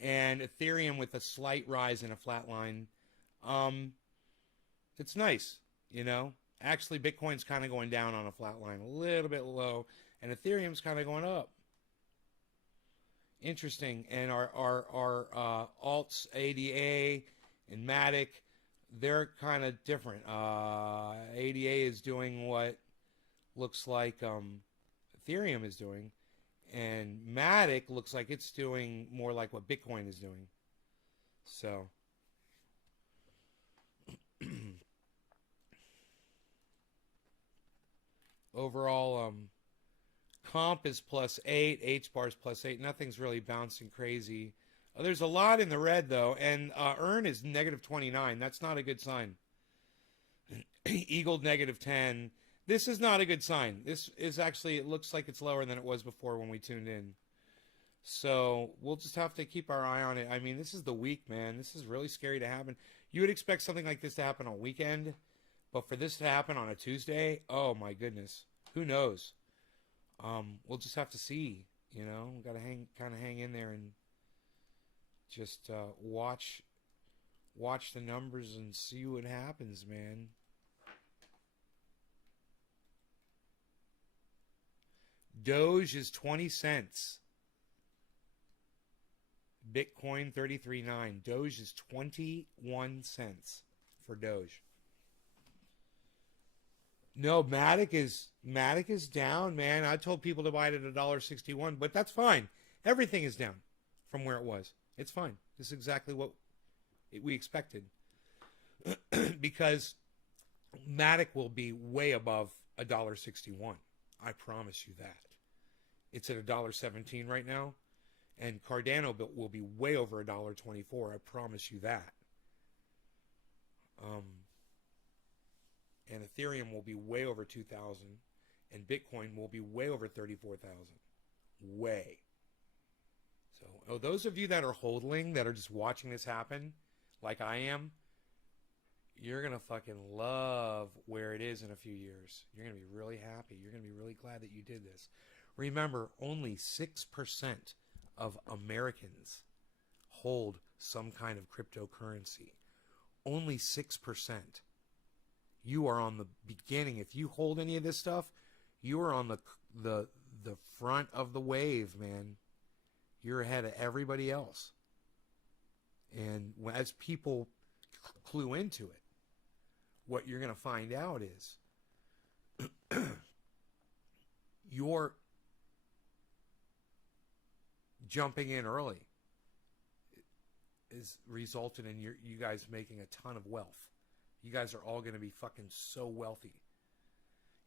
and Ethereum with a slight rise in a flat line. It's nice, you know. Actually, Bitcoin's kind of going down on a flat line, a little bit low, and Ethereum's kind of going up. Interesting. And our alts, ADA and Matic, they're kind of different. ADA is doing what looks like Ethereum is doing, and Matic looks like it's doing more like what Bitcoin is doing. So overall, comp is +8, H-bar is +8. Nothing's really bouncing crazy. There's a lot in the red, though, and earn is -29. That's not a good sign. Eagle -10. This is not a good sign. This is actually, it looks like it's lower than it was before when we tuned in. So we'll just have to keep our eye on it. I mean, this is the week, man. This is really scary to happen. You would expect something like this to happen on weekend, but for this to happen on a Tuesday, oh my goodness. Who knows? We'll just have to see, you know. We've got to hang in there and just watch the numbers and see what happens, man. Doge is 20 cents. Bitcoin 33.9. Doge is 21 cents for Doge. No, Matic is down, man. I told people to buy it at $1.61, but that's fine. Everything is down from where it was. It's fine. This is exactly what we expected. Because Matic will be way above $1.61. I promise you that. It's at $1.17 right now, and Cardano will be way over $1.24. I promise you that. And Ethereum will be way over 2,000, and Bitcoin will be way over 34,000. Way. So, those of you that are hodling, that are just watching this happen, like I am, you're going to fucking love where it is in a few years. You're going to be really happy. You're going to be really glad that you did this. Remember, only 6% of Americans hold some kind of cryptocurrency. Only 6%. You are on the beginning. If you hold any of this stuff, you are on the front of the wave, man. You're ahead of everybody else. And as people clue into it, what you're going to find out is you're jumping in early is resulted in you guys making a ton of wealth. You guys are all going to be fucking so wealthy.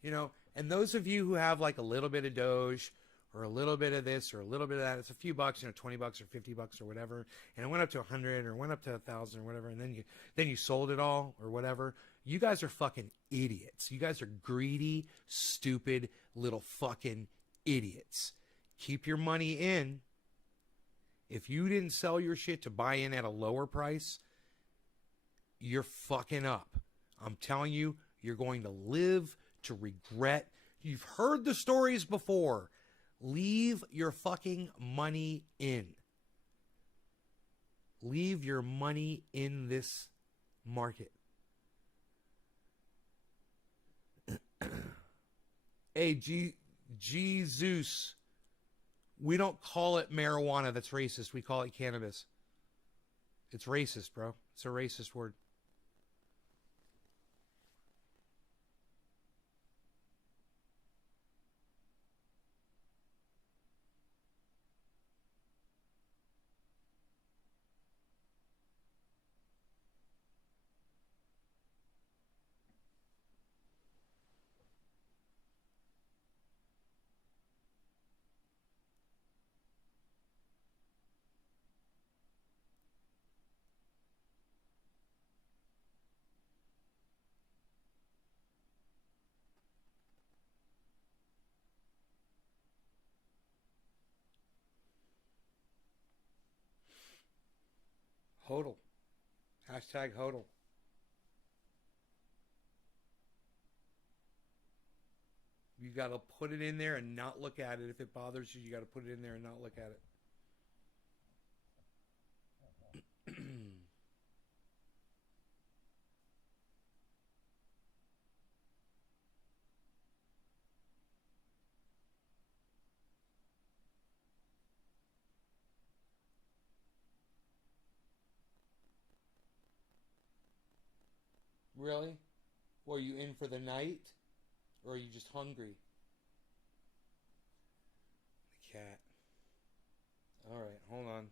You know, and those of you who have like a little bit of Doge or a little bit of this or a little bit of that, it's a few bucks, you know, $20 or $50 or whatever, and it went up to 100 or went up to 1,000 or whatever, and then you sold it all or whatever. You guys are fucking idiots. You guys are greedy, stupid little fucking idiots. Keep your money in. If you didn't sell your shit to buy in at a lower price, you're fucking up. I'm telling you, you're going to live to regret. You've heard the stories before. Leave your fucking money in. Leave your money in this market. Hey, Jesus. We don't call it marijuana. That's racist. We call it cannabis. It's racist, bro. It's a racist word. HODL. Hashtag HODL. You got to put it in there and not look at it. If it bothers you, you got to put it in there and not look at it. Really? Well, are you in for the night? Or are you just hungry? The cat. Alright, hold on.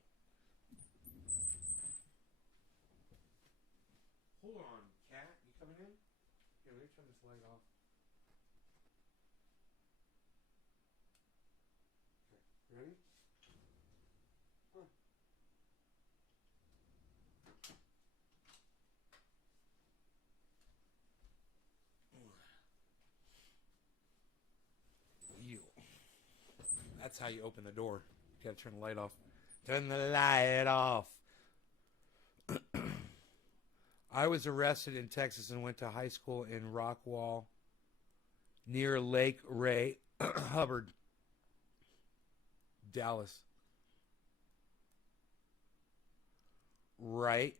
Hold on, cat. You coming in? Here, let me turn this light off. Okay, ready? Huh. You. That's how you open the door. You gotta turn the light off. Turn the light off. I was arrested in Texas and went to high school in Rockwall near Lake Ray Hubbard, Dallas. Right.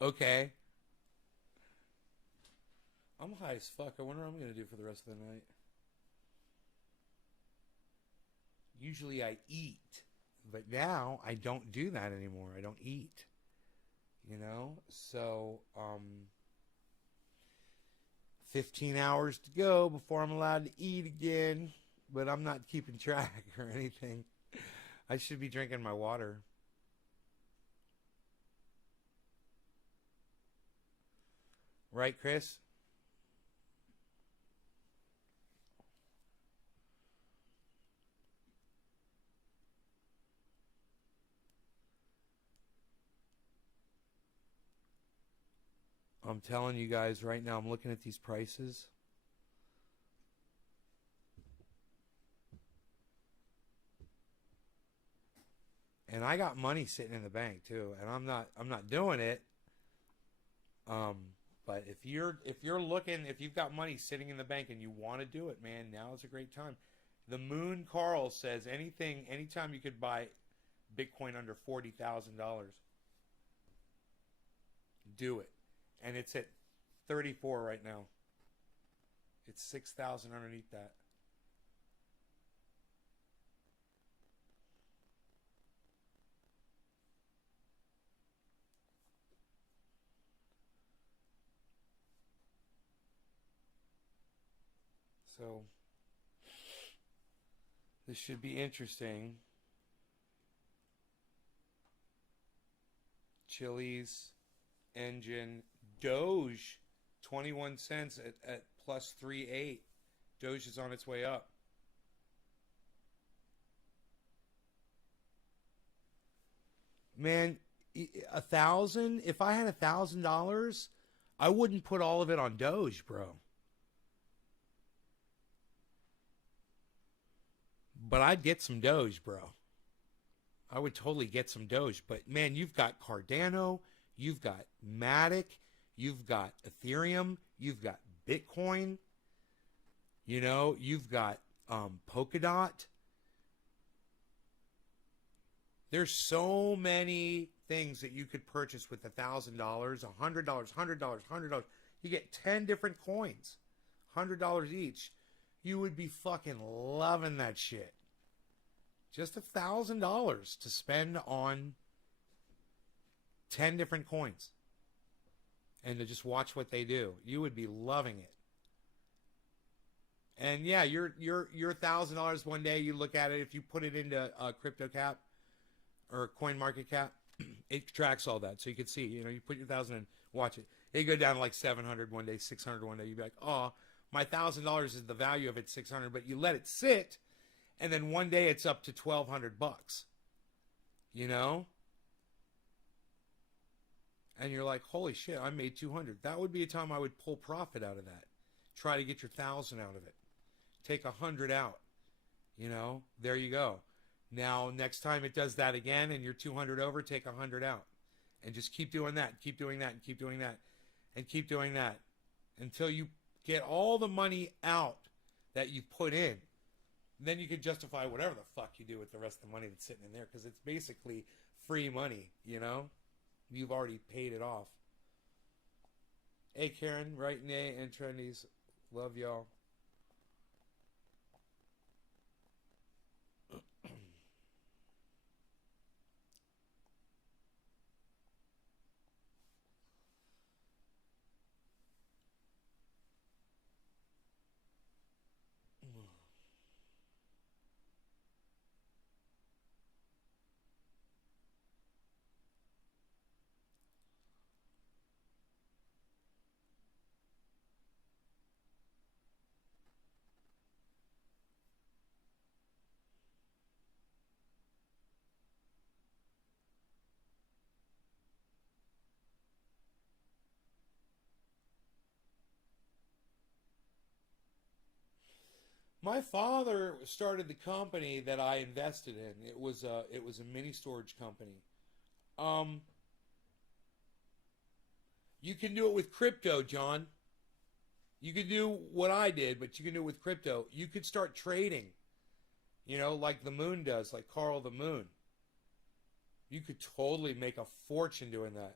Okay. I'm high as fuck. I wonder what I'm going to do for the rest of the night. Usually I eat, but now I don't do that anymore. I don't eat, you know? So, 15 hours to go before I'm allowed to eat again, but I'm not keeping track or anything. I should be drinking my water. Right, Chris? I'm telling you guys right now, I'm looking at these prices. And I got money sitting in the bank too, and I'm not doing it. But if you're looking, if you've got money sitting in the bank and you want to do it, man, now is a great time. The Moon Carl says anytime you could buy Bitcoin under $40,000, do it. And it's at 34 right now. It's 6,000 underneath that. So this should be interesting. Chili's, Engine, Doge, 21 cents at plus 3.8. Doge is on its way up. Man, 1,000. If I had $1,000, I wouldn't put all of it on Doge, bro. But I'd get some Doge, bro. I would totally get some Doge. But man, you've got Cardano, you've got Matic, you've got Ethereum, you've got Bitcoin. You know, you've got Polkadot. There's so many things that you could purchase with $1,000, $100, $100, $100. You get 10 different coins, $100 each. You would be fucking loving that shit. Just $1,000 to spend on 10 different coins, and to just watch what they do. You would be loving it. And yeah, your $1,000 one day, you look at it, if you put it into CryptoCap or CoinMarketCap, it tracks all that. So you can see, you know, you put your 1,000 and watch it. It go down to like 700 one day, 600 one day. You'd be like, oh, my $1,000 is the value of it, 600. But you let it sit, and then one day it's up to $1,200. You know? And you're like, holy shit, I made 200. That would be a time I would pull profit out of that. Try to get your 1,000 out of it. Take 100 out. You know, there you go. Now, next time it does that again and you're 200 over, take 100 out. And just keep doing that, keep doing that, and keep doing that, and keep doing that until you get all the money out that you put in. Then you can justify whatever the fuck you do with the rest of the money that's sitting in there, because it's basically free money, you know? You've already paid it off. Hey, Karen, right, Nay, and Trendies. Love y'all. My father started the company that I invested in. It was a mini storage company. You can do it with crypto, John. You can do what I did, but you can do it with crypto. You could start trading, you know, like the Moon does, like Carl the Moon. You could totally make a fortune doing that.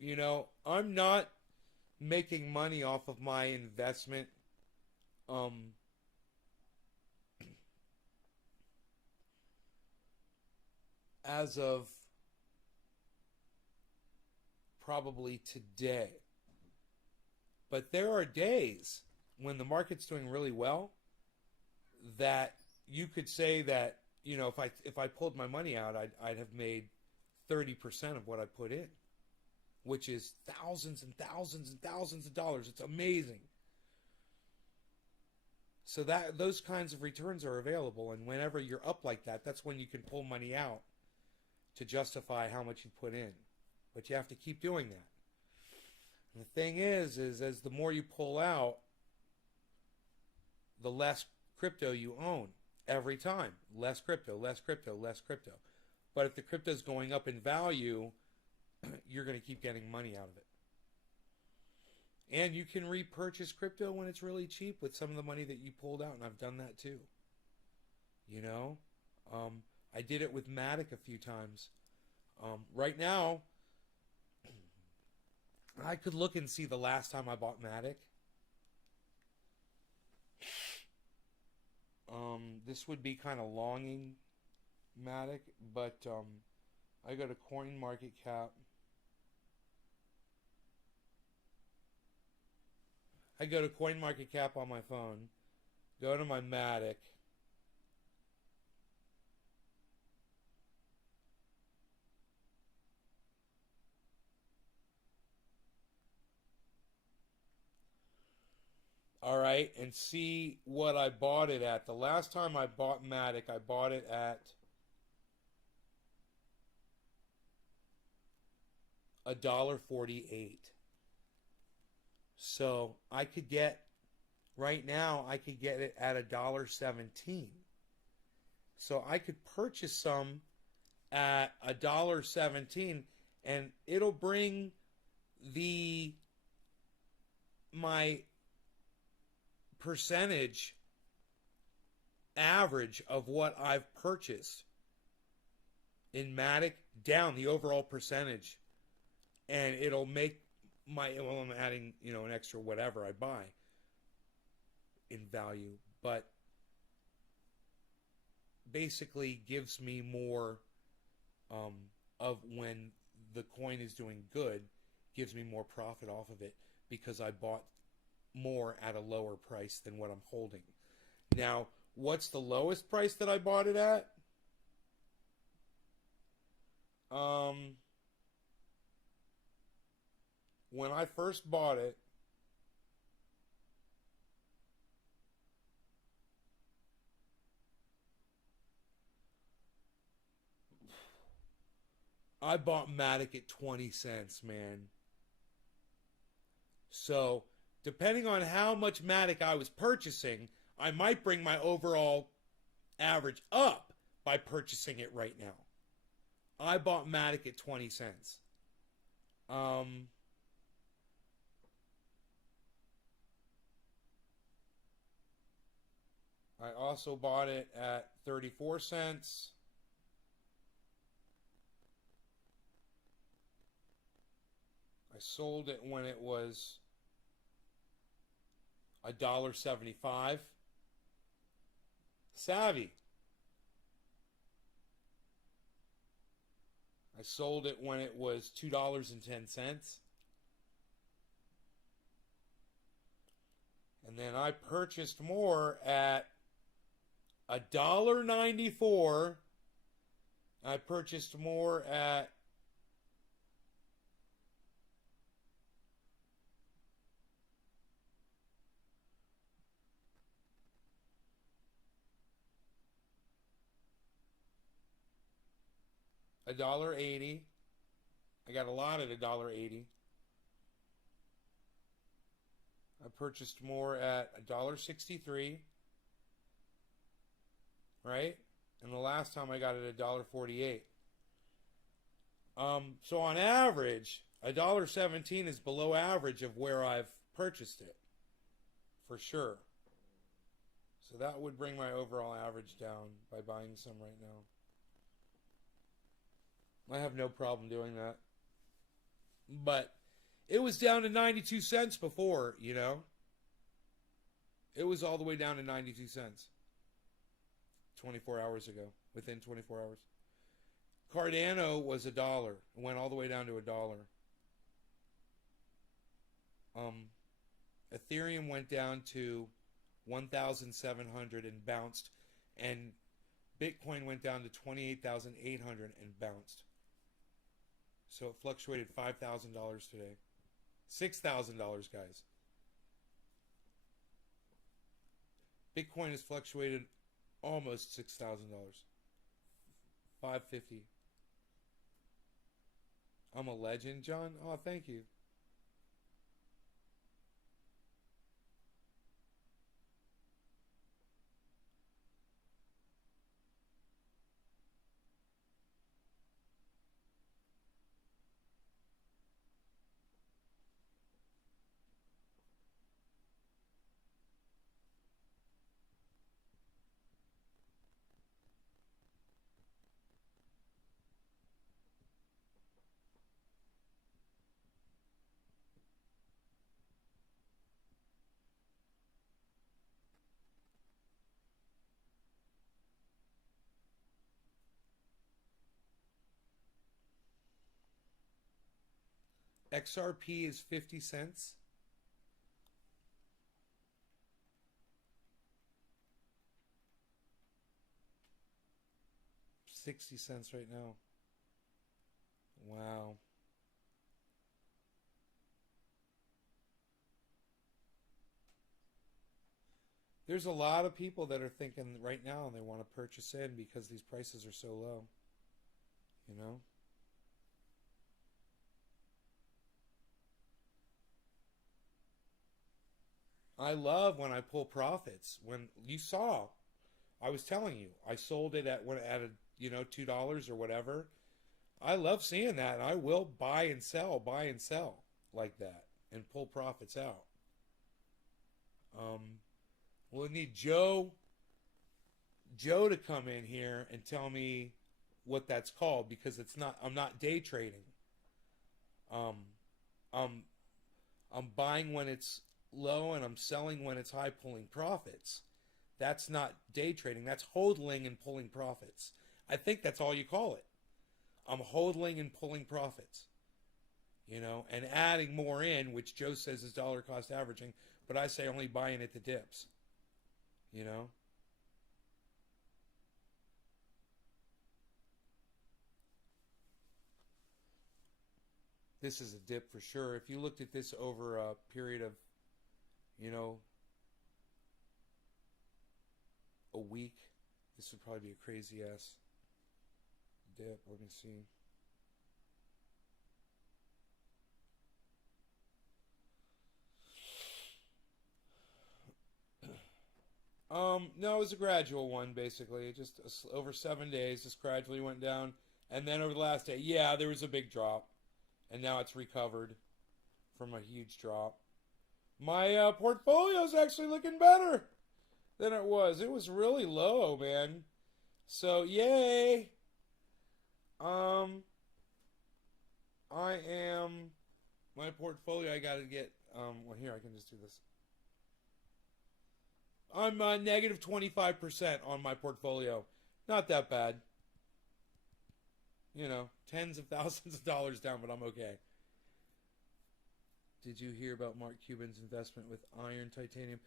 You know, I'm not making money off of my investment. As of probably today. But there are days when the market's doing really well that you could say that, you know, if I pulled my money out, I'd have made 30% of what I put in, which is thousands and thousands and thousands of dollars. It's amazing. So that those kinds of returns are available, and whenever you're up like that, that's when you can pull money out to justify how much you put in. But you have to keep doing that. And the thing is as the more you pull out, the less crypto you own every time. Less crypto, less crypto, less crypto. But if the crypto is going up in value, you're going to keep getting money out of it. And you can repurchase crypto when it's really cheap with some of the money that you pulled out, and I've done that too. You know, I did it with Matic a few times. Right now, I could look and see the last time I bought Matic. This would be kind of longing Matic, but I go to CoinMarketCap. I go to CoinMarketCap on my phone, go to my Matic, All right, and see what I bought it at. The last time I bought Matic, I bought it at $1.48. So I could get right now. I could get it at $1.17. So I could purchase some at $1.17, and it'll bring my percentage average of what I've purchased in Matic down, the overall percentage, and it'll make I'm adding, an extra whatever I buy in value, but basically gives me more of when the coin is doing good, gives me more profit off of it because I bought more at a lower price than what I'm holding. Now, what's the lowest price that I bought it at? When I first bought it, I bought Matic at 20 cents, man. So, depending on how much Matic I was purchasing, I might bring my overall average up by purchasing it right now. I bought Matic at 20 cents. I also bought it at 34 cents. I sold it when it was $1.75. Savvy. I sold it when it was $2.10. And then I purchased more at $1.94. I purchased more at $1.80. I got a lot at $1.80. I purchased more at $1.63. Right? And the last time I got it at $1.48. So on average, $1.17 is below average of where I've purchased it. For sure. So that would bring my overall average down by buying some right now. I have no problem doing that. But it was down to 92 cents before, It was all the way down to 92 cents. 24 hours ago. Within 24 hours. Cardano was $1. It went all the way down to $1. Ethereum went down to 1,700 and bounced. And Bitcoin went down to 28,800 and bounced. So it fluctuated $5,000 today. $6,000, guys. Bitcoin has fluctuated almost $6,000. $550. I'm a legend, John. Oh, thank you. XRP is 50 cents. $0.60 right now. Wow. There's a lot of people that are thinking right now and they want to purchase in because these prices are so low. You know? I love when I pull profits. When you saw, I was telling you, I sold it at a $2 or whatever. I love seeing that, and I will buy and sell like that, and pull profits out. We'll need Joe to come in here and tell me what that's called, because it's not. I'm not day trading. I'm buying when it's low and I'm selling when it's high, pulling profits. That's not day trading. That's hodling and pulling profits. I think that's all you call it. I'm hodling and pulling profits, and adding more in, which Joe says is dollar cost averaging, but I say only buying at the dips, This is a dip for sure. If you looked at this over a period of, a week, this would probably be a crazy ass dip. Let me see. No, it was a gradual one, basically. Just over 7 days, just gradually went down. And then over the last day, yeah, there was a big drop. And now it's recovered from a huge drop. My portfolio's actually looking better than it was. It was really low, man. So, yay. My portfolio, I gotta get, here, I can just do this. I'm negative 25% on my portfolio. Not that bad. Tens of thousands of dollars down, but I'm okay. Did you hear about Mark Cuban's investment with Iron Titanium?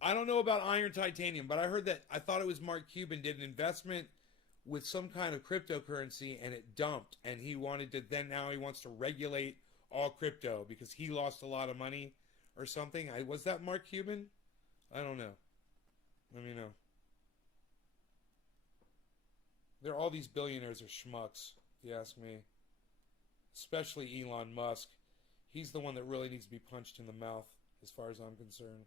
I don't know about Iron Titanium, but I thought it was Mark Cuban did an investment with some kind of cryptocurrency and it dumped, and now he wants to regulate all crypto because he lost a lot of money or something. Was that Mark Cuban? I don't know. Let me know. All these billionaires are schmucks, if you ask me. Especially Elon Musk. He's the one that really needs to be punched in the mouth, as far as I'm concerned.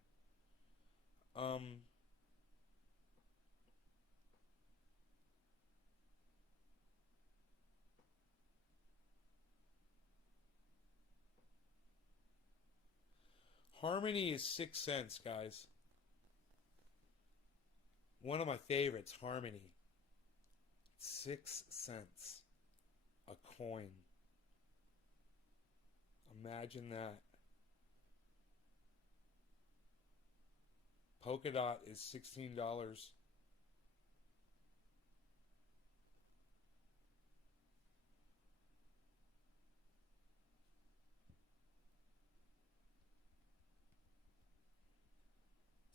Harmony is 6 cents, guys. One of my favorites, Harmony. 6 cents a coin. Imagine that. Polkadot is $16.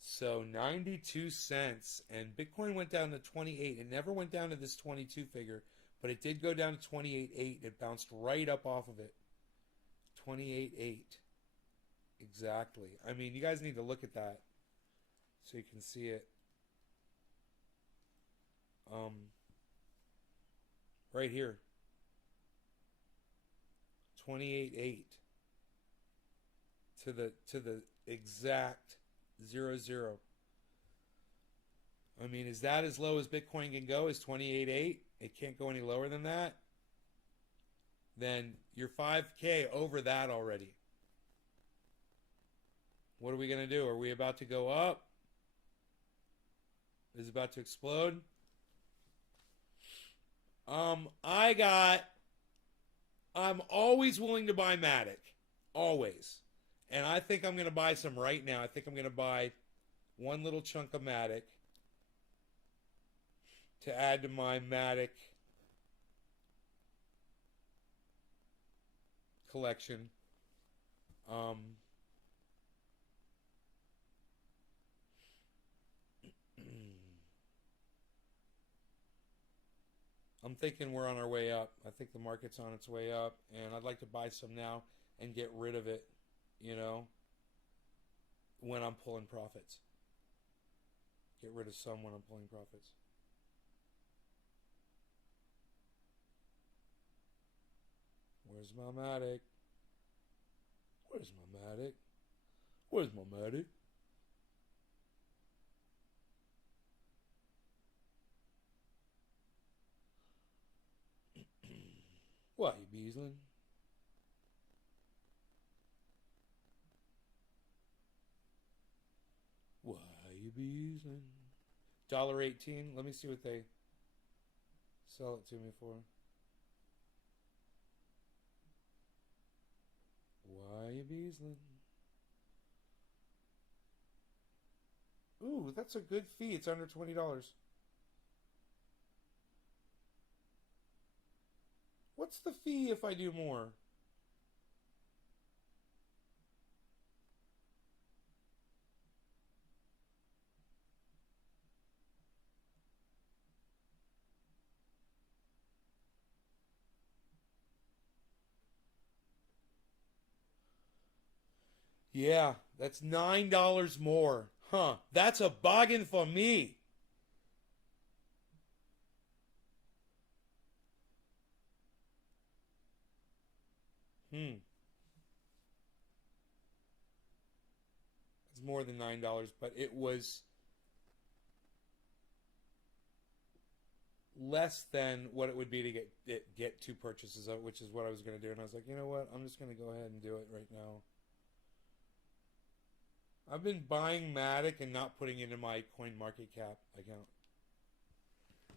So 92 cents, and Bitcoin went down to 28. It never went down to this 22 figure, but it did go down to 28.8. It bounced right up off of it. 28.8. Exactly. I mean, you guys need to look at that so you can see it. Right here. 28.8 to the exact 0.0. I mean, is that as low as Bitcoin can go? Is 28.8? It can't go any lower than that? Then you're 5K over that already. What are we going to do? Are we about to go up? Is it about to explode? I'm always willing to buy Matic. Always. And I think I'm going to buy some right now. I think I'm going to buy one little chunk of Matic to add to my Matic collection. I'm thinking we're on our way up. I think the market's on its way up, and I'd like to buy some now and get rid of it, when I'm pulling profits. Get rid of some when I'm pulling profits. Where's my Matic? Where's my Matic? Where's my Matic? Why you beasling? Why you beasling? $1.18. Let me see what they sell it to me for. Why you beasling? Ooh, that's a good fee. It's under $20. What's the fee if I do more? Yeah, that's $9 more. Huh, that's a bargain for me. It's more than $9, but it was less than what it would be to get two purchases of, which is what I was going to do. And I was like, you know what? I'm just going to go ahead and do it right now. I've been buying Matic and not putting it in my CoinMarketCap account.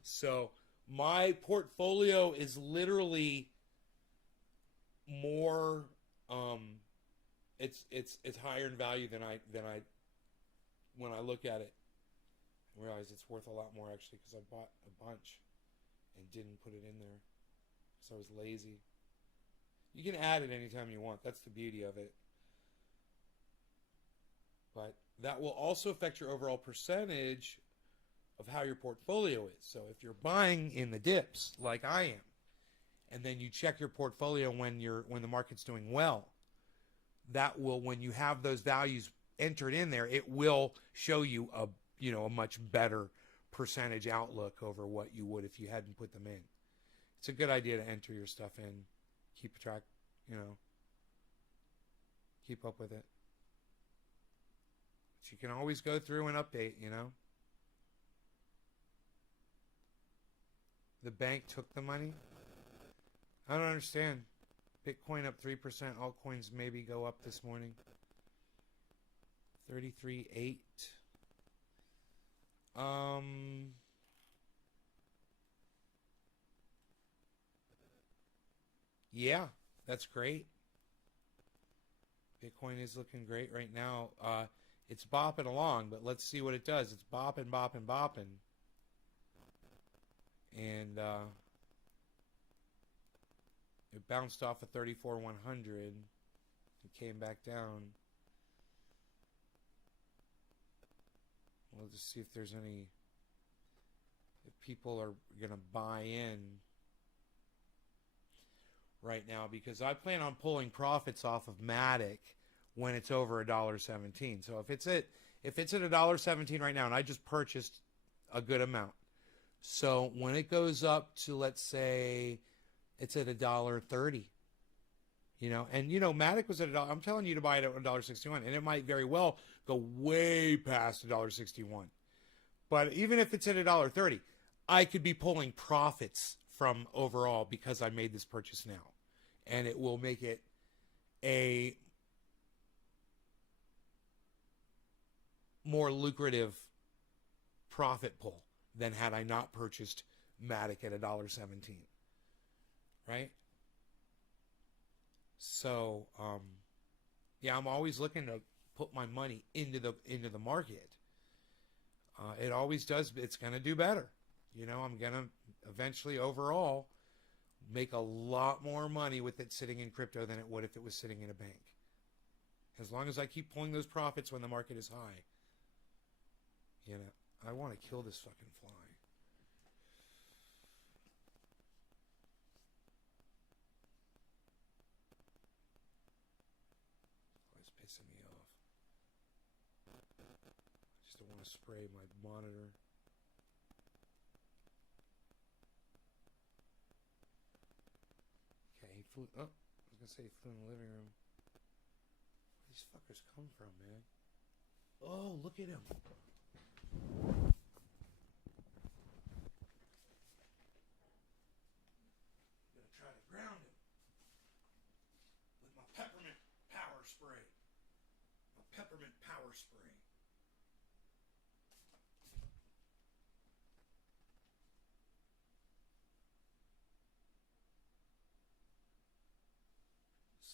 So my portfolio is literally more it's higher in value than I when I look at it. I realize it's worth a lot more actually because I bought a bunch and didn't put it in there because I was lazy. You can add it anytime you want. That's the beauty of it. But that will also affect your overall percentage of how your portfolio is. So if you're buying in the dips like I am, and then you check your portfolio when the market's doing well, that will, when you have those values entered in there, it will show you a much better percentage outlook over what you would if you hadn't put them in. It's a good idea to enter your stuff in, keep track, keep up with it. But you can always go through and update, The bank took the money? I don't understand. Bitcoin up 3%. Altcoins maybe go up this morning. 33.8. Yeah, that's great. Bitcoin is looking great right now. It's bopping along, but let's see what it does. It's bopping, bopping, bopping. And it bounced off of 34,100 and came back down. We'll just see if there's any, if people are going to buy in right now, because I plan on pulling profits off of Matic when it's over $1.17. So if it's at $1.17 right now, and I just purchased a good amount, so when it goes up to, let's say, it's at $1.30, and Matic was at $1. I'm telling you to buy it at $1.61, and it might very well go way past $1.61. But even if it's at $1.30, I could be pulling profits from overall because I made this purchase now, and it will make it a more lucrative profit pull than had I not purchased Matic at $1.17, right? So, yeah, I'm always looking to put my money into the market. It always does. It's going to do better. I'm going to eventually overall make a lot more money with it sitting in crypto than it would if it was sitting in a bank. As long as I keep pulling those profits when the market is high. I want to kill this fucking fly. It's pissing me off. just don't want to spray my monitor. Okay, he flew. Oh, I was gonna say he flew in the living room. Where these fuckers come from, man? Oh, look at him. I'm gonna try to ground him with my peppermint power spray. My peppermint power spray.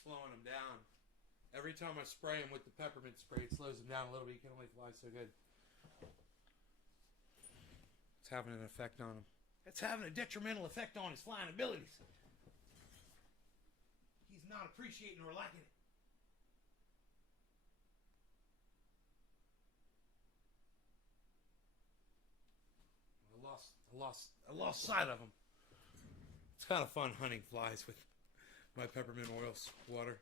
Slowing him down. Every time I spray him with the peppermint spray, it slows him down a little bit. He can only fly so good. It's having an effect on him. It's having a detrimental effect on his flying abilities. He's not appreciating or liking it. I lost sight of him. It's kind of fun hunting flies with my peppermint oil water.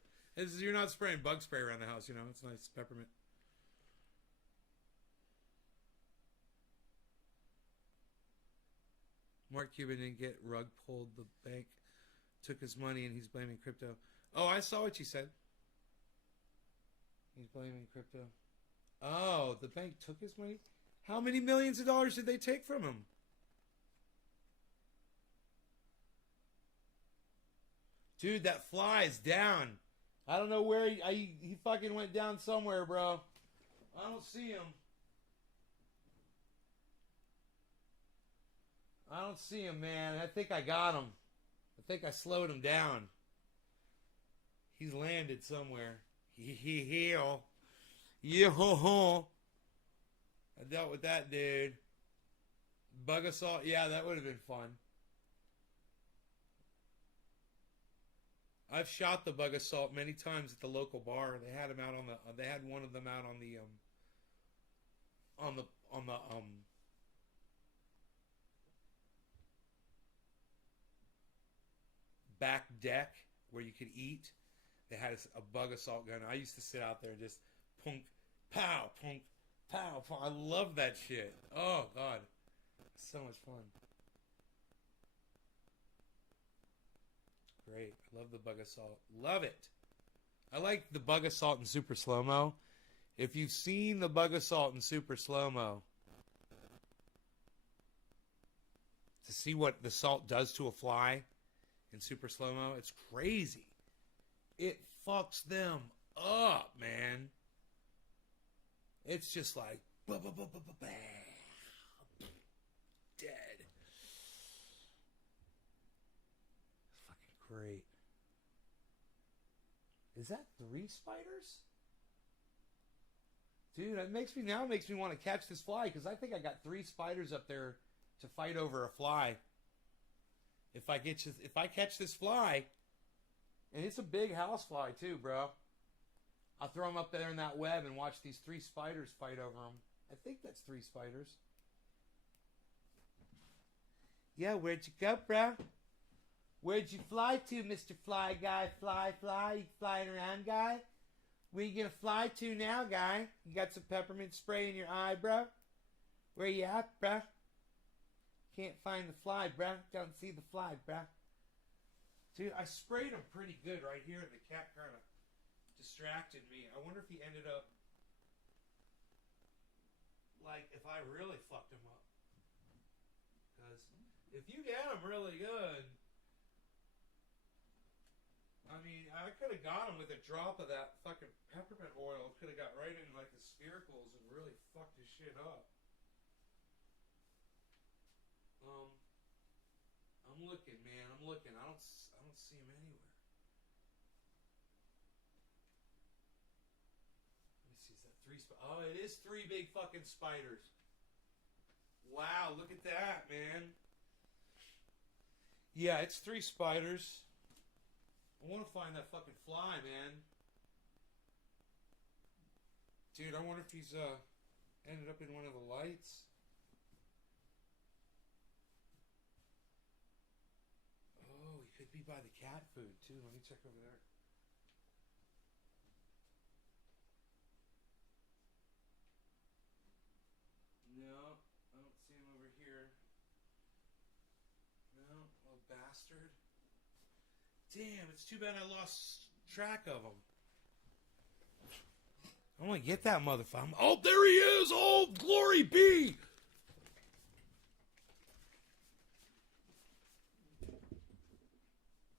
You're not spraying bug spray around the house, you know. It's nice peppermint. Mark Cuban didn't get rug pulled. The bank took his money and he's blaming crypto. Oh, I saw what you said. He's blaming crypto. Oh, the bank took his money? How many millions of dollars did they take from him? Dude, that fly's down. I don't know where he fucking went down somewhere, bro. I don't see him. I don't see him, man. I think I got him. I think I slowed him down. He's landed somewhere. Yo. I dealt with that dude. Bug assault. Yeah, that would have been fun. I've shot the bug assault many times at the local bar. They had him out on the. They had one of them out on the back deck where you could eat. They had a bug assault gun. I used to sit out there and just punk, pow, punk, pow, pow. I love that shit. Oh God, so much fun. Great. I love the bug assault. Love it. I like the bug assault in super slow-mo. If you've seen the bug assault in super slow-mo, to see what the salt does to a fly in super slow-mo, it's crazy. It fucks them up, man. It's just like, dead. Great. Is that 3 spiders? Dude, it makes me want to catch this fly because I think I got 3 spiders up there to fight over a fly. If I catch this fly, and it's a big house fly too, bro. I'll throw them up there in that web and watch these 3 spiders fight over them. I think that's 3 spiders. Yeah, where'd you go, bro? Where'd you fly to, Mr. Fly Guy? Fly? You flying around, guy? Where you gonna fly to now, guy? You got some peppermint spray in your eye, bro? Where you at, bro? Can't find the fly, bro. Don't see the fly, bro. Dude, I sprayed him pretty good right here. The cat kind of distracted me. I wonder if he ended up... like, if I really fucked him up. Because if you get him really good... I mean, I could have got him with a drop of that fucking peppermint oil. Could have got right in like the spiracles and really fucked his shit up. I'm looking, man. I'm looking. I don't see him anywhere. Let me see. Is that 3 Oh, it is 3 big fucking spiders. Wow, look at that, man. Yeah, it's 3 spiders. I want to find that fucking fly, man. Dude, I wonder if he's ended up in one of the lights. Oh, he could be by the cat food, too. Let me check over there. Damn, it's too bad I lost track of him. I want to get that motherfucker. Oh, there he is! Oh, glory be!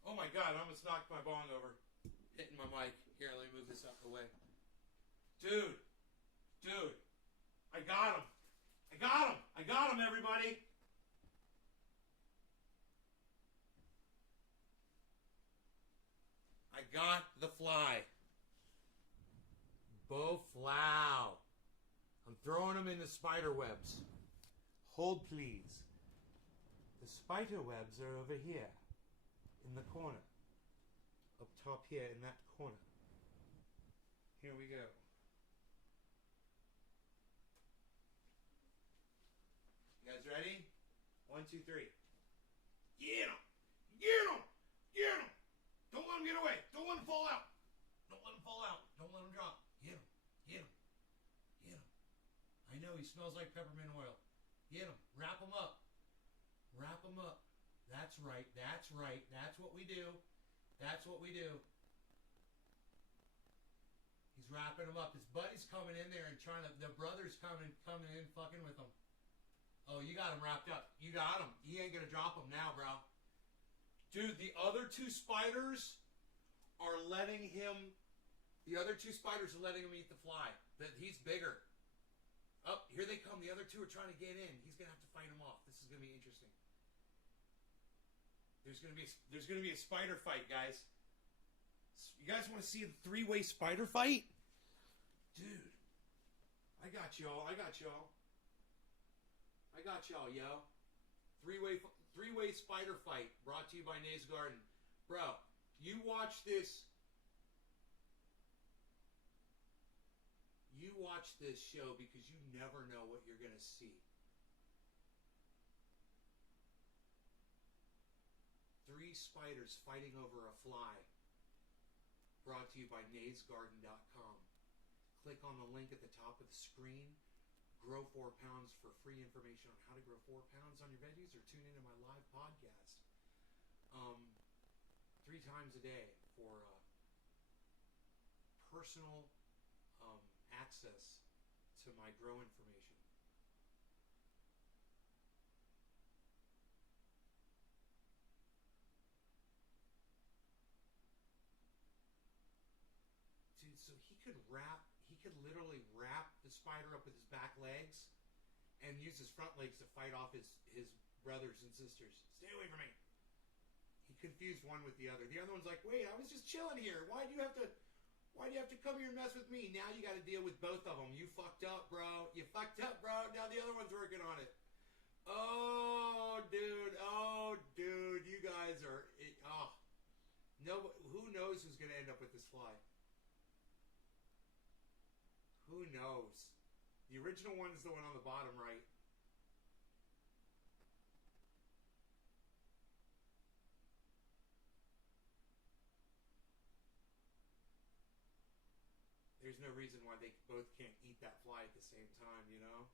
Oh my god, I almost knocked my bong over. Hitting my mic. Here, let me move this out of the way. Dude. I got him. I got him, everybody. I got the fly. Bowflow. I'm throwing them in the spider webs. Hold, please. The spider webs are over here. In the corner. Up top here in that corner. Here we go. You guys ready? 1, 2, 3. Get him! Get him! Get him! Don't let him get away! Don't let him fall out! Don't let him fall out! Don't let him drop! Get him! Get him! Get him! I know he smells like peppermint oil. Get him! Wrap him up! Wrap him up! That's right. That's right. That's what we do. That's what we do. He's wrapping him up. His buddy's coming in there and trying to. The brother's coming in, fucking with him. Oh, you got him wrapped up. You got him. He ain't gonna drop him now, bro. Dude, the other two spiders are letting him. The other two spiders are letting him eat the fly. That he's bigger. Oh, here they come. The other two are trying to get in. He's gonna have to fight him off. This is gonna be interesting. There's gonna be a spider fight, guys. You guys want to see a 3-way spider fight? Dude, I got y'all. I got y'all, yo. Three-way spider fight brought to you by Nays Garden. Bro, you watch this. You watch this show because you never know what you're gonna see. 3 spiders fighting over a fly. Brought to you by naysgarden.com. Click on the link at the top of the screen. Grow 4 pounds for free information on how to grow 4 pounds on your veggies, or tune into my live podcast 3 times a day for personal access to my grow information. So he could literally wrap the spider up with his back legs and use his front legs to fight off his brothers and sisters. Stay away from me. He confused one with the other. The other one's like, wait, I was just chilling here. Why do you have to come here and mess with me? Now you got to deal with both of them. You fucked up, bro. You fucked up, bro. Now the other one's working on it. Oh, dude. You guys are... No, who knows who's going to end up with this fly? Who knows? The original one is the one on the bottom right. There's no reason why they both can't eat that fly at the same time, you know?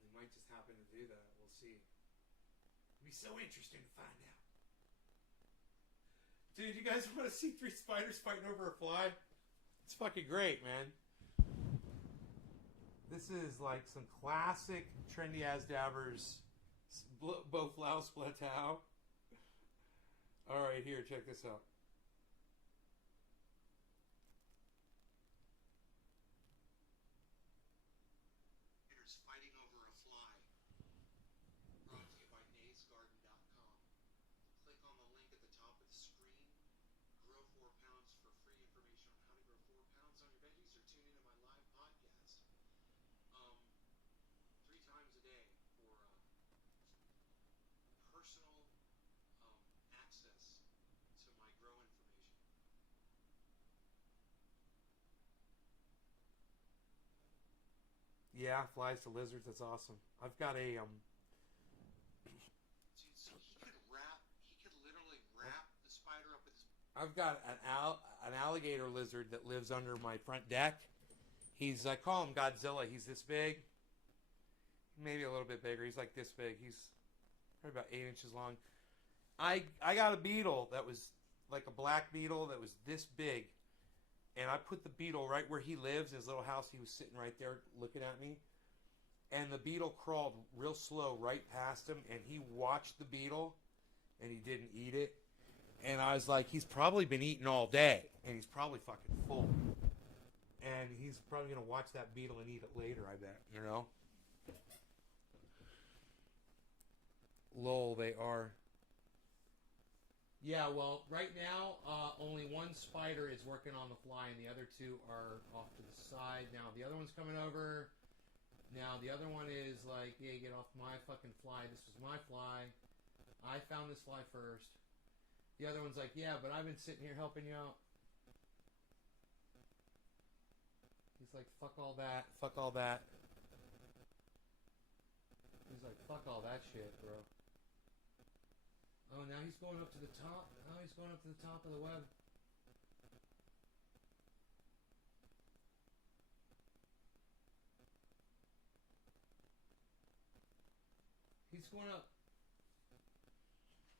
They might just happen to do that. We'll see. It'll be so interesting to find out. Dude, you guys want to see 3 spiders fighting over a fly? It's fucking great, man. This is like some classic Trendy As Dabbers Bowflow Splatow. Alright, here, check this out. Fighting over a fly. Brought to you by naysgarden.com. Click on the link at the top of the screen. Grow 4 pounds for free information on how to grow 4 pounds on your veggies, or tune into my live podcast 3 times a day for personal access to my grow information. Yeah, flies to lizards. That's awesome. I've got a So he could literally wrap the spider up with his. I've got an alligator lizard that lives under my front deck. I call him Godzilla. He's this big, maybe a little bit bigger. He's like this big. He's probably about 8 inches long. I got a beetle that was like a black beetle that was this big, and I put the beetle right where he lives, his little house. He was sitting right there looking at me, and the beetle crawled real slow right past him, and he watched the beetle, and he didn't eat it. And I was like, he's probably been eating all day, and he's probably fucking full. And he's probably going to watch that beetle and eat it later, I bet, you know? Lol, they are. Yeah, well, right now, only one spider is working on the fly, and the other two are off to the side. Now, the other one's coming over. Now, the other one is like, yeah, get off my fucking fly. This was my fly. I found this fly first. The other one's like, yeah, but I've been sitting here helping you out. He's like, fuck all that. Fuck all that. He's like, fuck all that shit, bro. Oh, now he's going up to the top. Oh, he's going up to the top of the web. He's going up.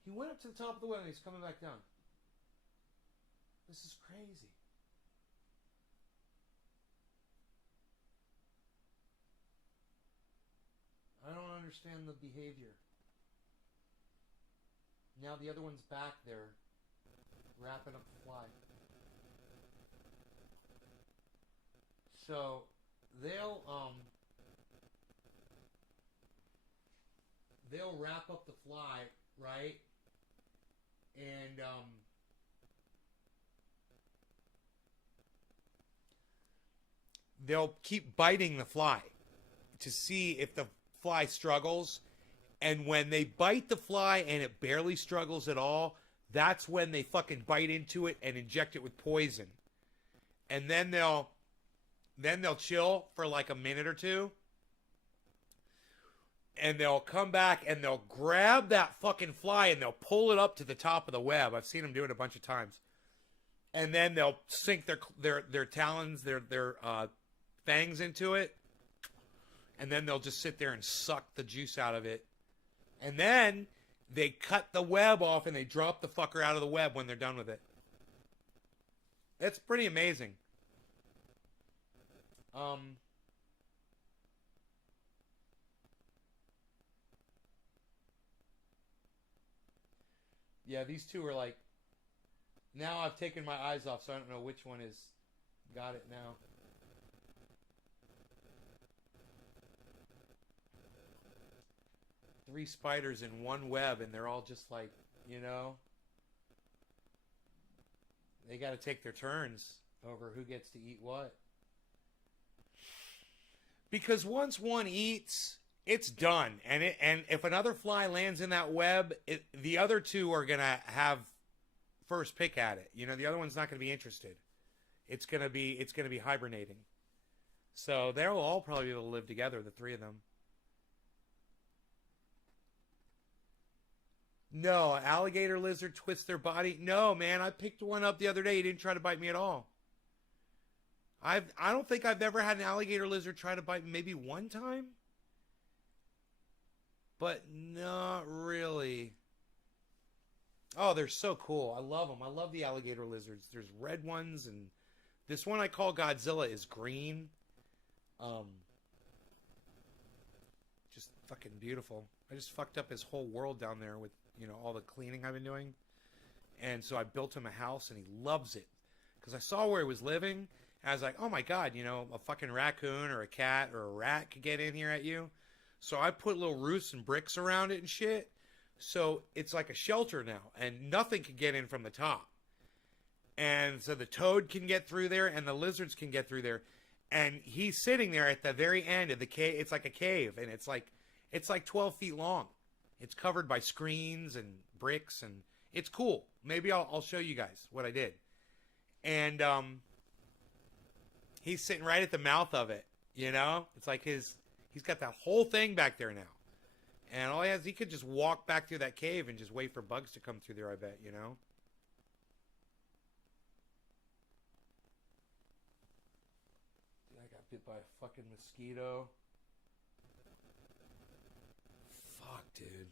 He went up to the top of the web and he's coming back down. This is crazy. I don't understand the behavior. Now the other one's back there, wrapping up the fly. So they'll wrap up the fly, right? And they'll keep biting the fly to see if the fly struggles. And when they bite the fly and it barely struggles at all, that's when they fucking bite into it and inject it with poison. And then they'll chill for like a minute or two. And they'll come back and they'll grab that fucking fly and they'll pull it up to the top of the web. I've seen them do it a bunch of times. And then they'll sink their talons, their fangs into it. And then they'll just sit there and suck the juice out of it. And then they cut the web off and they drop the fucker out of the web when they're done with it. It's pretty amazing. Yeah, these two are like... Now I've taken my eyes off, so I don't know which one is... Got it now. Three spiders in one web, and they're all just like, you know... They got to take their turns over who gets to eat what. Because once one eats... It's done, and if another fly lands in that web, the other two are gonna have first pick at it. You know, the other one's not gonna be interested. It's gonna be hibernating. So they'll all probably be able to live together, the three of them. No, alligator lizard twists their body. No, man, I picked one up the other day. He didn't try to bite me at all. I don't think I've ever had an alligator lizard try to bite me. Maybe one time. But not really. Oh, they're so cool. I love them. I love the alligator lizards. There's red ones, and this one I call Godzilla is green. Just fucking beautiful. I just fucked up his whole world down there with, you know, all the cleaning I've been doing. And so I built him a house, and he loves it. Because I saw where he was living, and I was like, oh my God, you know, a fucking raccoon or a cat or a rat could get in here at you. So I put little roofs and bricks around it and shit. So it's like a shelter now. And nothing can get in from the top. And so the toad can get through there and the lizards can get through there. And he's sitting there at the very end of the cave. It's like a cave. And it's like 12 feet long. It's covered by screens and bricks. And it's cool. Maybe I'll show you guys what I did. And he's sitting right at the mouth of it. You know? It's like he's got that whole thing back there now. And all he could just walk back through that cave and just wait for bugs to come through there, I bet, you know? I got bit by a fucking mosquito. Fuck, dude.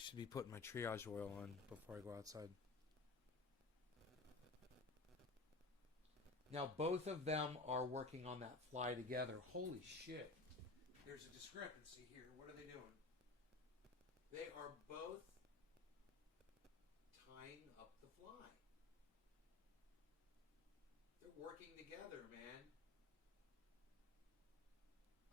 should be putting my triage oil on before I go outside. Now, both of them are working on that fly together. Holy shit. There's a discrepancy here. What are they doing? They are both tying up the fly. They're working together, man.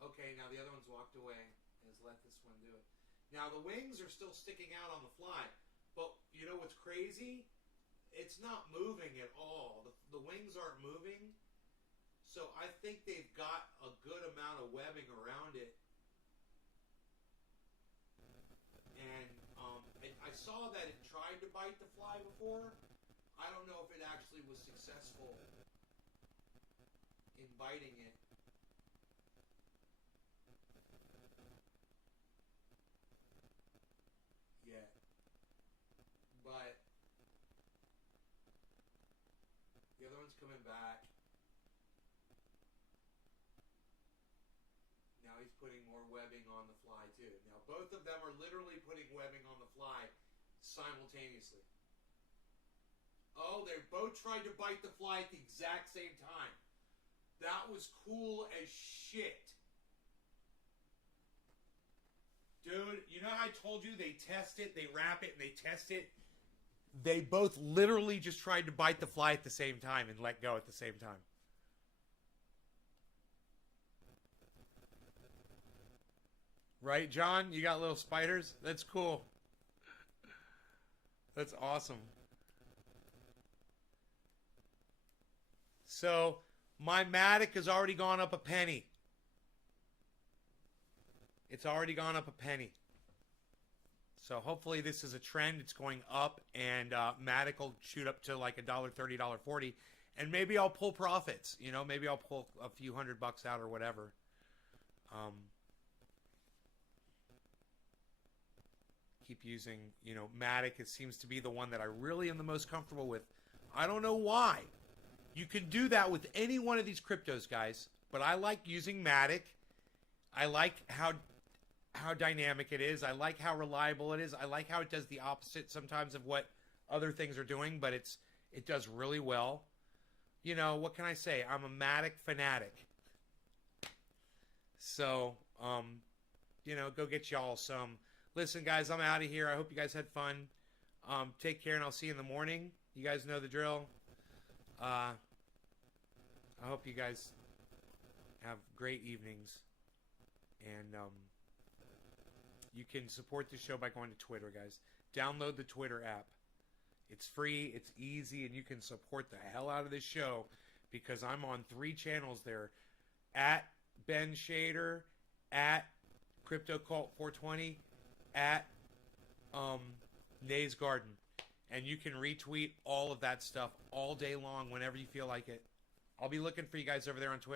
Okay, now the other one's walked away and has let this one do it. Now the wings are still sticking out on the fly, but you know what's crazy? It's not moving at all. The wings aren't moving, so I think they've got a good amount of webbing around it. And I saw that it tried to bite the fly before. I don't know if it actually was successful in biting it. Yet. But the other one's coming back. Now he's putting more webbing on the fly too. Now both of them are literally putting webbing on the fly simultaneously. Oh, they both tried to bite the fly at the exact same time. That was cool as shit. Dude, you know how I told you they test it, they wrap it, and they test it? They both literally just tried to bite the fly at the same time and let go at the same time. Right, John? You got little spiders? That's cool. That's awesome. So, my Matic has already gone up a penny. It's already gone up a penny. So hopefully this is a trend. It's going up, and Matic will shoot up to like $1.30, $1.40, and maybe I'll pull profits. You know, maybe I'll pull a few $100 out or whatever. Keep using, you know, Matic. It seems to be the one that I really am the most comfortable with. I don't know why. You can do that with any one of these cryptos, guys, but I like using Matic. I like how dynamic it is. I like how reliable it is. I like how it does the opposite sometimes of what other things are doing, but it does really well. You know, what can I say? I'm a Matic fanatic. So, you know, go get y'all some. Listen, guys, I'm out of here. I hope you guys had fun. Take care, and I'll see you in the morning. You guys know the drill. I hope you guys have great evenings. And you can support the show by going to Twitter, guys. Download the Twitter app. It's free, it's easy, and you can support the hell out of this show because I'm on 3 channels there. At Ben Shader, at CryptoCult420, at Nays Garden. And you can retweet all of that stuff all day long whenever you feel like it. I'll be looking for you guys over there on Twitter.